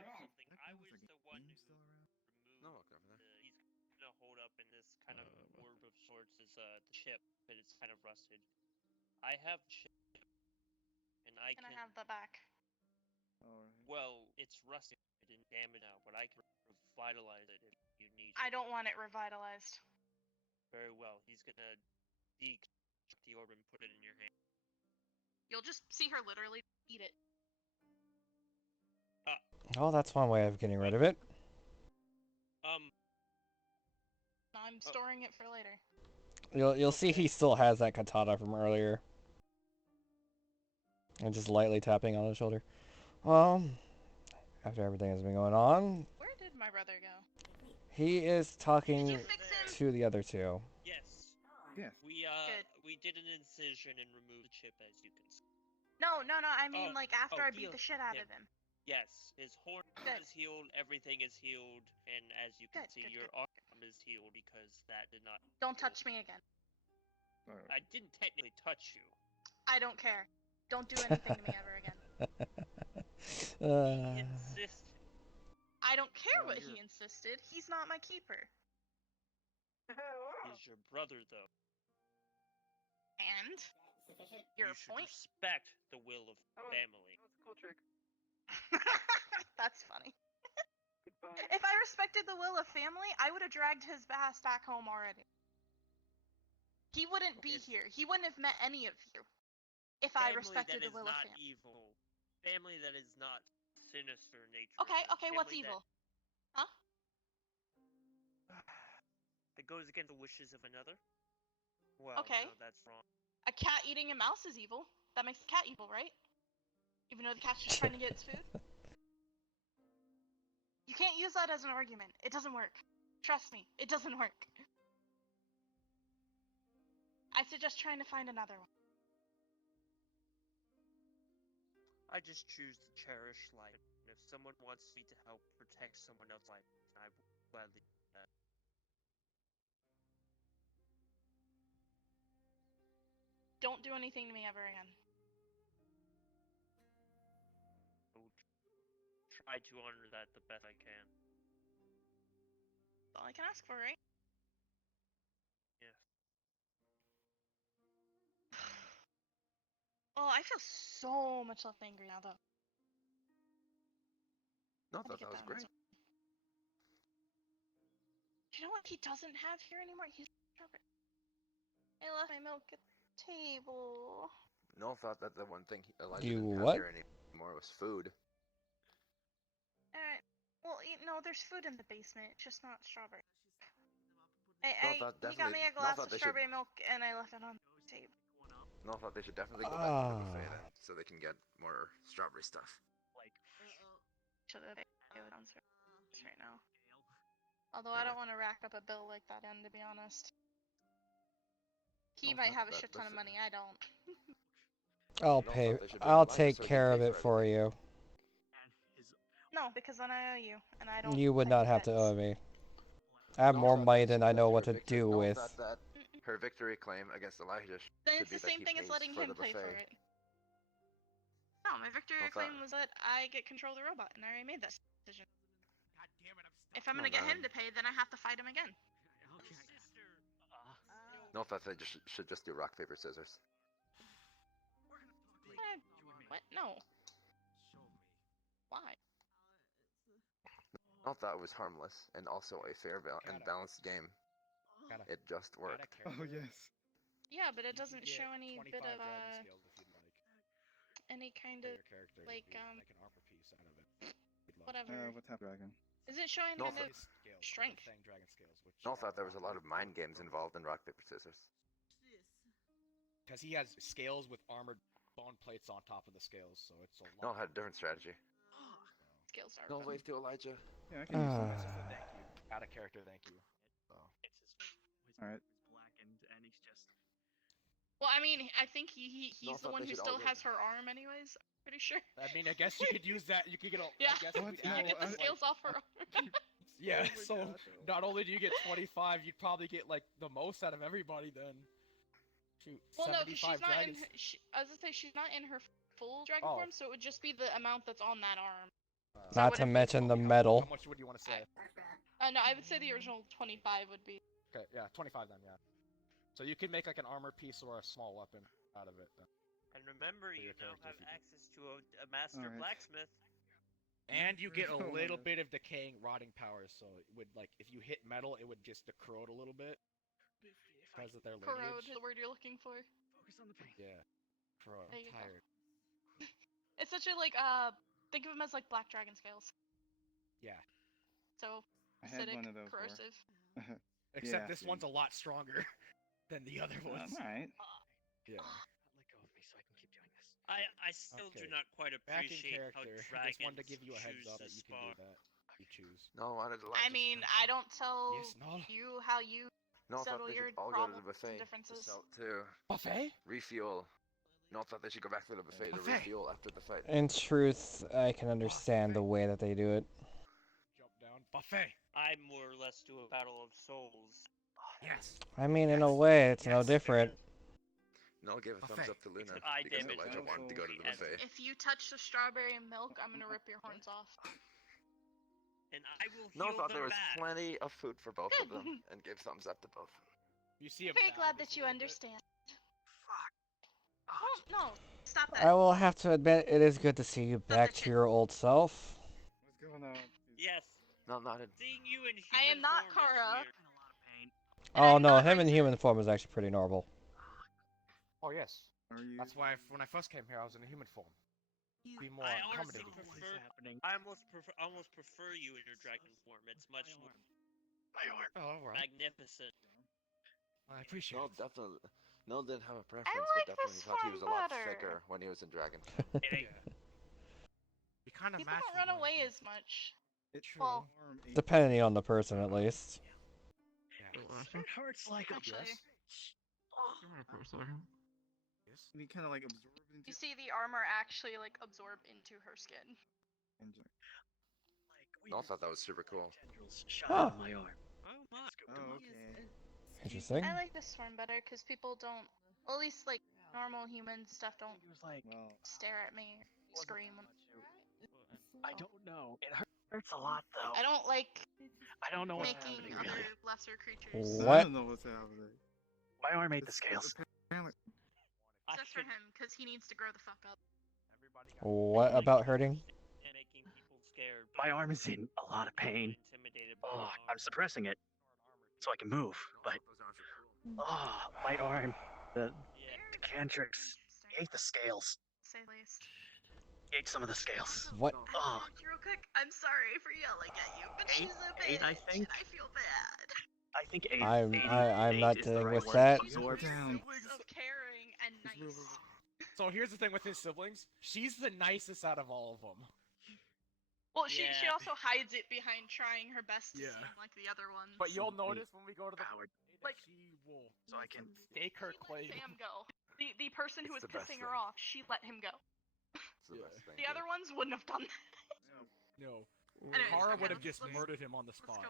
have something. I was the one who removed No, I'll cover that. he's gonna hold up in this kind of orb of sorts is the chip, but it's kind of rusted. I have chip, and I Can can. I have the back? Well, it's rusted and damaged now, but I can revitalize it if you need. I don't want it revitalized. Very well. He's gonna deconstruct the orb and put it in your hand. You'll just see her literally eat it. Oh, that's one way of getting rid of it. I'm storing it for later. You'll see he still has that katana from earlier. And just lightly tapping on his shoulder. Well, after everything has been going on, Where did my brother go? he is talking to the other two. Yes. Yes. We did an incision and removed the chip, as you can see. No. I mean, like after I beat healed the shit out him. of him. Yes, his horn is healed, everything is healed, and as you can see, your arm is healed because that did not. Don't touch me again. I didn't technically touch you. I don't care. Don't do anything to me ever again. He insisted. I don't care what he insisted. He's not my keeper. He's your brother, though. And? Your you should point? respect the will of family. Cool trick. That's funny. If I respected the will of family, I would have dragged his ass back home already. He wouldn't be here. He wouldn't have met any of you if I respected the will of family. Evil. Family that is not sinister in nature. Okay, what's evil? Huh? That goes against the wishes of another? Well, okay. No, that's wrong. A cat eating a mouse is evil. That makes the cat evil, right? Even though the cat's just trying to get its food? You can't use that as an argument. It doesn't work. Trust me, it doesn't work. I suggest trying to find another one. I just choose to cherish life. And if someone wants me to help protect someone else's life, I will gladly do that. Don't do anything to me ever again. Try to honor that the best I can. That's all I can ask for, right? Yes. Oh, I feel so much less angry now, though. No, I thought that was great. Do you know what he doesn't have here anymore? I left my milk at the table. No, I thought that the one thing Elijah You didn't what? have here anymore was food. Alright. Well, no, there's food in the basement. It's just not strawberry. No, He got me a glass of strawberry milk, and I left it on the table. No, I thought they should definitely go back to the buffet then, so they can get more strawberry stuff. To the downstairs right now. Although I don't want to rack up a bill like that end, to be honest. He might have a shit ton of money. I don't. I'll pay. I'll take care of it for you. No, because then I owe you, and I don't. You would not have to owe me. I have more money than I know what to do with. Her victory claim against Elijah Then should it's be the that same he thing as pays letting for him the pay for buffet. it. No, my victory claim was that I get control of the robot, and I already made that decision. If I'm gonna get him to pay, then I have to fight him again. No, I thought they should just do rock, paper, scissors. What? No. Why? I thought it was harmless and also a fair and balanced game. It just worked. Oh yes. Yeah, but it doesn't show any bit of any kind of like whatever. What type of dragon? Is it showing No, kind of strength? No, I thought there was a lot of mind games involved in rock, paper, scissors. Because he has scales with armored bone plates on top of the scales, so it's a lot. No, I had a different strategy. Scales are. No, wave to Elijah. Yeah, I can use that. Thank you. Add a character, thank you. Alright. Well, I mean, I think he's the one who still has her arm, anyways. Pretty sure. I mean, I guess you could use that. You could get a. Yeah. I guess You could get the scales off her arm. Yeah. So not only do you get 25, you'd probably get like the most out of everybody then. Shoot. Well, no, because 75 she's not dragons. in. I was gonna say she's not in her full dragon form, so it would just be the amount that's on that arm. Not to mention the metal. How much would you want to say? No, I would say the original 25 would be. Okay, yeah, 25 then, yeah. So you could make like an armor piece or a small weapon out of it. Then. And remember, you now have access to a master blacksmith. And you get a little bit of decaying, rotting powers. So it would like if you hit metal, it would just corrode a little bit because of their lineage. Corrode, the word you're looking for. Focus on the pain. Yeah, corrode. I'm tired. It's such a think of them as like black dragon scales. Yeah. So acidic, one of those corrosive. Except this one's a lot stronger than the other ones. Alright. Yeah. Let go of me so I can keep doing this. I still do not quite appreciate how dragons just wanted to give you a heads up that you can do that. You choose. No, I wanted to. I mean, I don't tell you how you settle your problems and differences. To buffet? Refuel. No, I thought they should go back to the buffet to refuel after the fight. In truth, I can understand the way that they do it. Jump down. Buffet. I more or less do a battle of souls. Yes. I mean, in a way, it's no different. Noel gave a thumbs up to Luna I because damage Elijah wanted to go to the buffet. If you touch the strawberry milk, I'm gonna rip your horns off. And I will Noel heal thought them there was back. plenty of food for both of them and gave thumbs up to both. You see I'm very glad that you understand. Fuck. Oh, no, stop that. I will have to admit, it is good to see you back to your old self. What's going on? Yes. No, not in. Seeing you in human I am not form is Kara. weird. Oh no, him in human form is actually pretty normal. Oh yes. Are you? That's why when I first came here, I was in a human form. Be more I honestly accommodating. prefer. I almost prefer you in your dragon form. It's much more magnificent. I appreciate Noel it. definitely. Noel didn't have a preference, like but definitely this thought he was a lot better. thicker when he was in dragon. You kind of People don't run away as much. It's well, Depending on the person, at least. It hurts like a actually. Come here for a second. And he kind of like absorbed into. You see the armor actually like absorb into her skin. Noel thought that was super cool. Huh. My arm. Oh my. Oh, okay. Interesting. I like this form better because people don't, well, at least like normal humans stuff don't stare at me, scream. I don't know. It hurts a lot though. I don't like. I don't know what's making happening, other really. lesser creatures. What? I don't know what's happening. My arm ate the scales. Except for him, because he needs to grow the fuck up. What about hurting? And making people scared. My arm is in a lot of pain. Intimidated. Oh, I'm suppressing it so I can move, but my arm, the cantrix, he ate the scales. Say the least. He ate some of the scales. What? Oh, Real quick, I'm sorry for yelling at you, but she's a bitch, eight, I think. and I feel bad. I think 8. I'm not is the dealing right with word. that. Absorb down. Of caring and nice. So here's the thing with his siblings. She's the nicest out of all of them. Well, she also hides it behind trying her best to seem like the other ones. But you'll notice when we go to the like she will so I can stake her claim. Sam go. The person who was the best pissing her thing. off, she let him go. It's the best thing. The other ones wouldn't have done that. No. Anyways, Kara okay, would have let's- just murdered him on the spot.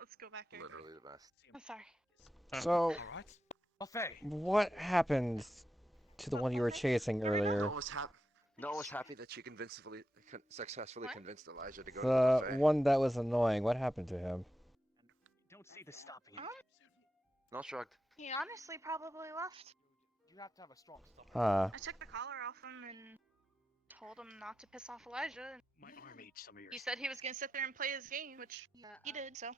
Let's go back there. Literally the best. I'm sorry. So, Alright. Buffet. what happened to the one you were chasing earlier? Noel was happy that she successfully convinced Elijah to go to The the buffet. one that was annoying. What happened to him? don't see this stopping it. Noel shrugged. He honestly probably left. You have to have a strong stomach. Huh. I took the collar off him and told him not to piss off Elijah. And My arm ate some of your. he said he was gonna sit there and play his game, which he did. So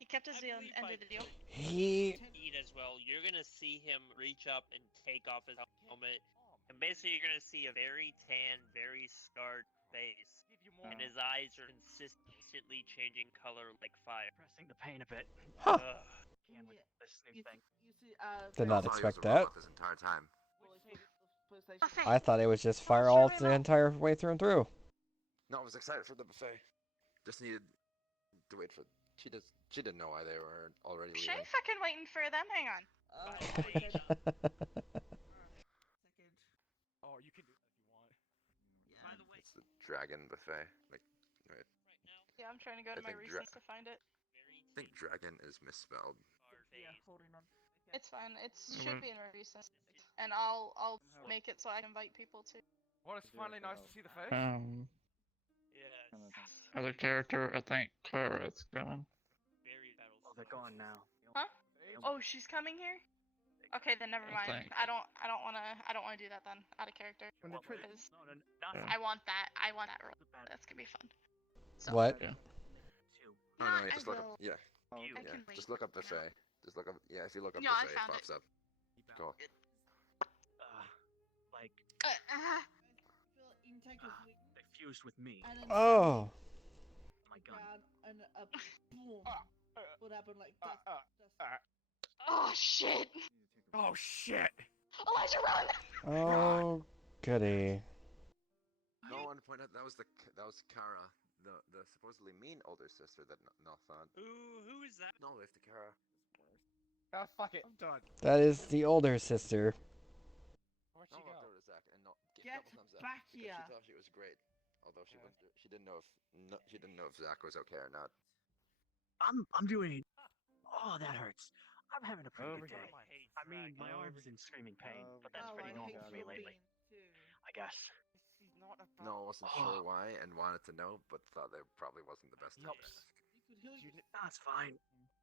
he kept his end of the deal. He Eat as well. You're gonna see him reach up and take off his helmet, and basically you're gonna see a very tan, very scarred face, and his eyes are consistently changing color like fire. Pressing the pain a bit. Huh. Again with this new thing. You see, did I not thought he expect was a that. robot this entire time. I thought it was just fire all the entire way through and through. No, I was excited for the buffet. Just needed to wait for. She didn't know why they were already Shay leaving. fucking waiting for them. Hang on. Oh, you can do that if you want. By the way, It's the dragon buffet. Like, wait. Yeah, I'm trying to go to I my think recents to find it. I think dragon is misspelled. holding on. It's fine. It should be in my recents, and I'll make it so I can invite people too. Well, it's finally nice to see the face. yes. Other character, I think Clara's coming. Very battle. Oh, they're gone now. Huh? Oh, she's coming here. Okay, then never mind. think. I don't wanna do that then. Out of character. Because Yeah. I want that role. That's gonna be fun. So, What? Yeah. Oh no, wait, just look up. Yeah. I Yeah. can wait, Just look up you know. buffet. Just look up. Yeah, if you look up Yeah, I buffet, it found pops it. up. Cool. Like they fused with me. Oh. My gun. And a boom would happen like Oh shit! Oh shit! Elijah, run! Oh, goody. No, I want to point out that was Kara, the supposedly mean older sister that Noel found. Who is that? No, if the Kara. Ah, fuck it. I'm done. That is the older sister. Where'd No, she I'll go? throw to Zach and not give Get double thumbs up back because here. she thought she was great, although she didn't know if Zach was okay or not. I'm doing. Oh, that hurts. I'm having a pretty Over good here. day. I mean, my arm's in screaming pain, but that's Oh, pretty I normal hate for me your lately. bean too. I guess. No, I wasn't sure why and wanted to know, but thought it probably wasn't the best time to ask. That's fine.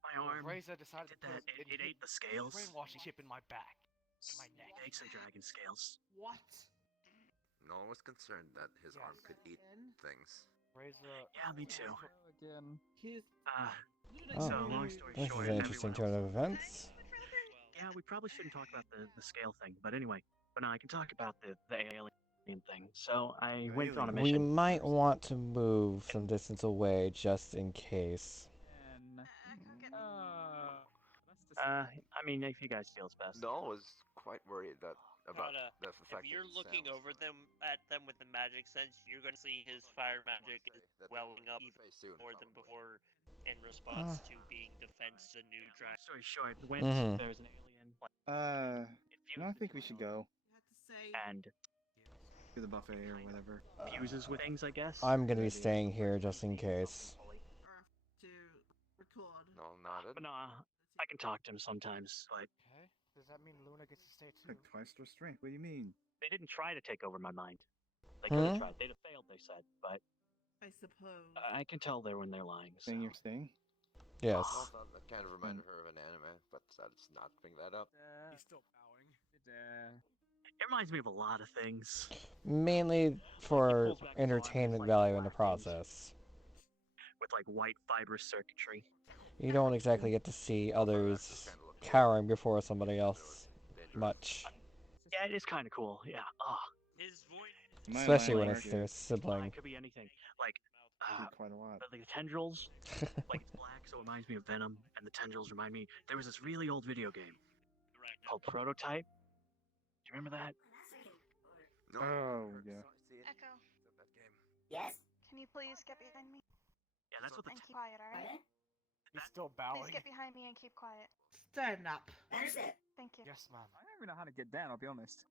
My arm. Razor decided Did to put that. It ate the scales. brainwashing chip in my back, in my neck. It ate some dragon scales. What? No one was concerned that his arm could eat things. Razor. Yeah, me too. Again. Oh, So long story this short, is an interesting turn of events. yeah, we probably shouldn't talk about the scale thing, but anyway. But now I can talk about the alien thing. So I went on a We mission. might want to move some distance away just in case. I mean, if you guys feel it's best. No, was quite worried that about the If fact you're that looking Sam was over them at them with the magic sense, you're gonna see his fire magic is welling up even soon, more than before in response to being defense to new Long dragon. story short, when Mhm. there's an alien, No, I think we should go and to the buffet or whatever. fuses with things, I guess. I'm gonna be staying here just in case. To record. No, not it. But no, I can talk to him sometimes. But Okay. Does that mean Luna gets to stay too? Like twice their strength. What do you mean? they didn't try to take over my mind. They could have tried. They'd have failed. They said, but I suppose. I can tell there when they're lying. So. Saying you're staying? Yes. Well, that kind of reminded her of an anime, but decided to not bring that up. He's still bowing. It reminds me of a lot of things. Mainly for entertainment value in the process. With like white fibrous circuitry. You don't exactly get to see others cowering before somebody else much. Yeah, it is kind of cool. Yeah. His voice. Especially when it's their sibling. It could be anything. Like quite a lot. The tendrils, like it's black, so it reminds me of Venom, and the tendrils remind me. There was this really old video game called Prototype. Do you remember that? Oh yeah. Echo. Yes? Can you please get behind me? Yeah, that's what the. And keep quiet, alright? He's still Please bowing. get behind me and keep quiet. Stand up. Understood. Thank you. Yes, ma'am. I don't even know how to get down, I'll be honest.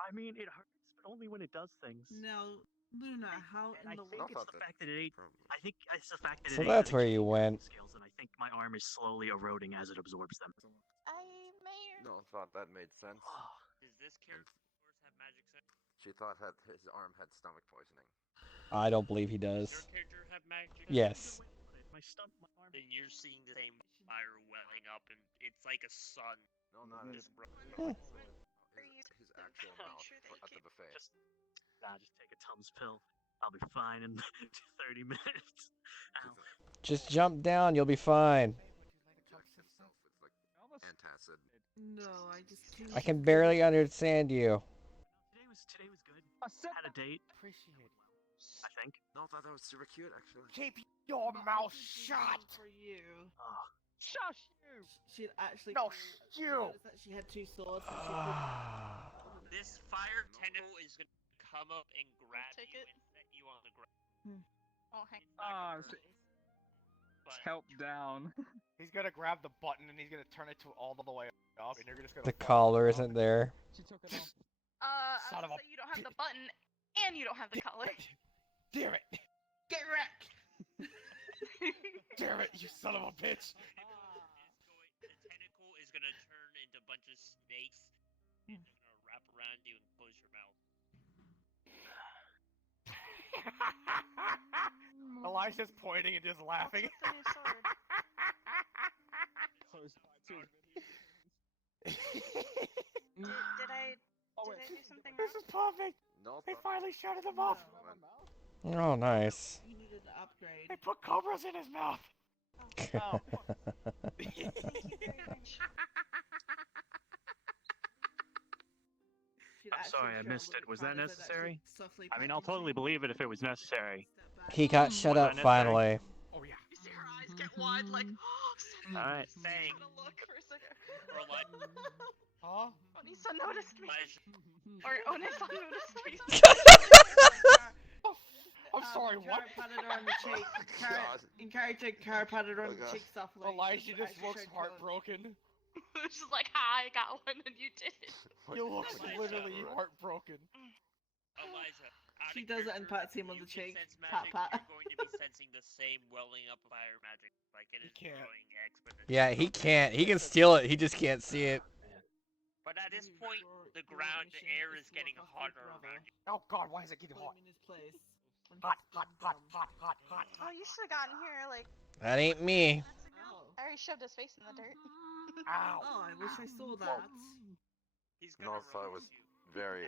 I mean, it hurts, but only when it does things. Now, Luna, how And I in the think world? it's the fact that it ate. I think it's the fact that So it ate that's the where you went. scales, and I think my arm is slowly eroding as it absorbs them. I may. No, thought that made sense. Does this character of course have magic sense? She thought that his arm had stomach poisoning. I don't believe he does. Does your character have magic? Yes. My arm. Then you're seeing the same fire welling up, and it's like a sun. No, not Just his actual mouth at the buffet. Just take a Tums pill. I'll be fine in 30 minutes. Ow. Just jump down, you'll be fine. It's like antacid. No, I just. I can barely understand you. Today was good. Had a date. Appreciate it. I think. No, I thought that was super cute actually. Keep your mouth shut. For you. Shush you. She'd actually. No, you. That she had two swords. And she could... This fire tentacle is gonna come up and grab Take you it. and set you on the ground. Oh, hang Help down. He's gonna grab the button and he's gonna turn it to all the way up, and you're just gonna. The collar isn't there. She took it off. I Son was of gonna say you don't have the button and you don't have the collar. Damn it! Get wrecked! Damn it, you son of a bitch! The tentacle is gonna turn into a bunch of snakes, and they're gonna wrap around you and close your mouth. Elijah's pointing and just laughing. The new sword. Did I do something wrong? This is perfect. No, They finally shut him off. Oh, nice. You needed an upgrade. They put cobras in his mouth. Oh. Thank you very much. She'd I'm actually sorry I show missed the it. Was that colours and necessary? actually softly I mean, I'll package totally it. believe it if it was necessary. He got shut up finally. Oh yeah. You see her eyes get wide, like, Alright. Saying, gonna look for a second. or like, Huh? Onisa noticed me. Or Onisa noticed me. I'm sorry, what? Cara patted her on the cheek. In character, Cara patted her on the cheek softly. Elijah just Actually looks showed colour. heartbroken. She's like, hi, I got one and you did. He looks literally heartbroken. Elijah, out She of does it and character, pats him on you the can cheek. sense Pat magic, pat. you're going to be sensing the same welling up of fire magic. Like, it is growing exponentially. Yeah, he can't. He can steal it. He just can't see it. But at this point, the ground, the air is getting hotter around you. Oh god, why is it getting Put hot? him in his place. Hot, hot, hot, hot, hot, hot. Oh, you should have gotten here like That ain't me. I already shoved his face in the dirt. Ow! Oh, I wish I saw that. He's And also, it was very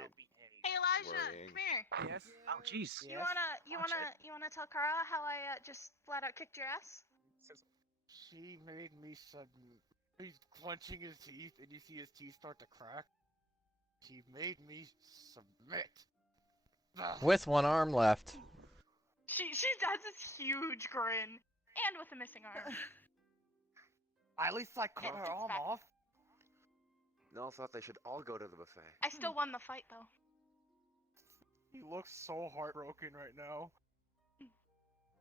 Hey Elijah, worrying. come here. Yes. Oh jeez. You wanna tell Kara how I just flat out kicked your ass? She made me sudden. He's clenching his teeth, and you see his teeth start to crack. She made me submit. With one arm left. She has this huge grin and with a missing arm. At least I cut her arm off. Nell thought they should all go to the buffet. I still won the fight though. He looks so heartbroken right now.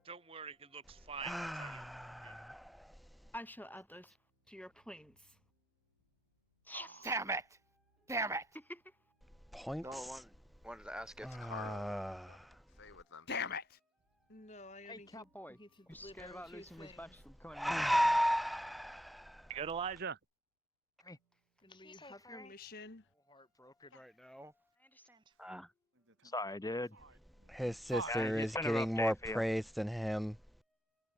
Don't worry, it looks fine. I shall add those to your points. Damn it! Damn it! Points? No, wanted to ask if Kara buffet with them. Damn it! No, I only Hey, Catboy, completed you the scared about little losing with flames. Bash from coming Good, Elijah. You have your mission. Heartbroken right now. I understand. Sorry, dude. His sister it's is been a rough getting day more for you. praise than him.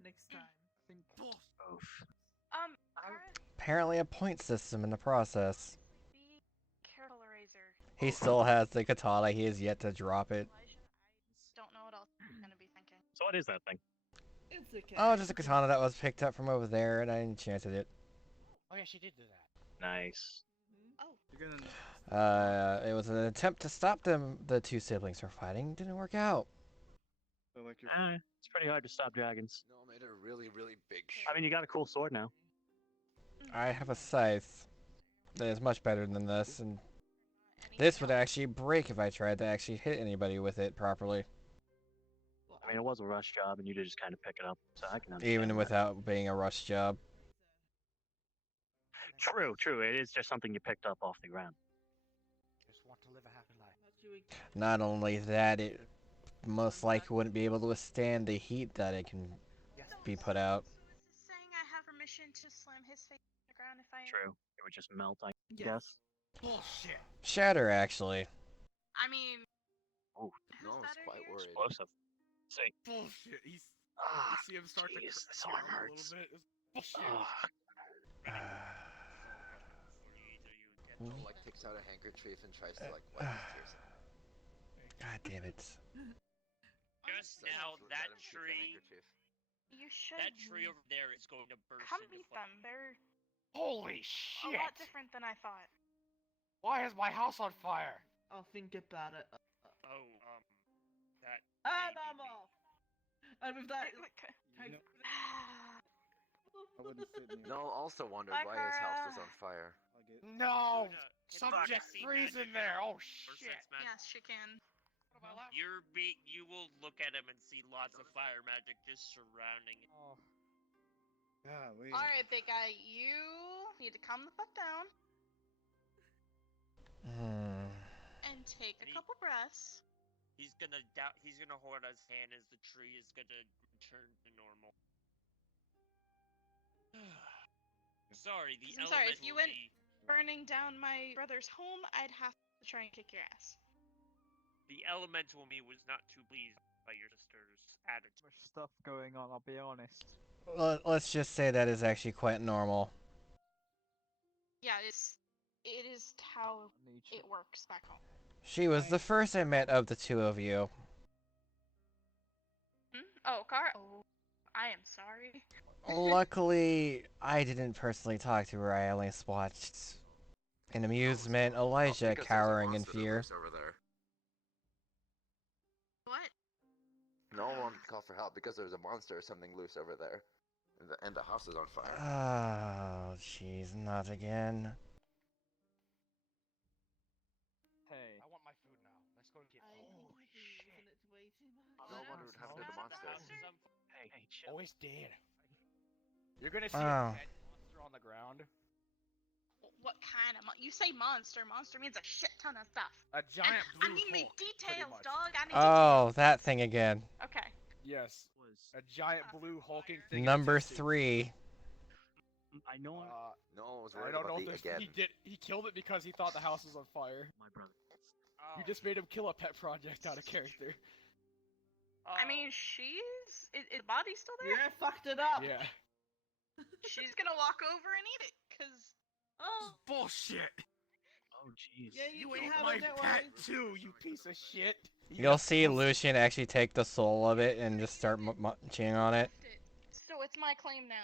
Next time. Oof. Kara, Apparently a point system in the process. be careful, Eraser. He still has the katana. He has yet to drop it. Elijah, I don't know what else I'm gonna be thinking. So what is that thing? It's okay. Oh, just a katana that was picked up from over there, and I enchanted it. Oh yeah, she did do that. Nice. Oh. It was an attempt to stop the two siblings from fighting. Didn't work out. So like It's pretty hard to stop dragons. Nell made a really, really big I mean, you got a cool sword now. I have a scythe that is much better than this, and this would actually break if I tried to actually hit anybody with it properly. I mean, it was a rush job, and you did just kind of pick it up, so I can understand Even that. without being a rush job. True. It is just something you picked up off the ground. Just want to live a happy life. Not only that, it most likely wouldn't be able to withstand the heat that it can be put out. So is this saying I have permission to slam his face on the ground if I True. It would just melt, I guess. Bullshit. Shatter, actually. I mean, Oh, Nell was quite worried. explosive. See. Bullshit. You Ah, see him start to jeez, this crack arm a hurts. little bit. It's bullshit. Nell like takes out a handkerchief and tries to like wipe his tears. God damn it. Just now, that tree, you should. that tree over there is going to burst Come into meet flames. them. They're Holy a shit! lot different than I thought. Why is my house on fire? I'll think about it. Oh, that. And I'm off. And with that, I wouldn't sit near. Nell also wondered Bye, why his house was Kara. on fire. No! Luna, can Subject Jesse freeze in magic there! out Oh or shit! sense magic? Yes, she can. You will look at him and see lots of fire magic just surrounding him. Oh. Golly. All right, big guy, you need to calm the fuck down and take a couple breaths. He's gonna hold out his hand as the tree is gonna return to normal. Sorry, the I'm elemental sorry, if you went me. burning down my brother's home, I'd have to try and kick your ass. The elemental me was not too pleased by your sister's attitude. much stuff going on, I'll be honest. Let's just say that is actually quite normal. Yeah, it is how it works back home. She was the first I met of the two of you. Oh, Kara. Oh, I am sorry. Luckily, I didn't personally talk to her. I only watched in amusement Elijah Because there's a cowering in monster that fear. lives over there. What? No one wanted to call for help because there's a monster or something loose over there. And the house is on fire. Oh, jeez, not again. Hey. I want my food now. Let's go get food. Holy shit. No No wonder what happened to the monster. Hey, chill. Oh, it's dead. You're gonna see Oh. a dead monster on the ground. What kind of you say monster? Monster means a shit ton of stuff. A giant blue I need me Hulk, details, much. dog. I need Oh, that thing again. Okay. Yes. A giant blue hulking thing. Number 3. I know. No one was worried I don't about know the if again. he killed it because he thought the house was on fire. My brother. You just made him kill a pet project out of character. I mean, is the body still there? Yeah, fucked it up. Yeah. She's gonna walk over and eat it, cause. Oh. Bullshit. Oh jeez. Yeah, you ate can have my it, don't pet worry. too, you piece of shit. You'll see Lucian actually take the soul of it and just start munching on it. So it's my claim now.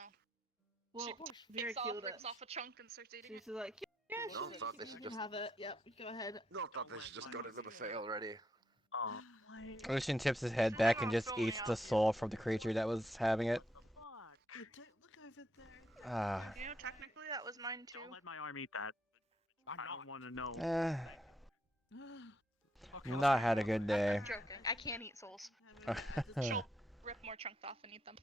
Well, She Vera killed rips it. off a chunk and starts eating She's it. like, yeah, No, sure, thought they you should can just. have it. Yep, go ahead. No, thought they should just go to the buffet already. Oh, Lucian tips his head back and just eats the soul from the creature that was having it. Yeah, don't look over there. Ah. You know, technically that was mine too. Don't let my arm eat that. I don't want to know. Not had a good day. I'm joking. I can't eat souls. She'll rip more chunks off and eat them.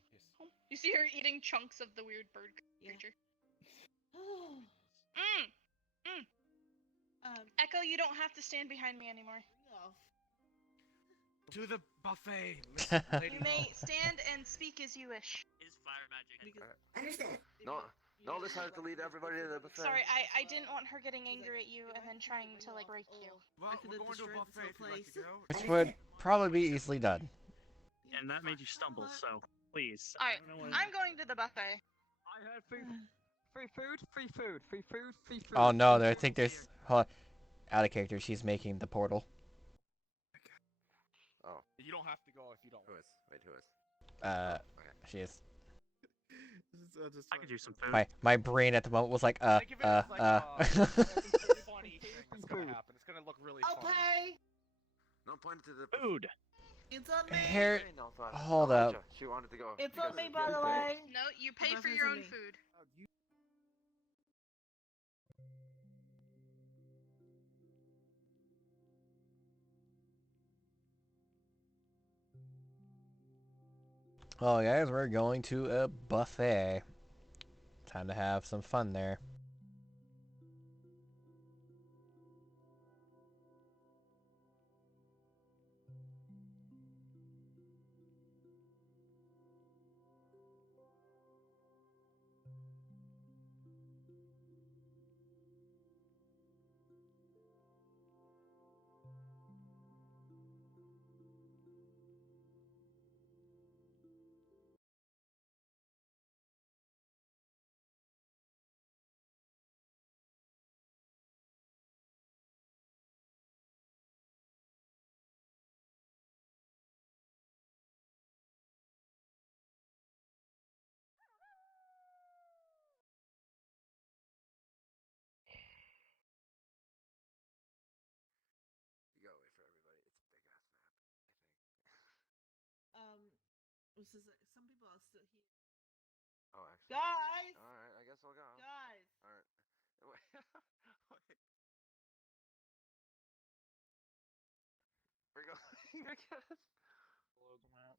You see her eating chunks of the weird bird creature. Echo, you don't have to stand behind me anymore. To the buffet, You may stand and speak as you wish. Is fire magic. Understand. No, let's have to lead everybody to the buffet. Sorry, I didn't want her getting angry at you and then trying to like break you. Well, we're going to a buffet if you'd like to go. Which would probably be easily done. And that made you stumble, so please. Alright, I'm going to the buffet. I had free food, free food, free food, free food. Oh no, I think there's... Hold on. Out of character, she's making the portal. Oh. You don't have to go if you don't. Who is? Wait, who is? Okay. She is. I could use some food. My brain at the moment was like, Think of it as like, funny thing that's gonna happen. It's gonna look really I'll Oh, funny. pay. No, point to the food. It's on me. Here, hold up. She wanted to go. It's on me, by the way. No, you pay for Buffer's your on own me. food. Well, guys, we're going to a buffet. Time to have some fun there. You gotta wait for everybody. It's a big ass map, This is some people are still here. I think. Oh, actually. Guys. All right, I guess we'll go. Guys. All right. Wait. Wait. We're going. I guess. Below the map.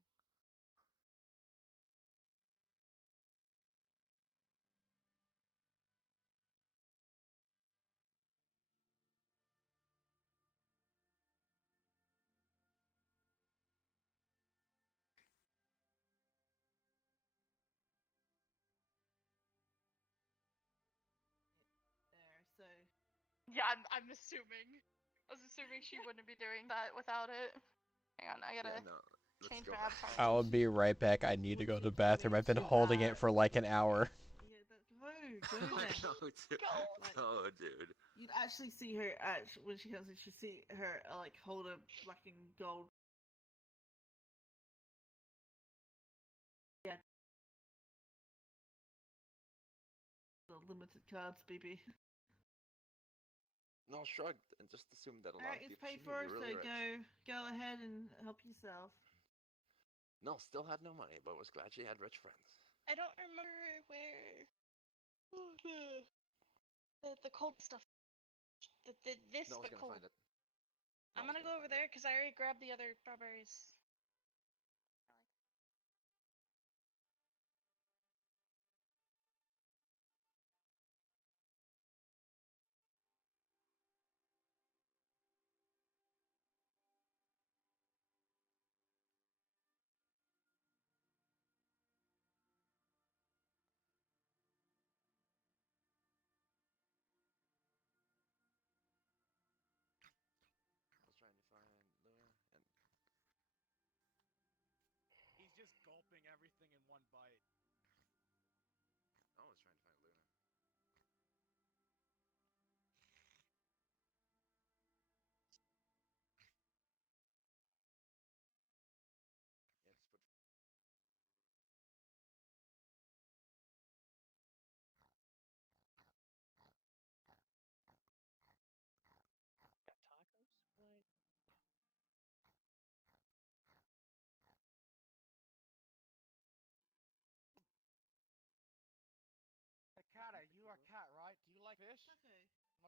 There, so. Yeah, I'm assuming. I was assuming she wouldn't be doing that without it. Hang on, I gotta change my avatar. I will be right back. I need to go to the bathroom. I've been holding it for like an hour. Go then. No, dude. No, dude. You'd actually see her when she comes in. You see her like hold a black and gold. Yeah. The limited cards, baby. No, shrugged and just assumed that a lot Alright, of it's people paid she for, knew were so really rich. go ahead and help yourself. No, still had no money, but was glad she had rich friends. I don't remember where the cold stuff. This No one's but gonna cold. find it. I'm gonna go over there because I already grabbed the other strawberries.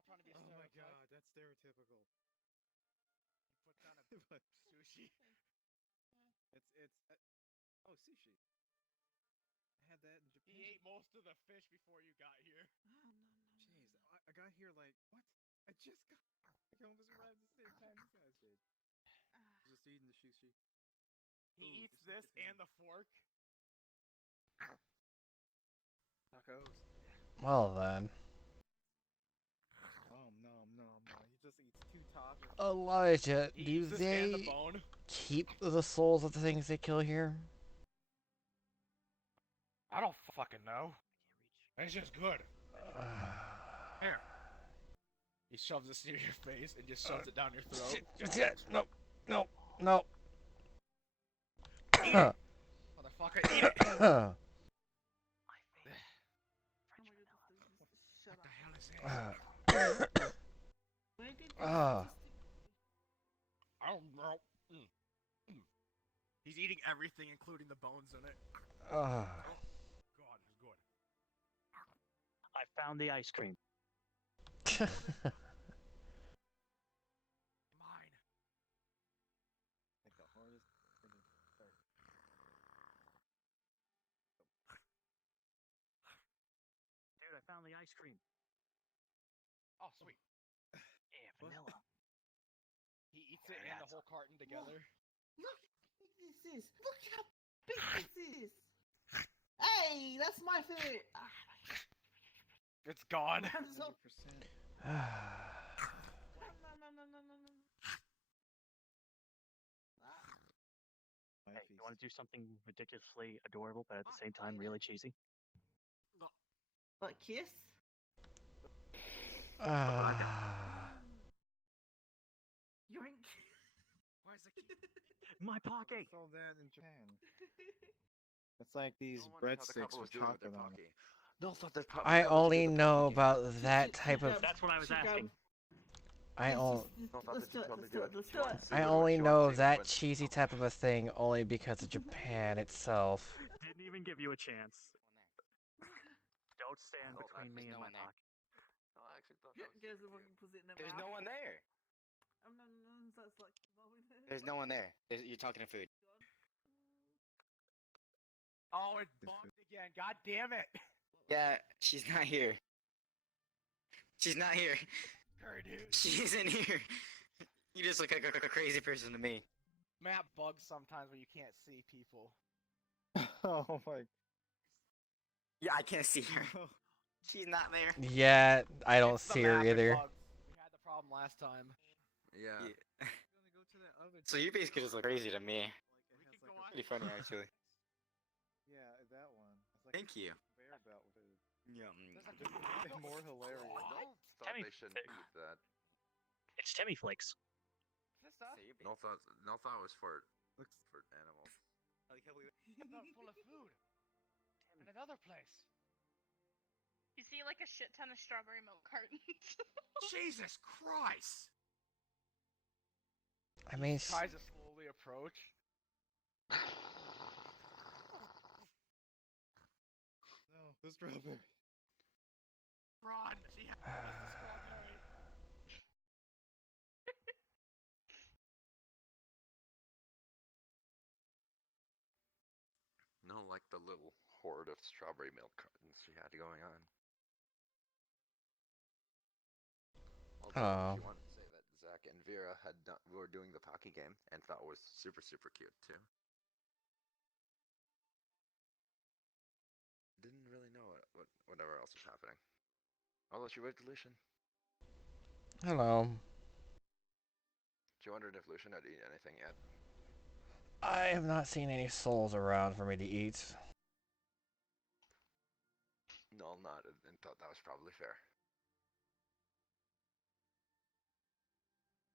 Oh my god, that's stereotypical. Put down a But sushi. oh, sushi. I had that in Japan. He ate most of the fish before you got here. Jeez, I got here like what? I just got. I almost arrived at the same time this guy did. Just eating the sushi. He eats this and the fork. Tacos. Well then. No. He just eats 2 tacos. Elijah, do they keep the souls of the things they kill here? I don't fucking know. It's just good. Here. He shoves this near your face and just shoves it down your throat. No. Eat it. Motherfucker, eat it. My face. What the hell is it? Where did I don't know. He's eating everything, including the bones in it. God, it's good. I found the ice cream. Mine. Like the hardest thing to start. Dude, I found the ice cream. Oh, sweet. Yeah, vanilla. He eats it and the whole carton together. Look how big this is. Look how big this is. Hey, that's my food. It's gone. 100%. No. Hey, you want to do something ridiculously adorable, but at the same time really cheesy? What, kiss? Yoink. Where's the My pocket. Saw that in Japan. It's like these breadsticks with chocolate on it. No, thought that I only know about that type of. That's what I was asking. I Let's do it. I only know that cheesy type of a thing only because of Japan itself. Didn't even give you a chance. Don't stand between me and my pocket. No, I actually thought There's no one there. That's like There's no one there. You're talking to food. Oh, it bugged again. God damn it. Yeah, she's not here. She's not here. Her, dude. She isn't here. You just look like a crazy person to me. Map bugs sometimes when you can't see people. Oh my. Yeah, I can't see her. She's not there. Yeah, I don't see her either. We had the problem last time. Yeah. So you basically just look crazy to me. Pretty funny, actually. Yeah, that one. It's like Thank you. Bear belt with it. Yeah. Just more hilarious. No, thought they shouldn't eat that. It's Timmy Flakes. No thought it was for animals. Full of food. In another place. You see like a shit ton of strawberry milk cartons. Jesus Christ! I mean, He tries to slowly approach. No, the strawberry. Run! She has the strawberry. No, like the little horde of strawberry milk cartons she had going on. Although she wanted to say that Zach and Vera were doing the Pocky game and thought it was super cute too. Didn't really know whatever else was happening. I'll let you wait, Lucian. Hello. She wondered if Lucian had eaten anything yet. I have not seen any souls around for me to eat. No, I'm not, and thought that was probably fair.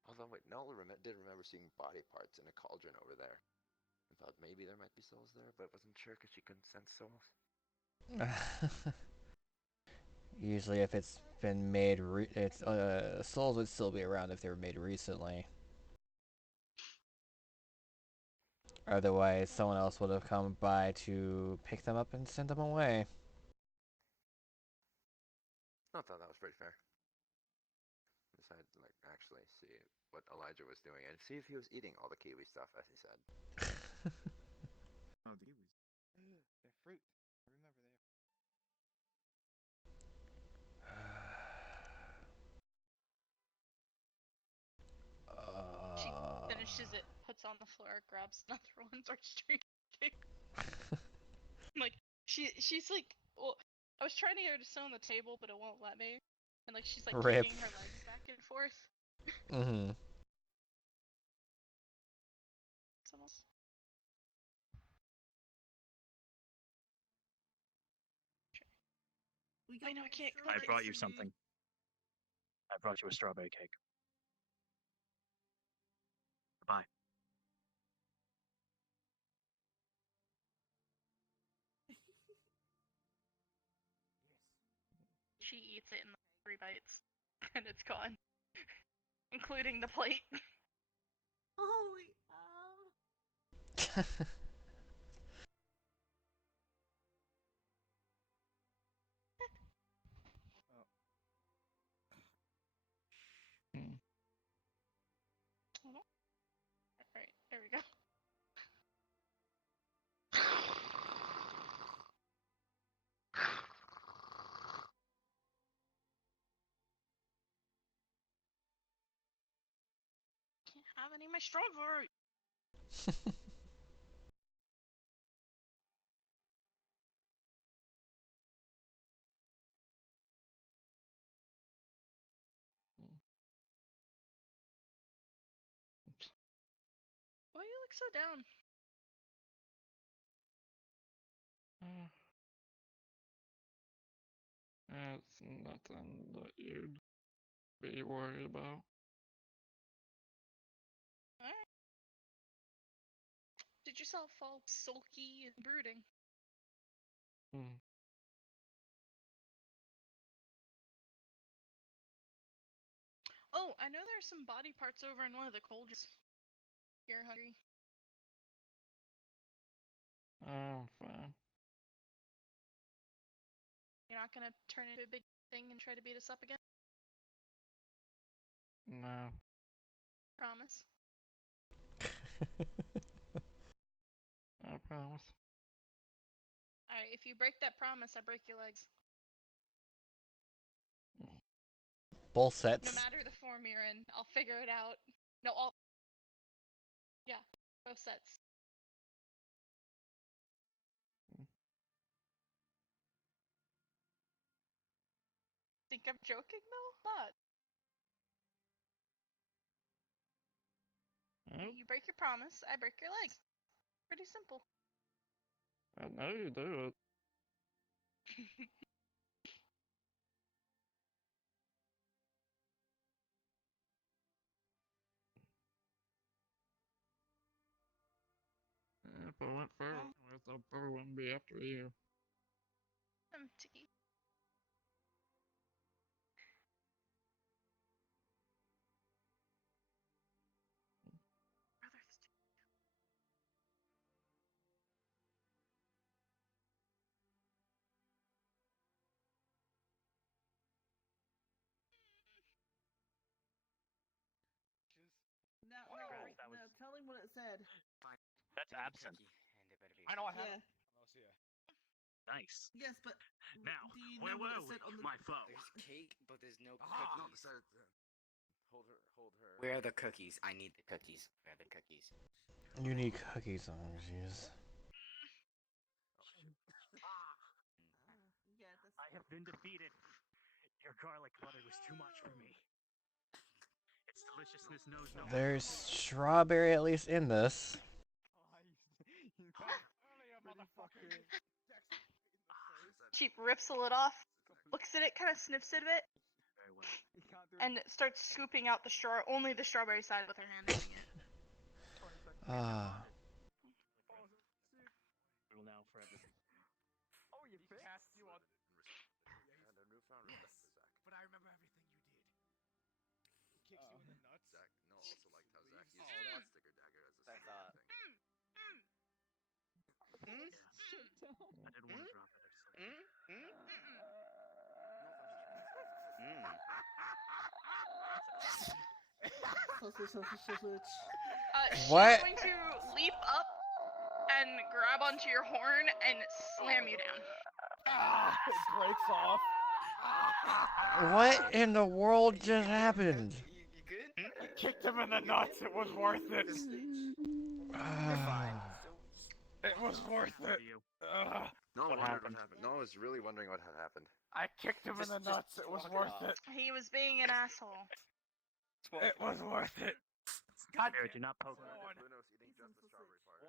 Although, wait, Null did remember seeing body parts in a cauldron over there. I thought maybe there might be souls there, but wasn't sure because she couldn't sense souls. Usually, if it's been made, souls would still be around if they were made recently. Otherwise, someone else would have come by to pick them up and send them away. I thought that was pretty fair. actually see what Elijah was doing and see if he was eating all the kiwi stuff, as he said. Oh, the kiwis. They're fruit. Remember, they're. She finishes it, puts on the floor, grabs another one, starts drinking. Like she's like, well, I was trying to get her to sit on the table, but it won't let me, and like she's like Rip. kicking her legs back and forth. Mm-hmm. I know I can't. I brought you something. I brought you a strawberry cake. Goodbye. She eats it in 3 bites, and it's gone, including the plate. Holy Oh. Alright, there we go. Can't have any of my strawberry. Why you look so down? It's nothing that you'd be worried about. Alright. Did yourself fall sulky and brooding? Oh, I know there's some body parts over in one of the cauldrons. You're hungry. Oh, fine. You're not gonna turn into a big thing and try to beat us up again? No. Promise. I promise. Alright, if you break that promise, I break your legs. Both sets. No matter the form you're in, I'll figure it out. No, I'll... Yeah, both sets. Think I'm joking though? Not. You break your promise, I break your legs. Pretty simple. I know you do it. If I went further with, I probably wouldn't be after you. Empty. No, Congrats, that no, was- tell him what it said. That's absinthe. I know I have Yeah. it. I'll see ya. Nice. Yes, but Now, do you where know what were it we, said on the... my foe? There's cake, but there's no Ah! cookies. Hold her. Where are the cookies? I need the cookies. Where are the cookies? Unique cookies. Oh, jeez. Yeah, that's... I have been defeated. Your garlic butter was too much for me. Its deliciousness knows no There's strawberry at least in this. She rips the lid off, looks at it, kind of sniffs it a bit, Very well. and starts scooping out only the strawberry side with her hand, eating it. We will now forever be. Oh, you cast you on. And a newfound respect for Zach. But I remember everything you did. He kicks you in the nuts. Zach, no, also liked how Zach used Oh, the that's- sticker dagger as a that's, secret thing. I did want to drop it. She's What? going to leap up and grab onto your horn and slam you down. It breaks off. What in the world just happened? I kicked him in the nuts. It was worth it. It was worth it. No one What wondered happened? what happened. No one was really wondering what had happened. I kicked him in the nuts. It was worth it. He was being an asshole. It was worth it. God, do not poke. Bruno's eating just the strawberry part.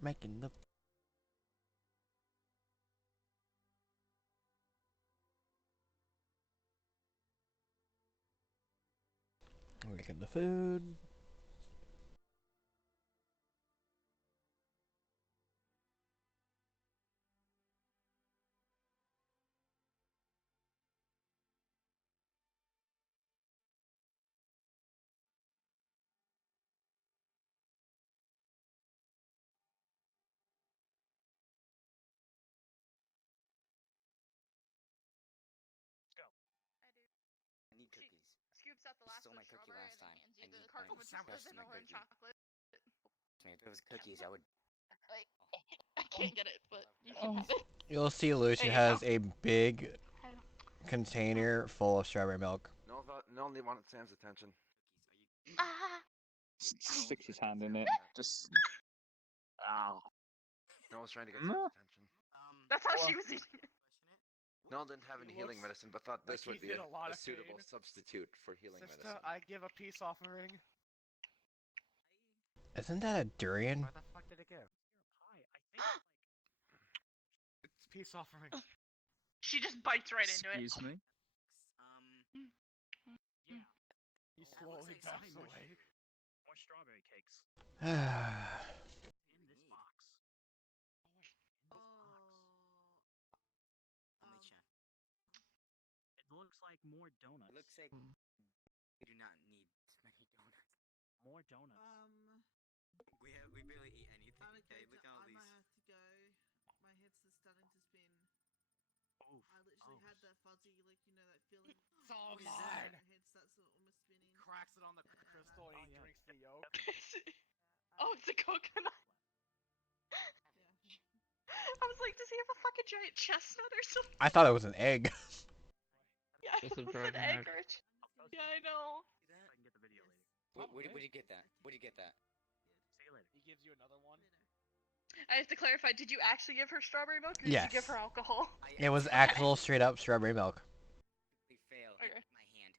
Making the making the food. I need cookies. Scoops out the last Stole my cookie last time. I need carton my with rest of my vanilla and cookie. chocolate. If it was cookies, I would. I can't get it, but you can have it. You'll see Lucian There you has a big container full of strawberry milk. No one wanted Sam's attention. Sticks his hand in it. Just. Ow. No one was trying to get Sam's attention. That's how she was eating it. Noel didn't have any healing medicine, but thought this would be he's in a lot a of suitable pain. substitute for healing Sister, medicine. I give a peace offering. Isn't that a durian? Where the fuck did it go? It's peace offering. She just bites right into it. Excuse me. He slowly backs away. More strawberry cakes. Lucian. In this box. Let me check. It looks like more donuts. It looks like we do not need many donuts. More donuts. We barely eat anything. Okay, look at all I these. might have to go. My head's just starting to spin. Oof. I literally had that fuzzy, like, you know, that feeling. It's all when mine. my head starts almost spinning. Cracks it on the crystal and he drinks the yolk. Oh, it's a coconut. I was like, does he have a fucking giant chestnut or something? I thought it was an egg. Yeah, It's a it was an dragon egg egg. or yeah, I know. I can get the video later. Where'd you get that? Where'd you get that? See you later. He gives you another one. I have to clarify, did you actually give her strawberry milk or Yes. did you give her alcohol? It was actual straight up strawberry milk. We failed. Okay. My hand.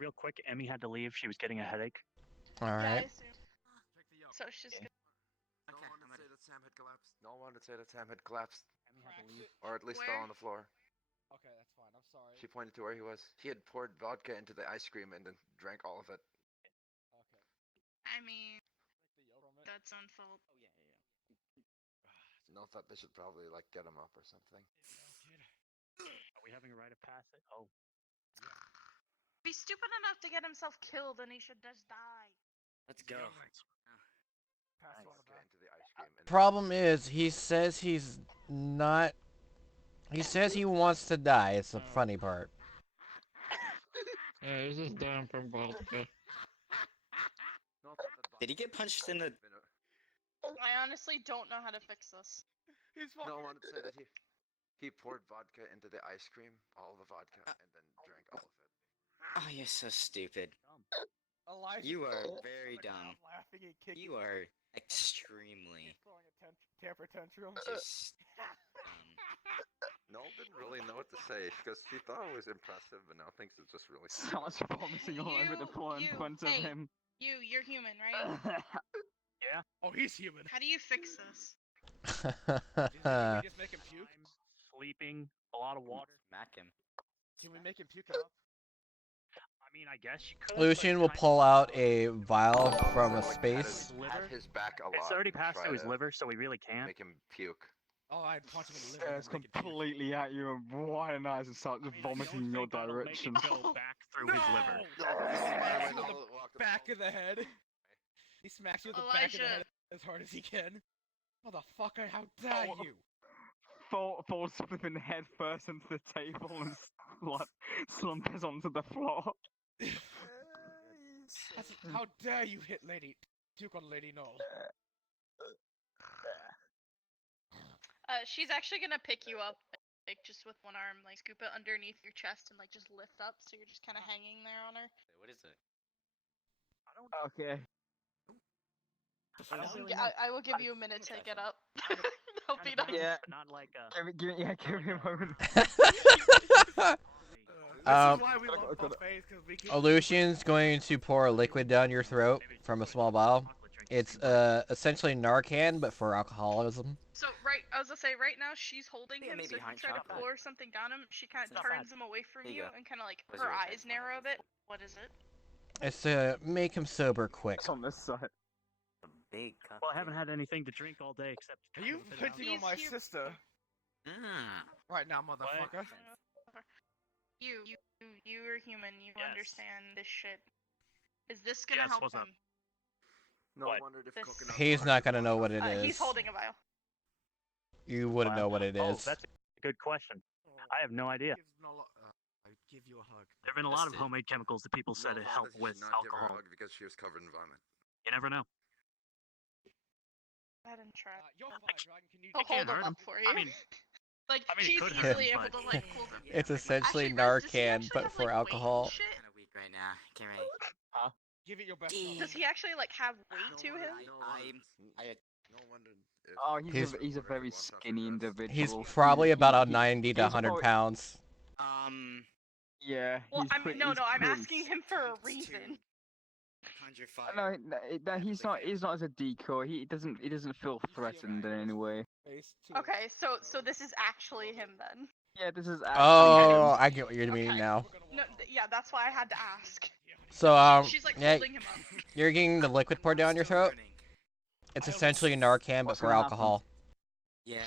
Real quick, Emmy had to leave. She was getting a headache. Yeah, I Alright. assume. So she's just No one wanted to say that Sam had collapsed. No one wanted to say that Sam had collapsed. Emmy had to leave. Or at least Where? fell on the floor. Okay, that's fine. I'm sorry. She pointed to where he was. He had poured vodka into the ice cream and then drank all of it. Okay. I mean, The yolk from it. that's on fault. Oh yeah. No thought they should probably like get him up or something. Are we having a rite of passage? Oh. If he's stupid enough to get himself killed, then he should just die. Let's go. Pass Nice. on the Vodka back. into the ice cream. And Problem is, he says he's not. He says he wants to die. It's the funny part. Yeah, he's just down from vodka. No thought that Did he get punched in the? I honestly don't know how to fix this. No one wanted to say that he poured vodka into the ice cream, all the vodka, and then drank all of it. Oh, you're so stupid. Elijah, You are oh very my God, dumb. I'm laughing and kicking. You are extremely He's throwing a temper tantrum. just. Noel didn't really know what to say because she thought it was impressive, but now thinks it's just really. Starts vomiting all over the floor in front of hey, him. You're human, right? Yeah. Oh, he's human. How do you fix this? Can we just make him puke? Sleeping, a lot of water. Smack him. Can we make him puke it up? I mean, I guess you could. Lucian will pull out a vial from a space. Have his back a lot. It's already passed Try through his to liver, so we really can't. Make him puke. Oh, I'd punch him in the liver. Stares completely at you and wide eyes and starts vomiting in your direction. Go back through his liver. Back of the head. He smacks you with the back of the head as hard as he can. Motherfucker, how dare you! Falls flipping head first into the table and slumpers onto the floor. How dare you hit Lady Duke on Lady Null? She's actually gonna pick you up, like just with one arm, like scoop it underneath your chest and like just lift up, so you're just kind of hanging there on her. What is it? Okay. I will give you a minute to get up. Help me up. Yeah. Not like Give me a moment. Lucian's going to pour a liquid down your throat from a small vial. It's essentially Narcan, but for alcoholism. So I was gonna say right now she's holding him, so if you try to pour something down him, she kind of turns him away from you and kind of like her eyes narrow a bit. What is it? It's to make him sober quick. It's on this side. Big cup. Well, I haven't had anything to drink all day except. Are you hitting on my sister? Right now, motherfucker. You are human. You understand this shit. Is this gonna help him? No, I wondered if coconut. He's not gonna know what it is. He's holding a vial. You wouldn't know what it Oh, is. that's a good question. I have no idea. I give you a hug. There've been a lot of homemade chemicals that people said it helped with alcohol. Because she was covered in vomit. You never know. Go ahead and try. You're fine, Dragon. Can you? I'll hold him up for you. I mean, like it she's could easily hurt, able but- to like hold him. It's essentially Actually, Rez, does he Narcan, actually but have, for like, alcohol. weight and shit? Kind of weak right now. Can't really. Huh? Give it your best. Does he actually like have weight to him? No wonder. Oh, he's a very skinny individual. He's probably about a 90 to he's 100 probably- pounds. Yeah. Well, he's I'm pretty, no, he's I'm pretty asking him for a reason. No, he's not as a decoy. He doesn't feel threatened in any way. Okay, so this is actually him then. Yeah, this is. Oh, I get what you're meaning now. No, yeah, that's why I had to ask. So, She's like yeah, holding him up. you're getting the liquid poured down your throat. It's essentially Narcan, but for alcohol. Yeah,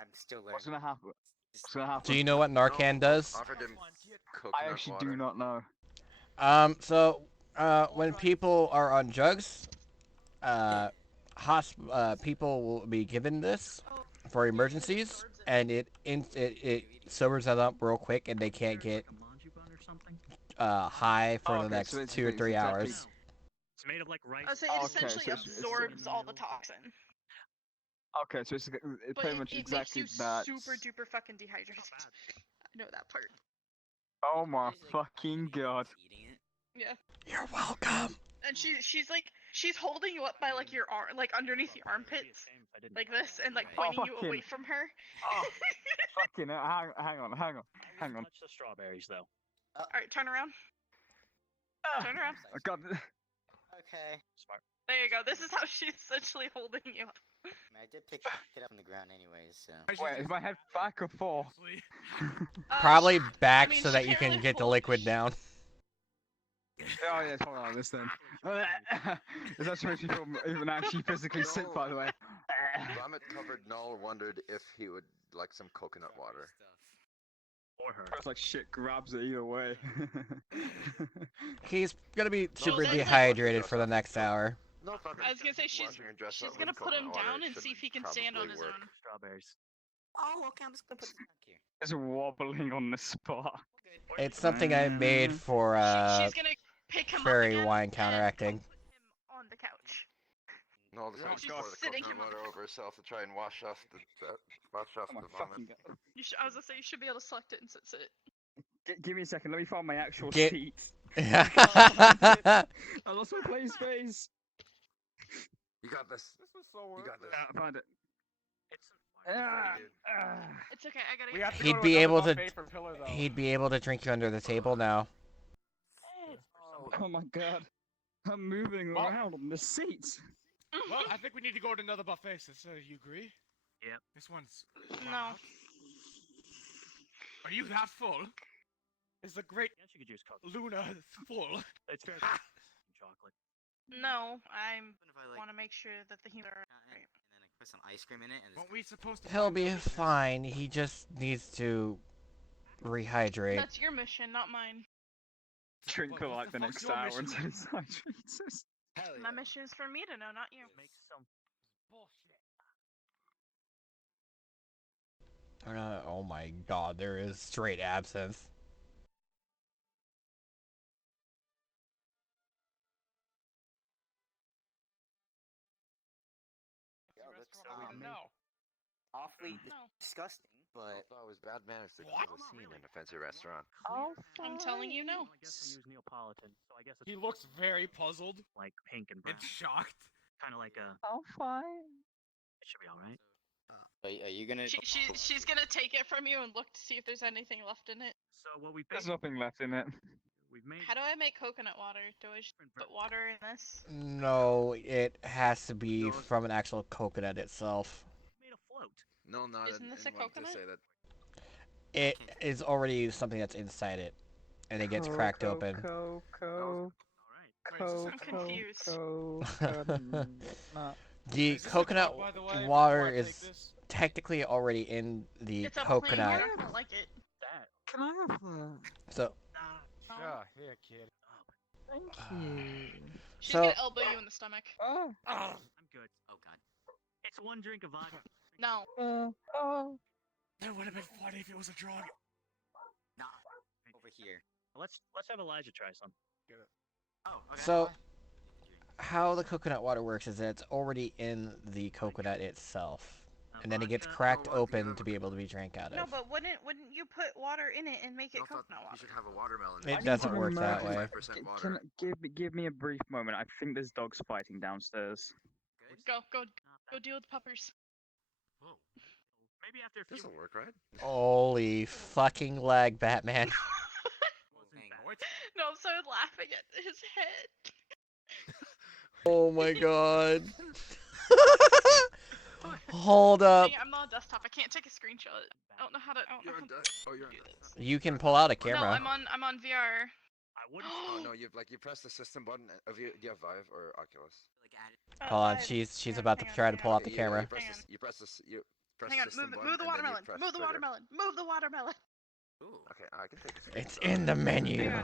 I'm still learning. What's gonna happen? What's gonna happen? Do you know what Narcan does? Offered him I actually do not know. So, when people are on drugs, people will be given this for emergencies, and it sobers them up real quick, and they can't get high for the next 2 or 3 hours. It's made of like rice. So it essentially absorbs all the toxin. Okay, so it's But pretty much it exactly makes you that. super duper fucking dehydrated. I know that part. Oh my fucking god. Yeah. You're welcome. And she's holding you up by like your arm, like underneath your armpits, like this, and like pointing you away from her. Fucking hang on. Touch the strawberries though. All right, turn around. Turn around. I got it. Okay. Smart. There you go. This is how she's essentially holding you up. I did pick it up on the ground anyways, so. Wait, is my head back or forth? Probably back I mean, so she that you can't can really get the hold liquid down. Oh yeah, hold on, this then. Is that supposed to be even actually physically sick, by the way? Vomit covered Null wondered if he would like some coconut water. Or her. It's like shit grabs it either way. He's gonna be super that's like- dehydrated for the next hour. No, I was gonna say she's gonna put him down and see if he can stand on his own. Strawberries. Oh, okay, I'm just gonna put this back here. It's wobbling on the spot. It's something I made for She's gonna pick him cherry up again wine and counteracting. put him on the couch. No, the She's pour the sitting coconut him water over herself to try and wash off the vomit. I was gonna say you should be able to select it and sit it. Give me a second, let me find my actual Get- seat. I lost my play space. You got this. This was so You worth got this. I found it. It's okay. I gotta. We have to go He'd to be another able to. buffet for Pillar, though. He'd be able to drink you under the table now. Oh my god. I'm moving Well- around on the seat. Well, I think we need to go to another buffet. So, you agree? Yep. This one's. No. Are you that full? Is the great Yes, you could use cookies. Luna full? It's fair. Chocolate. No, I If I, like, want to make sure that the humor. and then like put some ice cream in it and Weren't we supposed to? He'll be fine. He just needs to rehydrate. That's your mission, not mine. Drink for like the next hour until it's hydrated. My mission is for me to know, not you. Make some Oh my god, there is straight absinthe. Awfully disgusting, but I was bad manners to cause a scene in a fancy restaurant. Oh, I'm telling you no. I guess I use Neapolitan, so I guess it's He looks very puzzled like pink and brown. and shocked. Kind of like a. I'm fine. It should be all right. are you gonna? She's gonna take it from you and look to see if there's anything left in it. So what we There's nothing left in it. we've made. How do I make coconut water? Do I just put water in this? No, it has to be from an actual coconut itself. Made a float. No, not Isn't this a anyone to coconut? say that. It is already something that's inside it, and it gets cracked open. I'm confused. The coconut by the way, water before I take is this? technically already in the It's a coconut. plain water. I don't like it. That. Can I have that? So, Sure, here, kid. Thank you. She's So- gonna elbow you in the stomach. Oh. I'm good. Oh god. It's one drink of vodka. No. That would have been funny if it was a drug. Nah, over here. Let's have Elijah try some. Get it. Oh, okay. so how the coconut water works is that it's already in the coconut itself, and then it gets cracked open to be able to be drank out No, of. but wouldn't you put water in it and make it coconut You water? should have a watermelon. It doesn't work that imagine- way. 5% water. Give me a brief moment. I think there's dogs fighting downstairs. Go deal with the puppers. Whoa. Maybe after a few. This'll work, right? Holy fucking lag, Batman. No, I'm so laughing at his head. Oh my god. Hold up. Dang, I'm not on desktop. I can't take a screenshot. I don't know how to. I don't know how to Oh, you're do this. You can pull out a No, camera. I'm on VR. I wouldn't. Oh no, you press the system button. Do you have Vive or Oculus? Hold on, she's about to try to pull out the camera. You press the Hang on, system move button. the and then you watermelon. press Move the trigger. watermelon. Move the watermelon. Ooh. Okay, I can take a It's screenshot. in the menu. Yeah.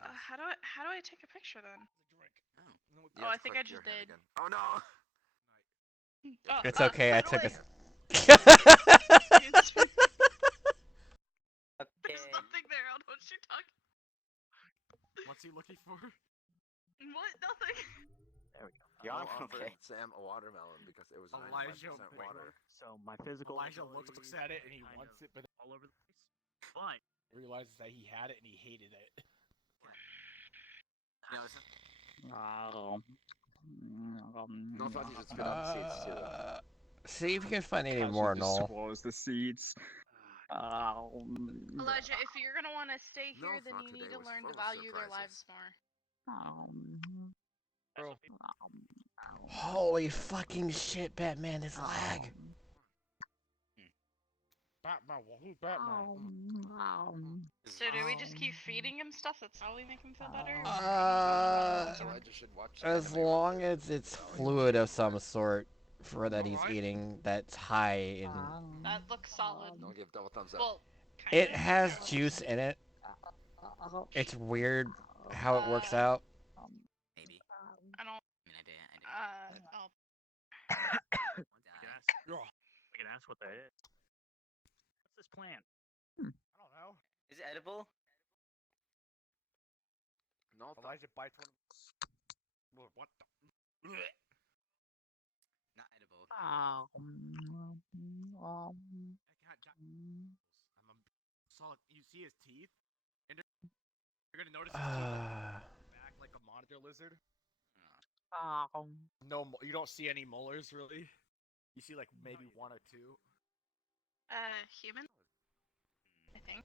How do I take a picture then? You Oh, have I to think click I just your hand did. again. Oh no! It's okay, I took a. There's nothing there. I don't know what you're talking. What's he looking for? What? Nothing. There we go. Yeah, I offered Sam a watermelon because it was 95% water. So my physical. Elijah looks at it and he wants it, but all over the place. But realizes that he had it and he hated it. No, No, I thought you should spit out the seeds too. See if you can find any Actually more, just Noel. swallows the seeds. Elijah, if you're gonna want to stay No here, then thought you today need to was learn to full of value their surprises. lives more. Holy fucking shit, Batman, this lag. Batman, who's Batman? So do we just keep feeding him stuff that's how we make him feel better? Elijah should watch As long as it's fluid of some sort for that he's eating that's high in. That looks solid. Don't give double thumbs up. Well, It has juice in it. It's weird how it works out. maybe. I don't. I mean, I did. Oh. We can ask what that is. What's this plant? I don't know. Is it edible? No, Elijah bites one. What the? Not edible. Solid. You see his teeth, and you're gonna notice his teeth back like a monitor lizard. No, you don't see any molars really. You see like maybe one or two. Human. I think.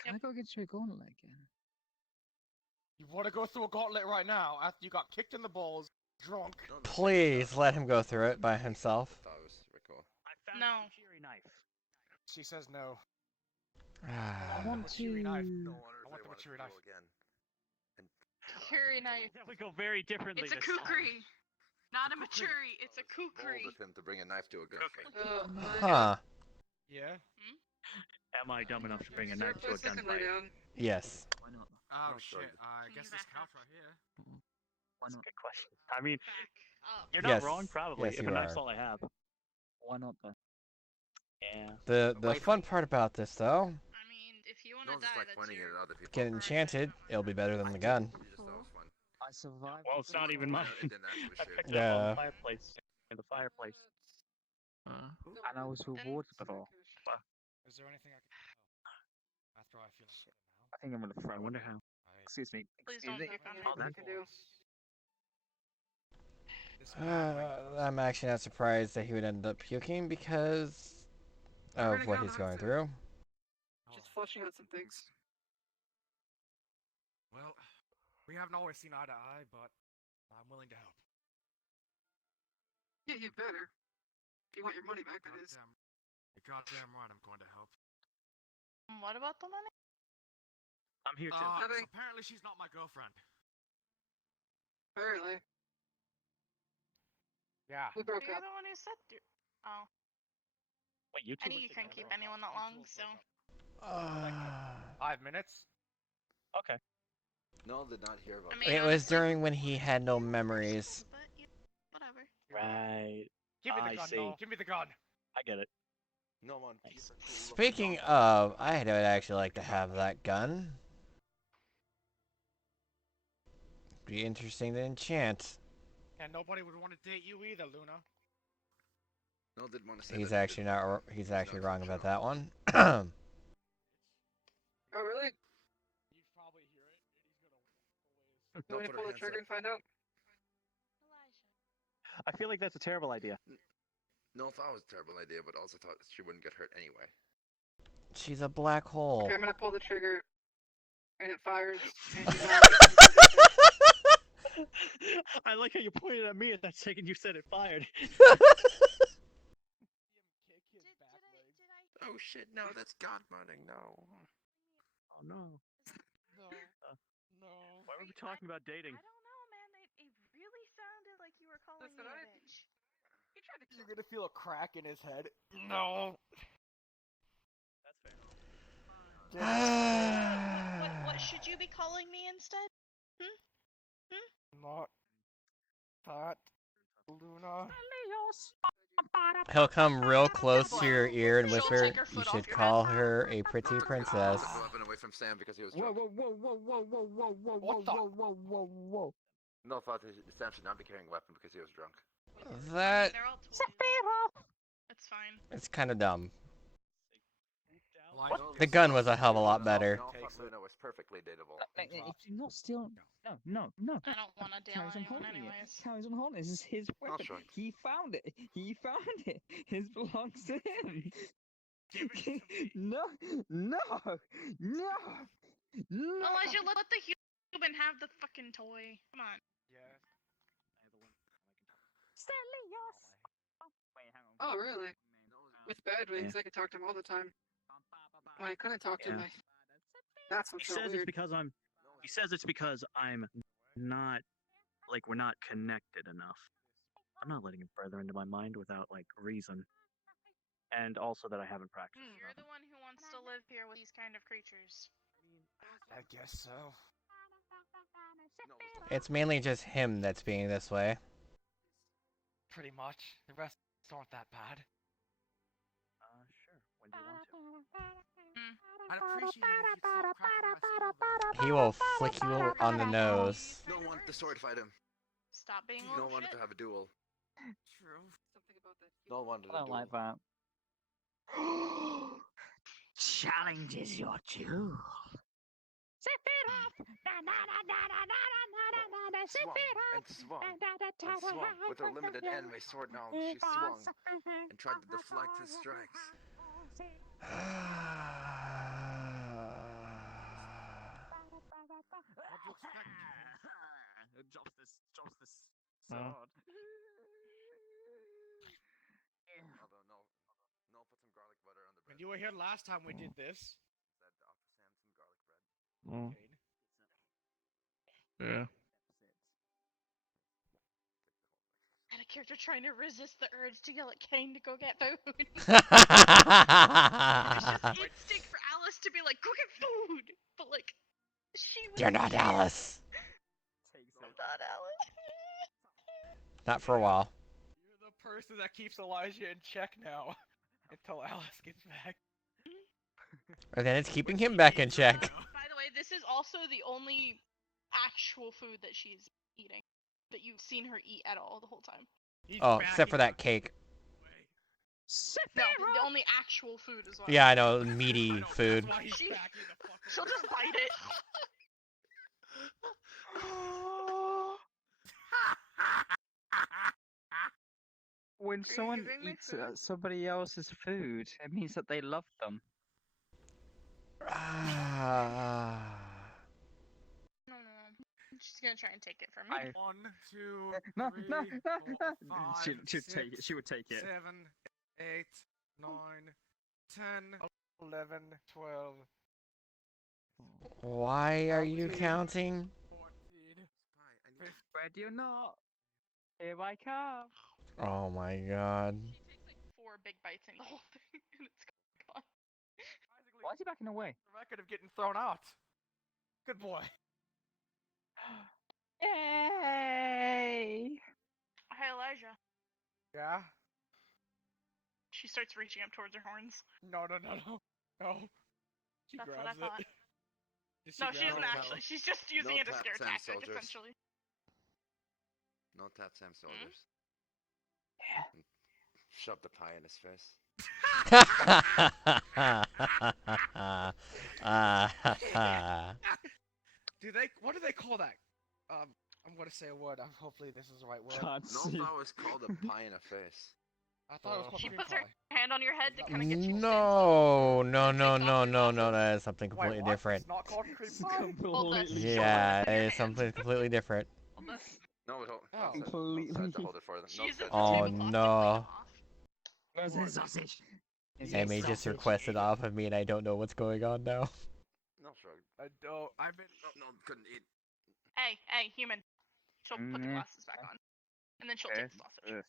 Can I go get you a gauntlet again? You want to go through a gauntlet right now after you got kicked in the balls, drunk? Please let him go through it by himself. No. She says no. I want to. Knife. I want the Machiri knife. Kukuri knife. We go very differently. It's a this time. kukuri. Not a Machuri, it's a kukuri. Bold of him to bring a knife to a gunfight. Huh. Yeah? Am I dumb enough to bring a knife to a gunfight? Yes. Why not? Oh shit, I guess this couch right here. That's a good question. I mean, you're Yes. not wrong, probably, Yes, if you a knife's are. all I have. Why not, though? Yeah. The fun part about this, though, I mean, if you want No, to just die, like that's pointing it your... at other people. get enchanted, it'll be better than the gun. You just thought it was fun. I survived. Well, it's not even mine. It didn't actually I shoot. picked it up on Yeah. the fireplace. In the fireplace. And I was rewarded for all. Is there anything I can after I feel like now? I think I'm gonna throw. I wonder how. Excuse me. Please Excuse don't me. knock on Oh, that can do. I'm actually not surprised that he would end up puking because of what he's going through. Just flushing out some things. Well, we haven't always seen eye to eye, but I'm willing to help. Yeah, you better. If you want your money back, that is. You're goddamn right I'm going to help. What about the money? I'm here too. Apparently she's not my girlfriend. Apparently. Yeah. We broke You're up. the one who said... Oh. Wait, you two I know you can't keep anyone that long, so... 5 minutes? Okay. No, did not hear about It was during when he had no memories. But, you know, whatever. Right. Give me the gun, see. Noel. Give me the gun. I get it. No one. Speaking of, I'd actually like to have that gun. Be interesting to enchant. And nobody would want to date you either, Luna. No, didn't want to say He's that. actually not. He's actually wrong about that one. Oh, really? You want me to pull the trigger and find out? I feel like that's a terrible idea. No, thought it was a terrible idea, but also thought she wouldn't get hurt anyway. She's a black hole. Okay, I'm gonna pull the trigger, and it fires. And I like how you pointed at me at that second you said it fired. Oh shit, no, that's God modding, no. Oh no. No. No. Why were we talking about dating? I don't know, man. It really sounded like you were calling me a bitch. You tried to kill You're gonna feel a crack in his head. No. That's fair. What should you be calling me instead? Not that, Luna. He'll come real close to your ear and She'll whisper, take her "You foot should off your call head." her a pretty princess." Took the weapon away from Sam because he was Whoa, drunk. whoa. No, thought Sam should not be carrying a weapon because he was drunk. That They're all toys. It's fine. it's kind of dumb. What? The gun was a hell of a lot better. No, thought Luna was perfectly dateable. If you're not still, no. I don't want to deal Carries on anyone haunting it. anyways. Carries on haunting. This is his weapon. sure. He found it. It belongs to him. No. Elijah, let the human have the fucking toy. Come on. Oh, really? With bad wings, I could talk to him all the time. When I couldn't talk to him, that's what's He so says weird. it's because I'm. He says it's because I'm not, like, we're not connected enough. I'm not letting him further into my mind without like reason, and also that I haven't practiced. You're the one who wants to live here with these kind of creatures. I guess so. It's mainly just him that's being this way. Pretty much. The rest aren't that bad. Sure. When do you want to? I'd appreciate it if you'd stop cracking my skull. He will flick you on the nose. No one wanted to sword fight him. Stop being No one wanted to have a duel. True. Something about that. No one wanted I a don't duel. like that. Challenge is your duel. Swung and swung with her limited anime sword knowledge. She swung and tried to deflect his strikes. Drops this Huh? sword. Although, no, no, put some garlic butter on the bread. And you were here last time we did this. Said Dr. Sam some garlic bread. Mm. Yeah. Had a character trying to resist the urge to yell at Kane to go get food. It's just instinct for Alice to be like, go get food! But like, she was You're not scared. Alice. I'm not Alice. Not for a while. You're the person that keeps Elijah in check now. Until Alice gets back. And then it's keeping him back in check. By the way, this is also the only actual food that she's eating. That you've seen her eat at all the whole time. Oh, except for that cake. No, the only actual food as well. Yeah, I know, meaty food. She'll just bite it. When someone eats somebody else's food, it means that they love them. No. She's gonna try and take it from me. 1, 2, No, 3, no, no, 4, no. 5, She'd take 6, it. She would take it. 7, 8, 9, 10, 11, 12. Why are you counting? 14. Ready or not? Here I come. Oh my god. She takes like 4 big bites in the whole thing, and it's gone. Why is he backing away? The record of getting thrown out. Good boy. Yay! Hi, Elijah. Yeah? She starts reaching up towards her horns. No. She That's what I grabs thought. it. Did No, she grab isn't it? actually. She's just using No it as tap scare Sam tactic, soldiers. essentially. No tap Sam soldiers. Yeah. Shove the pie in his face. What do they call that? I'm gonna say a word. Hopefully this is the right word. No, that was called a pie in a face. I thought it was called She cream puts pie. her hand on your head to kind of get you No, that is something completely Wait, what? different. It's not called cream It's pie? completely Yeah, it's something completely different. No, we don't. Oh. Completely. To hold it for them. She uses the Oh tablecloth to clean no. them off. Where's the sausage? Amy just requested off of me and I don't know what's going on now. No, shrug. I don't. I've been. No, couldn't eat. Hey, human. She'll put the glasses back on. And then she'll take the sausage.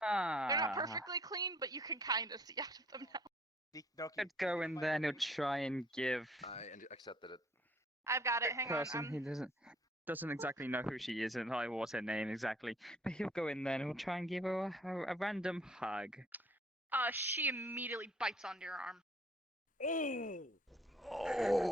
They're not perfectly clean, but you can kind of see out of them now. Could go in there and he'll try and give I accepted it. I've got it. Hang on. person he doesn't exactly know who she is and like what's her name exactly, but he'll go in there and he'll try and give her a random hug. She immediately bites onto your arm. Oh.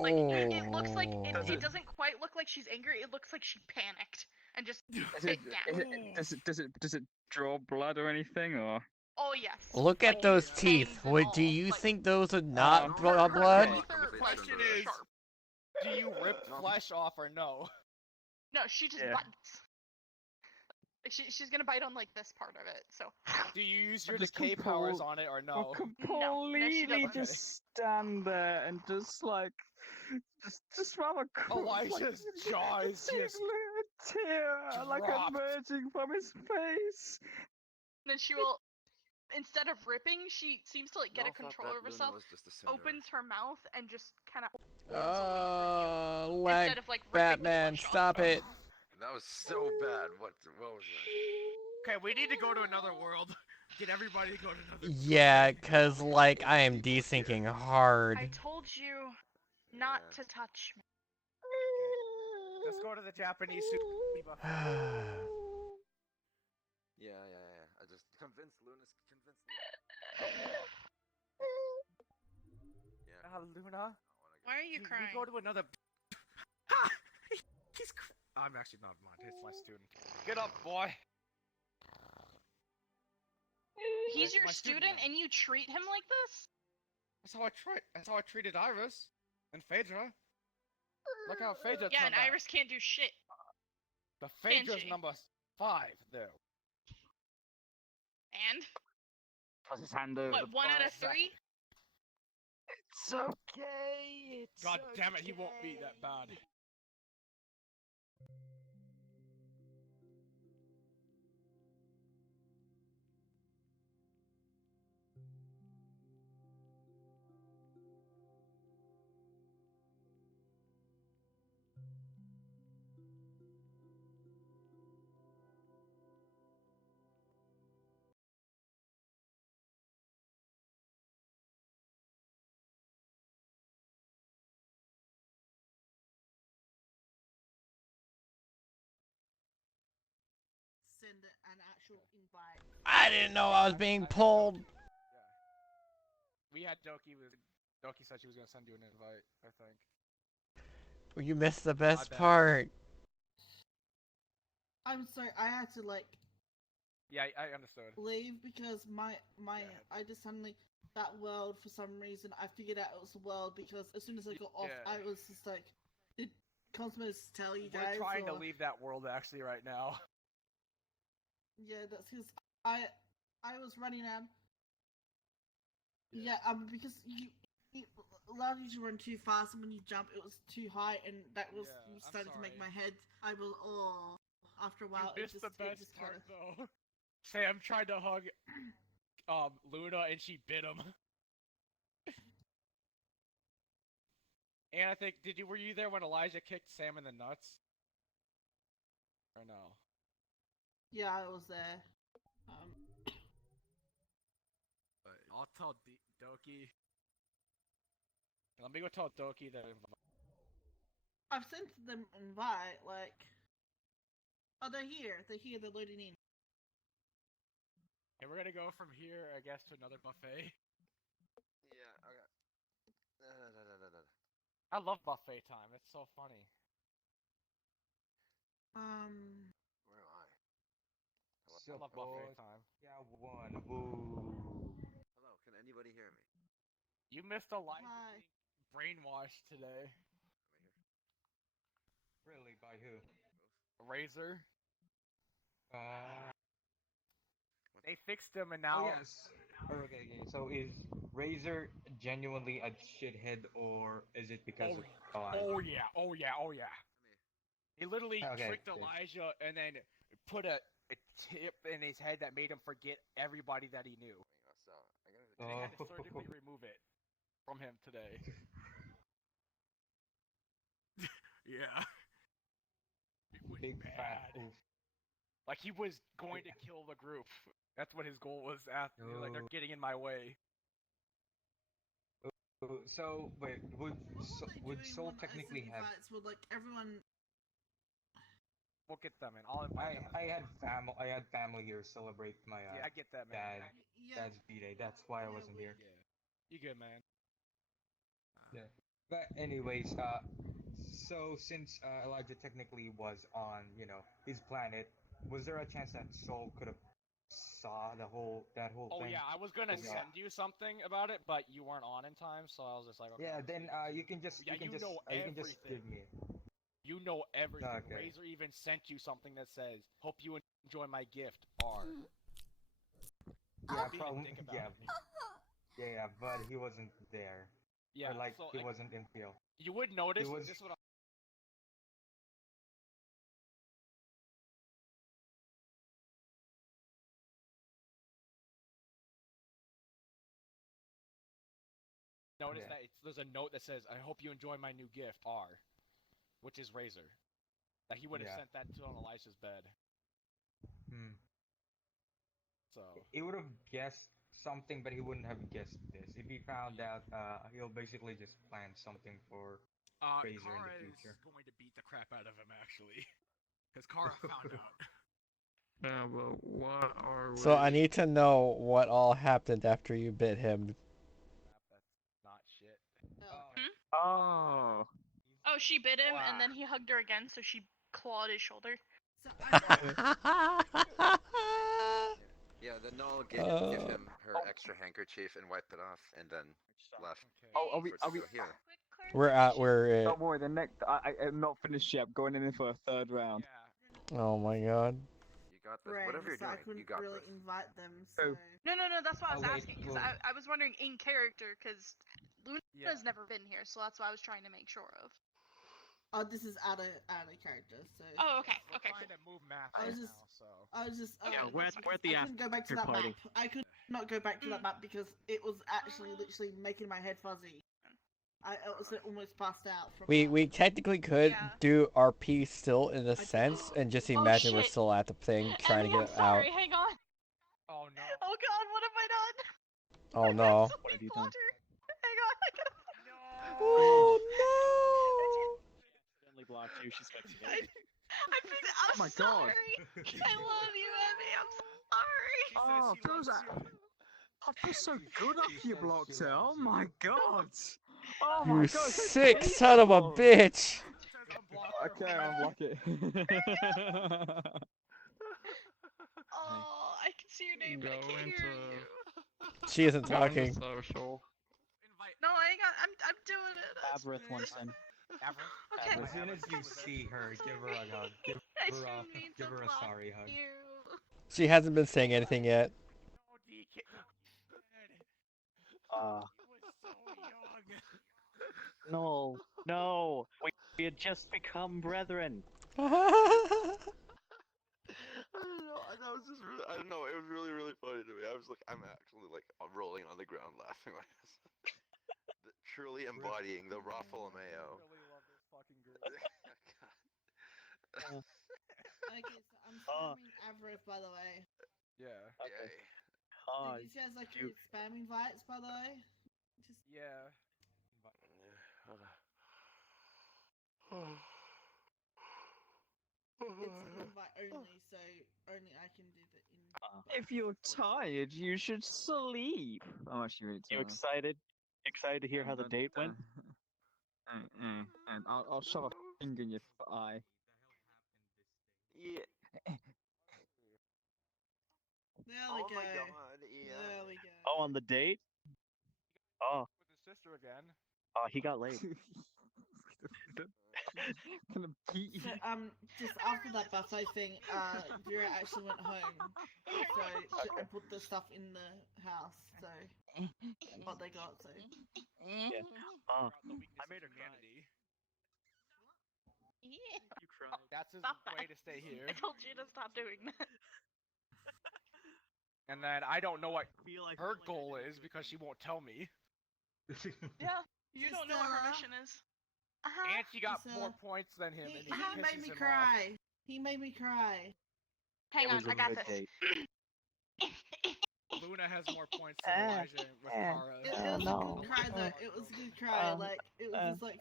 Like it looks like it doesn't quite look like she's angry. It looks like she panicked and just bit down. Does it draw blood or anything or? Oh yes. Look at those teeth. What do you think those are not blood? The question is, do you rip flesh off or no? No, she just bites. She's gonna bite on like this part of it. So. Do you use your decay powers on it or no? Completely just stand there and just like, just rather cool. Elijah's jaw is just a tear like emerging from his face. And then she will, instead of ripping, she seems to like get a control of herself. Opens her mouth and just kind of. Like of, like, Batman, stop it. That was so bad. What was that? Okay, we need to go to another world. Get everybody to go to another world. Yeah, cause like I am desyncing hard. I told you not to touch me. Let's go to the Japanese buffet. Yeah. I just convinced Luna. Luna? Why are you crying? We go to another. He's. I'm actually not mine. He's my student. Get up, boy. He's your student, and you treat him like this? That's how I treated Iris and Phaedra. Look how Phaedra. Yeah, and Iris can't do shit. The Phaedra's number 5, though. And? Put his hand over. What? 1 out of 3? It's okay. God damn it, he won't be that bad. actual invite. I didn't know I was being pulled. We had Doki said she was gonna send you an invite, I think. You missed the best part. I'm sorry, I had to like. Yeah, I understood. Leave because I just suddenly that world for some reason I figured out it was a world because as soon as I got off I was just like, did Cosmos tell you guys? We're trying to leave that world actually right now. Yeah, that's because I was running out. Yeah, because you allowed you to run too fast, and when you jump, it was too high, and that was starting to make my head. I will. After a while, you missed the best part though. Sam tried to hug Luna, and she bit him. And I think were you there when Elijah kicked Sam in the nuts? Or no? Yeah, I was there. I'll tell Doki. Let me go tell Doki that. I've sent them invite, like. Oh, they're here. They're loading in. And we're gonna go from here, I guess, to another buffet. Yeah, okay. I love buffet time. It's so funny. Where am I? I love buffet time. Yeah, one. Ooh. Hello, can anybody hear me? You missed Elijah being brainwashed today. Really? By who? Razor. They fixed him and now. Oh yes. Okay. So is Razor genuinely a shithead, or is it because of God? Oh yeah. He literally tricked Elijah and then put a tip in his head that made him forget everybody that he knew. And he had to surgically remove it from him today. Yeah. Big fat oof. Like he was going to kill the group. That's what his goal was. Like they're getting in my way. So wait, would Soul technically have? Would like everyone. We'll get them in. I'll invite them. I had family here celebrate my yeah, I get that, man. dad's B-Day. That's why I wasn't here. Yeah. You good, man? Yeah. But anyways, so since Elijah technically was on, his planet, was there a chance that Soul could have saw that whole thing? Oh yeah, I was gonna send you something about it, but you weren't on in time, so I was just like, okay. Yeah, then you can just you can just give me. You know everything. Okay. Razor even sent you something that says, "Hope you enjoy my gift." R. Yeah, probably. Yeah, but he wasn't there. Yeah, or he wasn't in field. You would notice. This is what notice that there's a note that says, "I hope you enjoy my new gift." R, which is Razor. That he would have sent that to on Elijah's bed. So he would have guessed something, but he wouldn't have guessed this. If he found out, he'll basically just plan something for Razor in the future. Kara is going to beat the crap out of him, actually, because Kara found out. Yeah, but what are we? So I need to know what all happened after you bit him. That's not shit. Oh, she bit him, and then he hugged her again, so she clawed his shoulder. Yeah, then Null give him her extra handkerchief and wiped it off, and then left. Oh, are we here? We're Don't worry, the next I'm not finished yet. I'm going in for a third round. Oh my god. You got this. Right, Whatever you're so I doing, couldn't you got really this. invite them. So. No, that's why I was wait, asking, because I was wondering in character, because Luna's never been here, so that's why I was trying to make sure of. Oh, this is out of character, so. Oh, okay. We're trying to move maps I was now, so. we're at the I couldn't go back to that party. map. I could not go back to that map because it was actually literally making my head fuzzy. I was almost passed out. From We technically could do RP still in a sense, and just imagine we're shit. still at the thing trying to get I'm sorry, out. hang on. Oh no. Oh god, what have I done? Oh no. What have you done? Hang on, I gotta... Oh no! Accidentally blocked you. She's fixing it. I'm Oh my god. sorry. I love you, Emmy. I'm sorry. Oh, feels I feel so good after you blocked it. Oh my god. Oh my You god, so sick son of a peaceful. bitch! Okay, unblock it. Oh, I can see your name, but I Go can't hear into. you. She isn't Go into talking. social. No, I'm doing it. Aberith wants in. Okay. As soon as you see her, give her a hug. I shouldn't mean Give to her a block sorry hug. you. She hasn't been saying anything yet. No, no, we had just become brethren. That was just really, I don't know, it was really, really funny to me. I was like, I'm actually like rolling on the ground laughing like this. Truly embodying the Raffalomeo. Okay, so I'm spamming Average, by the way. Yeah. Okay. Did you guys like your spam invites, by the way? Just... Yeah. It's invite only, so only I can do the invite. If you're tired, you should sleep. I'm actually really You tired. excited? Excited to hear how the date went? And I'll shove a finger in your eye. Yeah. There we go. My god, yeah. There we go. Oh, on the date? Oh, With his sister again. oh, he got laid. Gonna beat you. So, just after that buffet thing, Vera actually went home. So, I put the stuff in the house, so, what they got, so. Yeah. Oh, I made her cry. Yeah. You cried. That's his Stop way that. to stay here. I told you to stop doing that. And then I don't know what her goal is because she won't tell me. Yeah, you don't know what her mission is. And she got more points than him. He And he made me cry. He made me cry. Hang on, I got this. Luna has more points than Elijah with Kara. It was a good cry though. It was a good cry. Like it was just like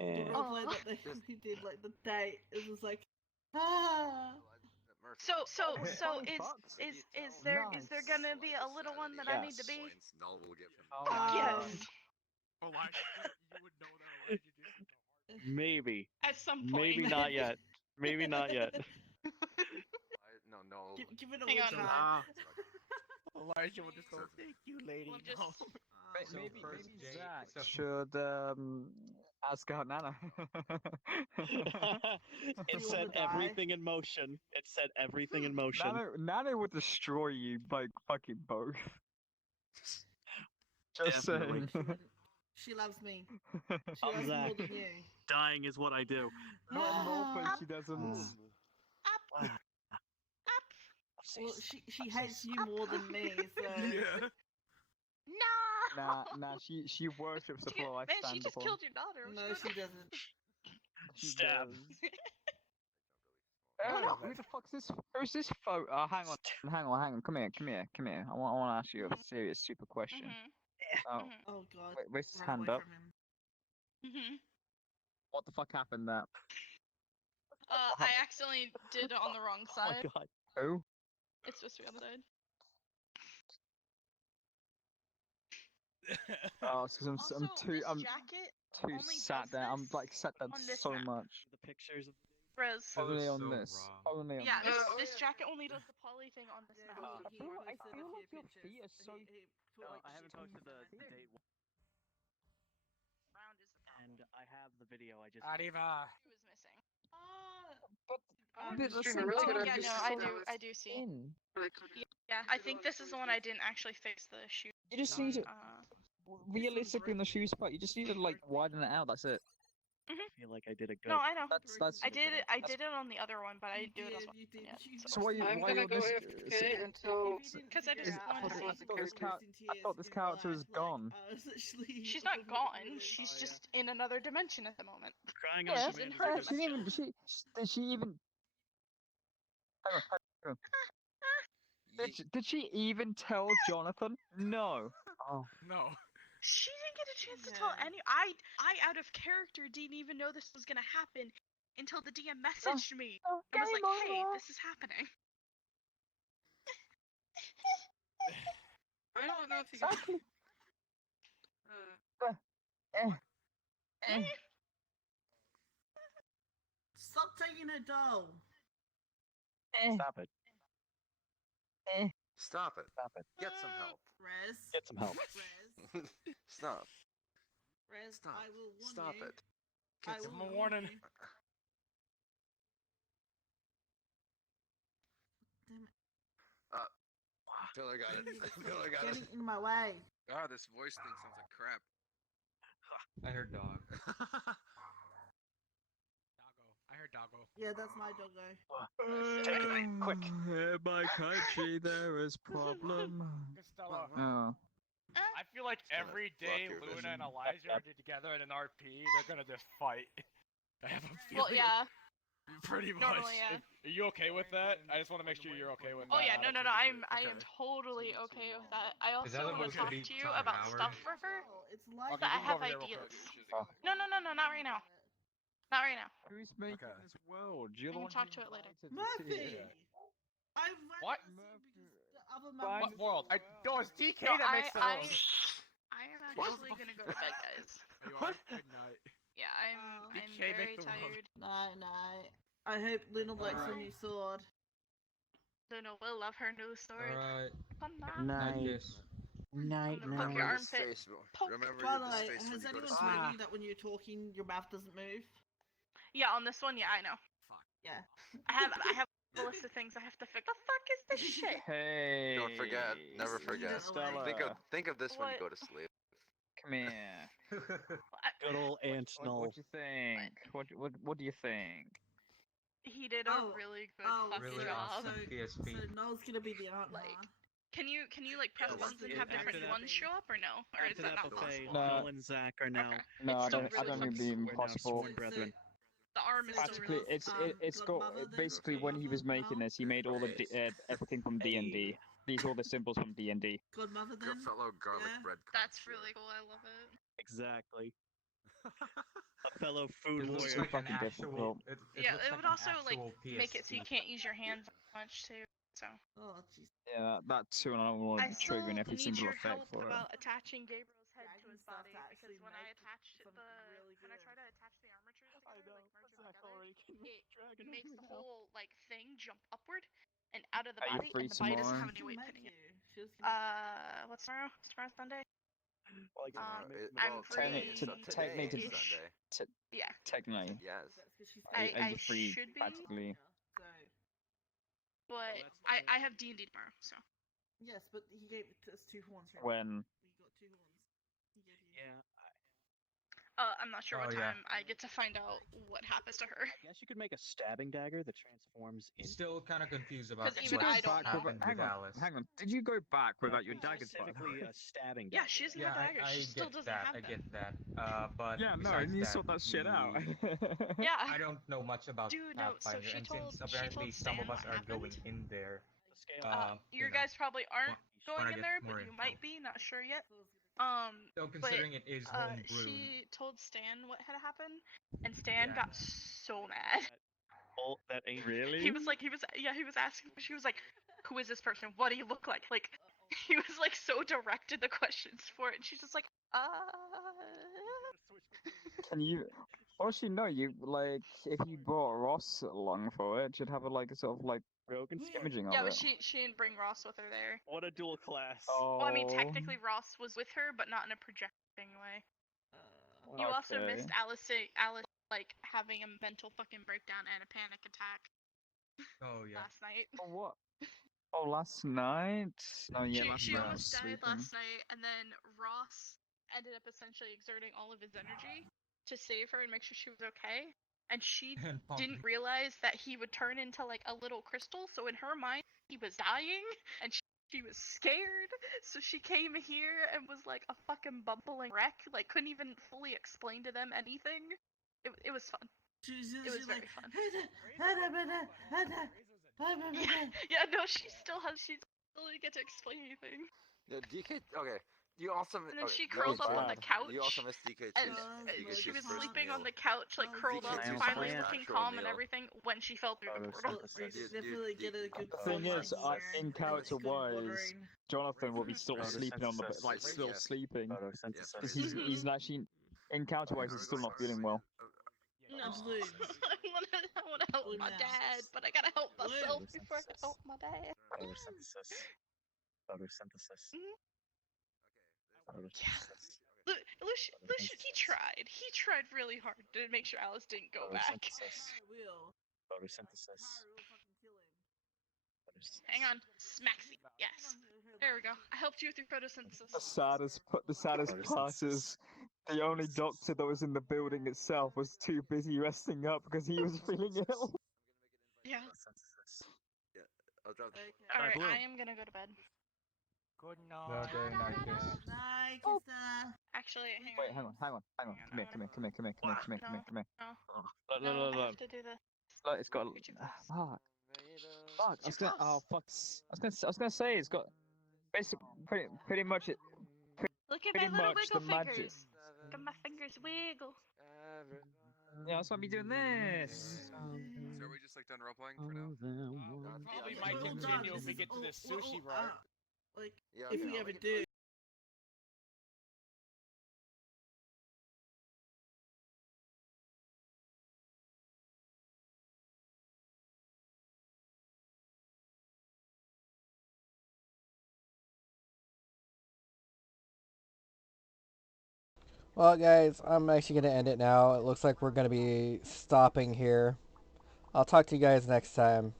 the roleplay that they did, like the date. It was like So is there gonna be a little one that I need to be? Null will give him. Yes. Elijah, you would know that Elijah did. Maybe. At some point. Maybe not yet. Maybe not yet. No. Give it a Hang week. on. Elijah will just go, thank you, lady. We'll just... No. Maybe Zach should ask out Nana. It set everything in motion. It set everything in motion. Nana would destroy you by fucking both. Just saying. She loves me. She I'm loves me Zach. more than you. Dying is what I do. Not Norfolk, she doesn't. Well, she hates you more than me, so. Yeah. No. Nah. She worships the floor I Man, stand she just upon. killed your daughter. No, she doesn't. Stab. Who the fuck's this? Who's this photo? Hang on. Come here. I want to ask you a serious, super question. Oh, Oh god. wait, raise his Run hand away up. from him. What the fuck happened there? I accidentally did it on the wrong side. Oh god. Who? It's supposed to be on the side. Oh, it's because I'm too This jacket only sat does there. I'm this like sat there on this so map. much. The pictures of Rose. Only on this. Only on Yeah, this. this jacket only does the poly thing on this map. I feel like your feet are so. No, I haven't posted the date one. Round is the And I have the video. I just. Arriva. Who was missing? But Just doing a really good Yeah, no, episode. I do see. Really good. Yeah, I think this is the one I didn't actually fix the shoe. You just need to. Uh, Realistically, in the shoe spot, you just need to like widen it out. That's it. I feel like I did a good. no, I know. That's. I did it on the other one, but I didn't do it on You the did. one yet. So why you? I'm Why gonna you're go this? AFK until. Because I just wanted to. I thought this character was gone. She's not gone. She's just in another dimension at the moment. Crying on Yeah, command. She didn't even. Did she even? Hang on. Did she even tell Jonathan? No. Oh. No. She didn't get a chance to tell any. I out of character didn't even know this was gonna happen until the DM messaged me and was like, "Hey, this is happening." I don't know if you can. Stop taking her doll. Stop it. Stop it. Stop it. Get some help. Rez. Get some help. Rez. Stop. Rez, Stop. I will warn Stop you. it. I Get will some warn warning. you. Damn it. I feel I got it. I feel I got it. Getting in my way. God, this voice thing sounds like crap. I heard dog. I heard doggo. Yeah, that's my doggo. Quick. By country there is problem. Costello. Oh. I feel like every day your Luna vision. and Elijah are together in an RP, they're gonna just fight. I have a feeling. Well, yeah. Pretty much. Normally, yeah. Are you okay with that? I just want to make sure you're okay with that. Oh yeah, no. I am Okay. totally okay with that. I Is that also want supposed to to talk be to you 5 about hours? stuff for her It's like Okay, that I you can go have over there real ideas. quick. No, not right now. Not right now. Who's making this world? You're We the can one talk who to it later. invited Murphy! us here. I went What? because the other Fine. What world? No, it's DK No, that makes the world. I am actually gonna go to bed, guys. What? Good night. Yeah, I'm DK very make the world. tired. Night. I hope Luna likes her new sword. Luna will love her new sword. Alright. Fun Night night. kiss. I'm gonna poke your armpit. Poke. Remember By your the way, face when has you go to anyone sleep. told you that when you're talking, your mouth doesn't move? Yeah, on this one, yeah, I know. Yeah. I have a list of things I have to fix. The fuck is this shit? Hey. Don't forget. Never forget. Stella. Think of this when you What? go to sleep. Come here. Good old Aunt Null. What do you think? What do you think? He did a really good fucking Really job. awesome PSP. So Noel's gonna be the aunt, Like, huh? can you like press Yes. buttons and Yeah, have after different that- ones show up or no? Or is After that that not buffet, possible? No. Noel and Zach are now. No, It's I still don't. I really don't think it'd be We're now impossible. sworn brethren. The arm is still Practically, really it's got Godmother, then? basically when he was making this, he made all the everything from D&D. These are all the symbols from D&D. Godmother Your then? fellow garlic Yeah. bread. That's really cool. I love it. Exactly. A fellow It food looks warrior. like an fucking actual. difficult. It Yeah, looks it like would an also like actual make it so you PSP. can't use your hands much too. So Oh, jeez. Yeah, that too, and I don't want I to still trigger every need single your effect help for it. about attaching Gabriel's head to Dragon his stuff body to because actually when I make attached something really when I good. try to attach the armatures together, like merge them Zach together, already can it dragon makes over the now. whole like thing jump upward and out of the Are you body, free and the body doesn't tomorrow? have any weight pinning it. She was What's tomorrow? Tomorrow's Sunday. Well, I guess I'm Well, free. technically ish. Sunday. Yeah. Technically. Yes. Are I you free should be, practically? So. but I have D&D tomorrow, so. Yes, but he gave us 2 horns. Right? When? We got 2 horns. He gave you. Yeah. I'm not sure what Oh, yeah. time I get to find out what happens to her. I guess you could make a stabbing dagger that transforms into. Still kind of confused about 'Cause what even I don't know. happened with Alice. Hang on. Did you go back without your daggers? Specifically a stabbing Yeah, dagger. she doesn't Yeah, have daggers. I She still get doesn't that. have I them. get that. But Yeah, no, besides and you sort that shit out. Yeah. I don't know much about Dude, no, so Pathfinder, she and told- since she apparently told some Stan of us what are going happened. in there, You you know, guys probably aren't wanna going in get there, more but you info. might be. Not sure yet. So considering it is homebrewed, she told Stan what had happened, and Stan Yeah. got so mad. Oh, that ain't really. He was asking. She was like, "Who is this person? What do you look like?" Like, he was like so direct in the questions for it, and she's just like, Can you? Or actually, no. You like if you brought Ross along for it, you'd have a like a sort of like imaging of Yeah, it. but she didn't bring Ross with her there. What a dual class. Oh. Well, I mean, technically Ross was with her, but not in a projecting way. You also Okay. missed Alice like having a mental fucking breakdown and a panic attack oh yeah, last night. Oh, what? Oh, last night? Oh, yeah, last She night I almost was died sleeping. last night, and then Ross ended up essentially exerting all of his energy to save her and make sure she was okay. And she And didn't realize that he would turn into like a little crystal. So in her mind, he was dying, and she was scared. So she came here and was like a fucking bumbling wreck. Like couldn't even fully explain to them anything. It was fun. It was very fun. Yeah, no, she still didn't get to explain anything. Yeah, DK. Okay, You also And then she curls up on the couch. You also missed DK2. And she was sleeping on the couch, like curled up, finally looking calm and everything, when she fell through the portal. Definitely get a good The thing is, in character wise, watering. Jonathan will be still sleeping on the bed, like still sleeping. He's actually, in character wise, he's still not feeling well. Absolutely. I wanna help my dad, but I gotta help myself before I can help my dad. Photosynthesis. Lucian, he tried. He tried really hard to make sure Alice didn't go back. Photosynthesis. Hang on, Smaxy. Yes. There we go. I helped you with your photosynthesis. The saddest part is the only doctor that was in the building itself was too busy resting up because he was feeling ill. Yeah. Yeah, I'll drop. Alright, I am gonna go to bed. Good night. Okay, night, kiss. Night, Krista. Actually, hang Wait, on. hang on. Come here. No, I have to do this. Look, it's got. Fuck. Fuck. I was gonna say it's got. Basically, pretty much it. Look at Pretty my little much wiggle the magic. fingers. Look at my fingers wiggle. Yeah, that's why I'm doing this. So are we just like done role playing for now? Probably might continue if we get to the sushi part. Like, Yeah, if we ever do. Well, guys, I'm actually going to end it now. It looks like we're going to be stopping here. I'll talk to you guys next time.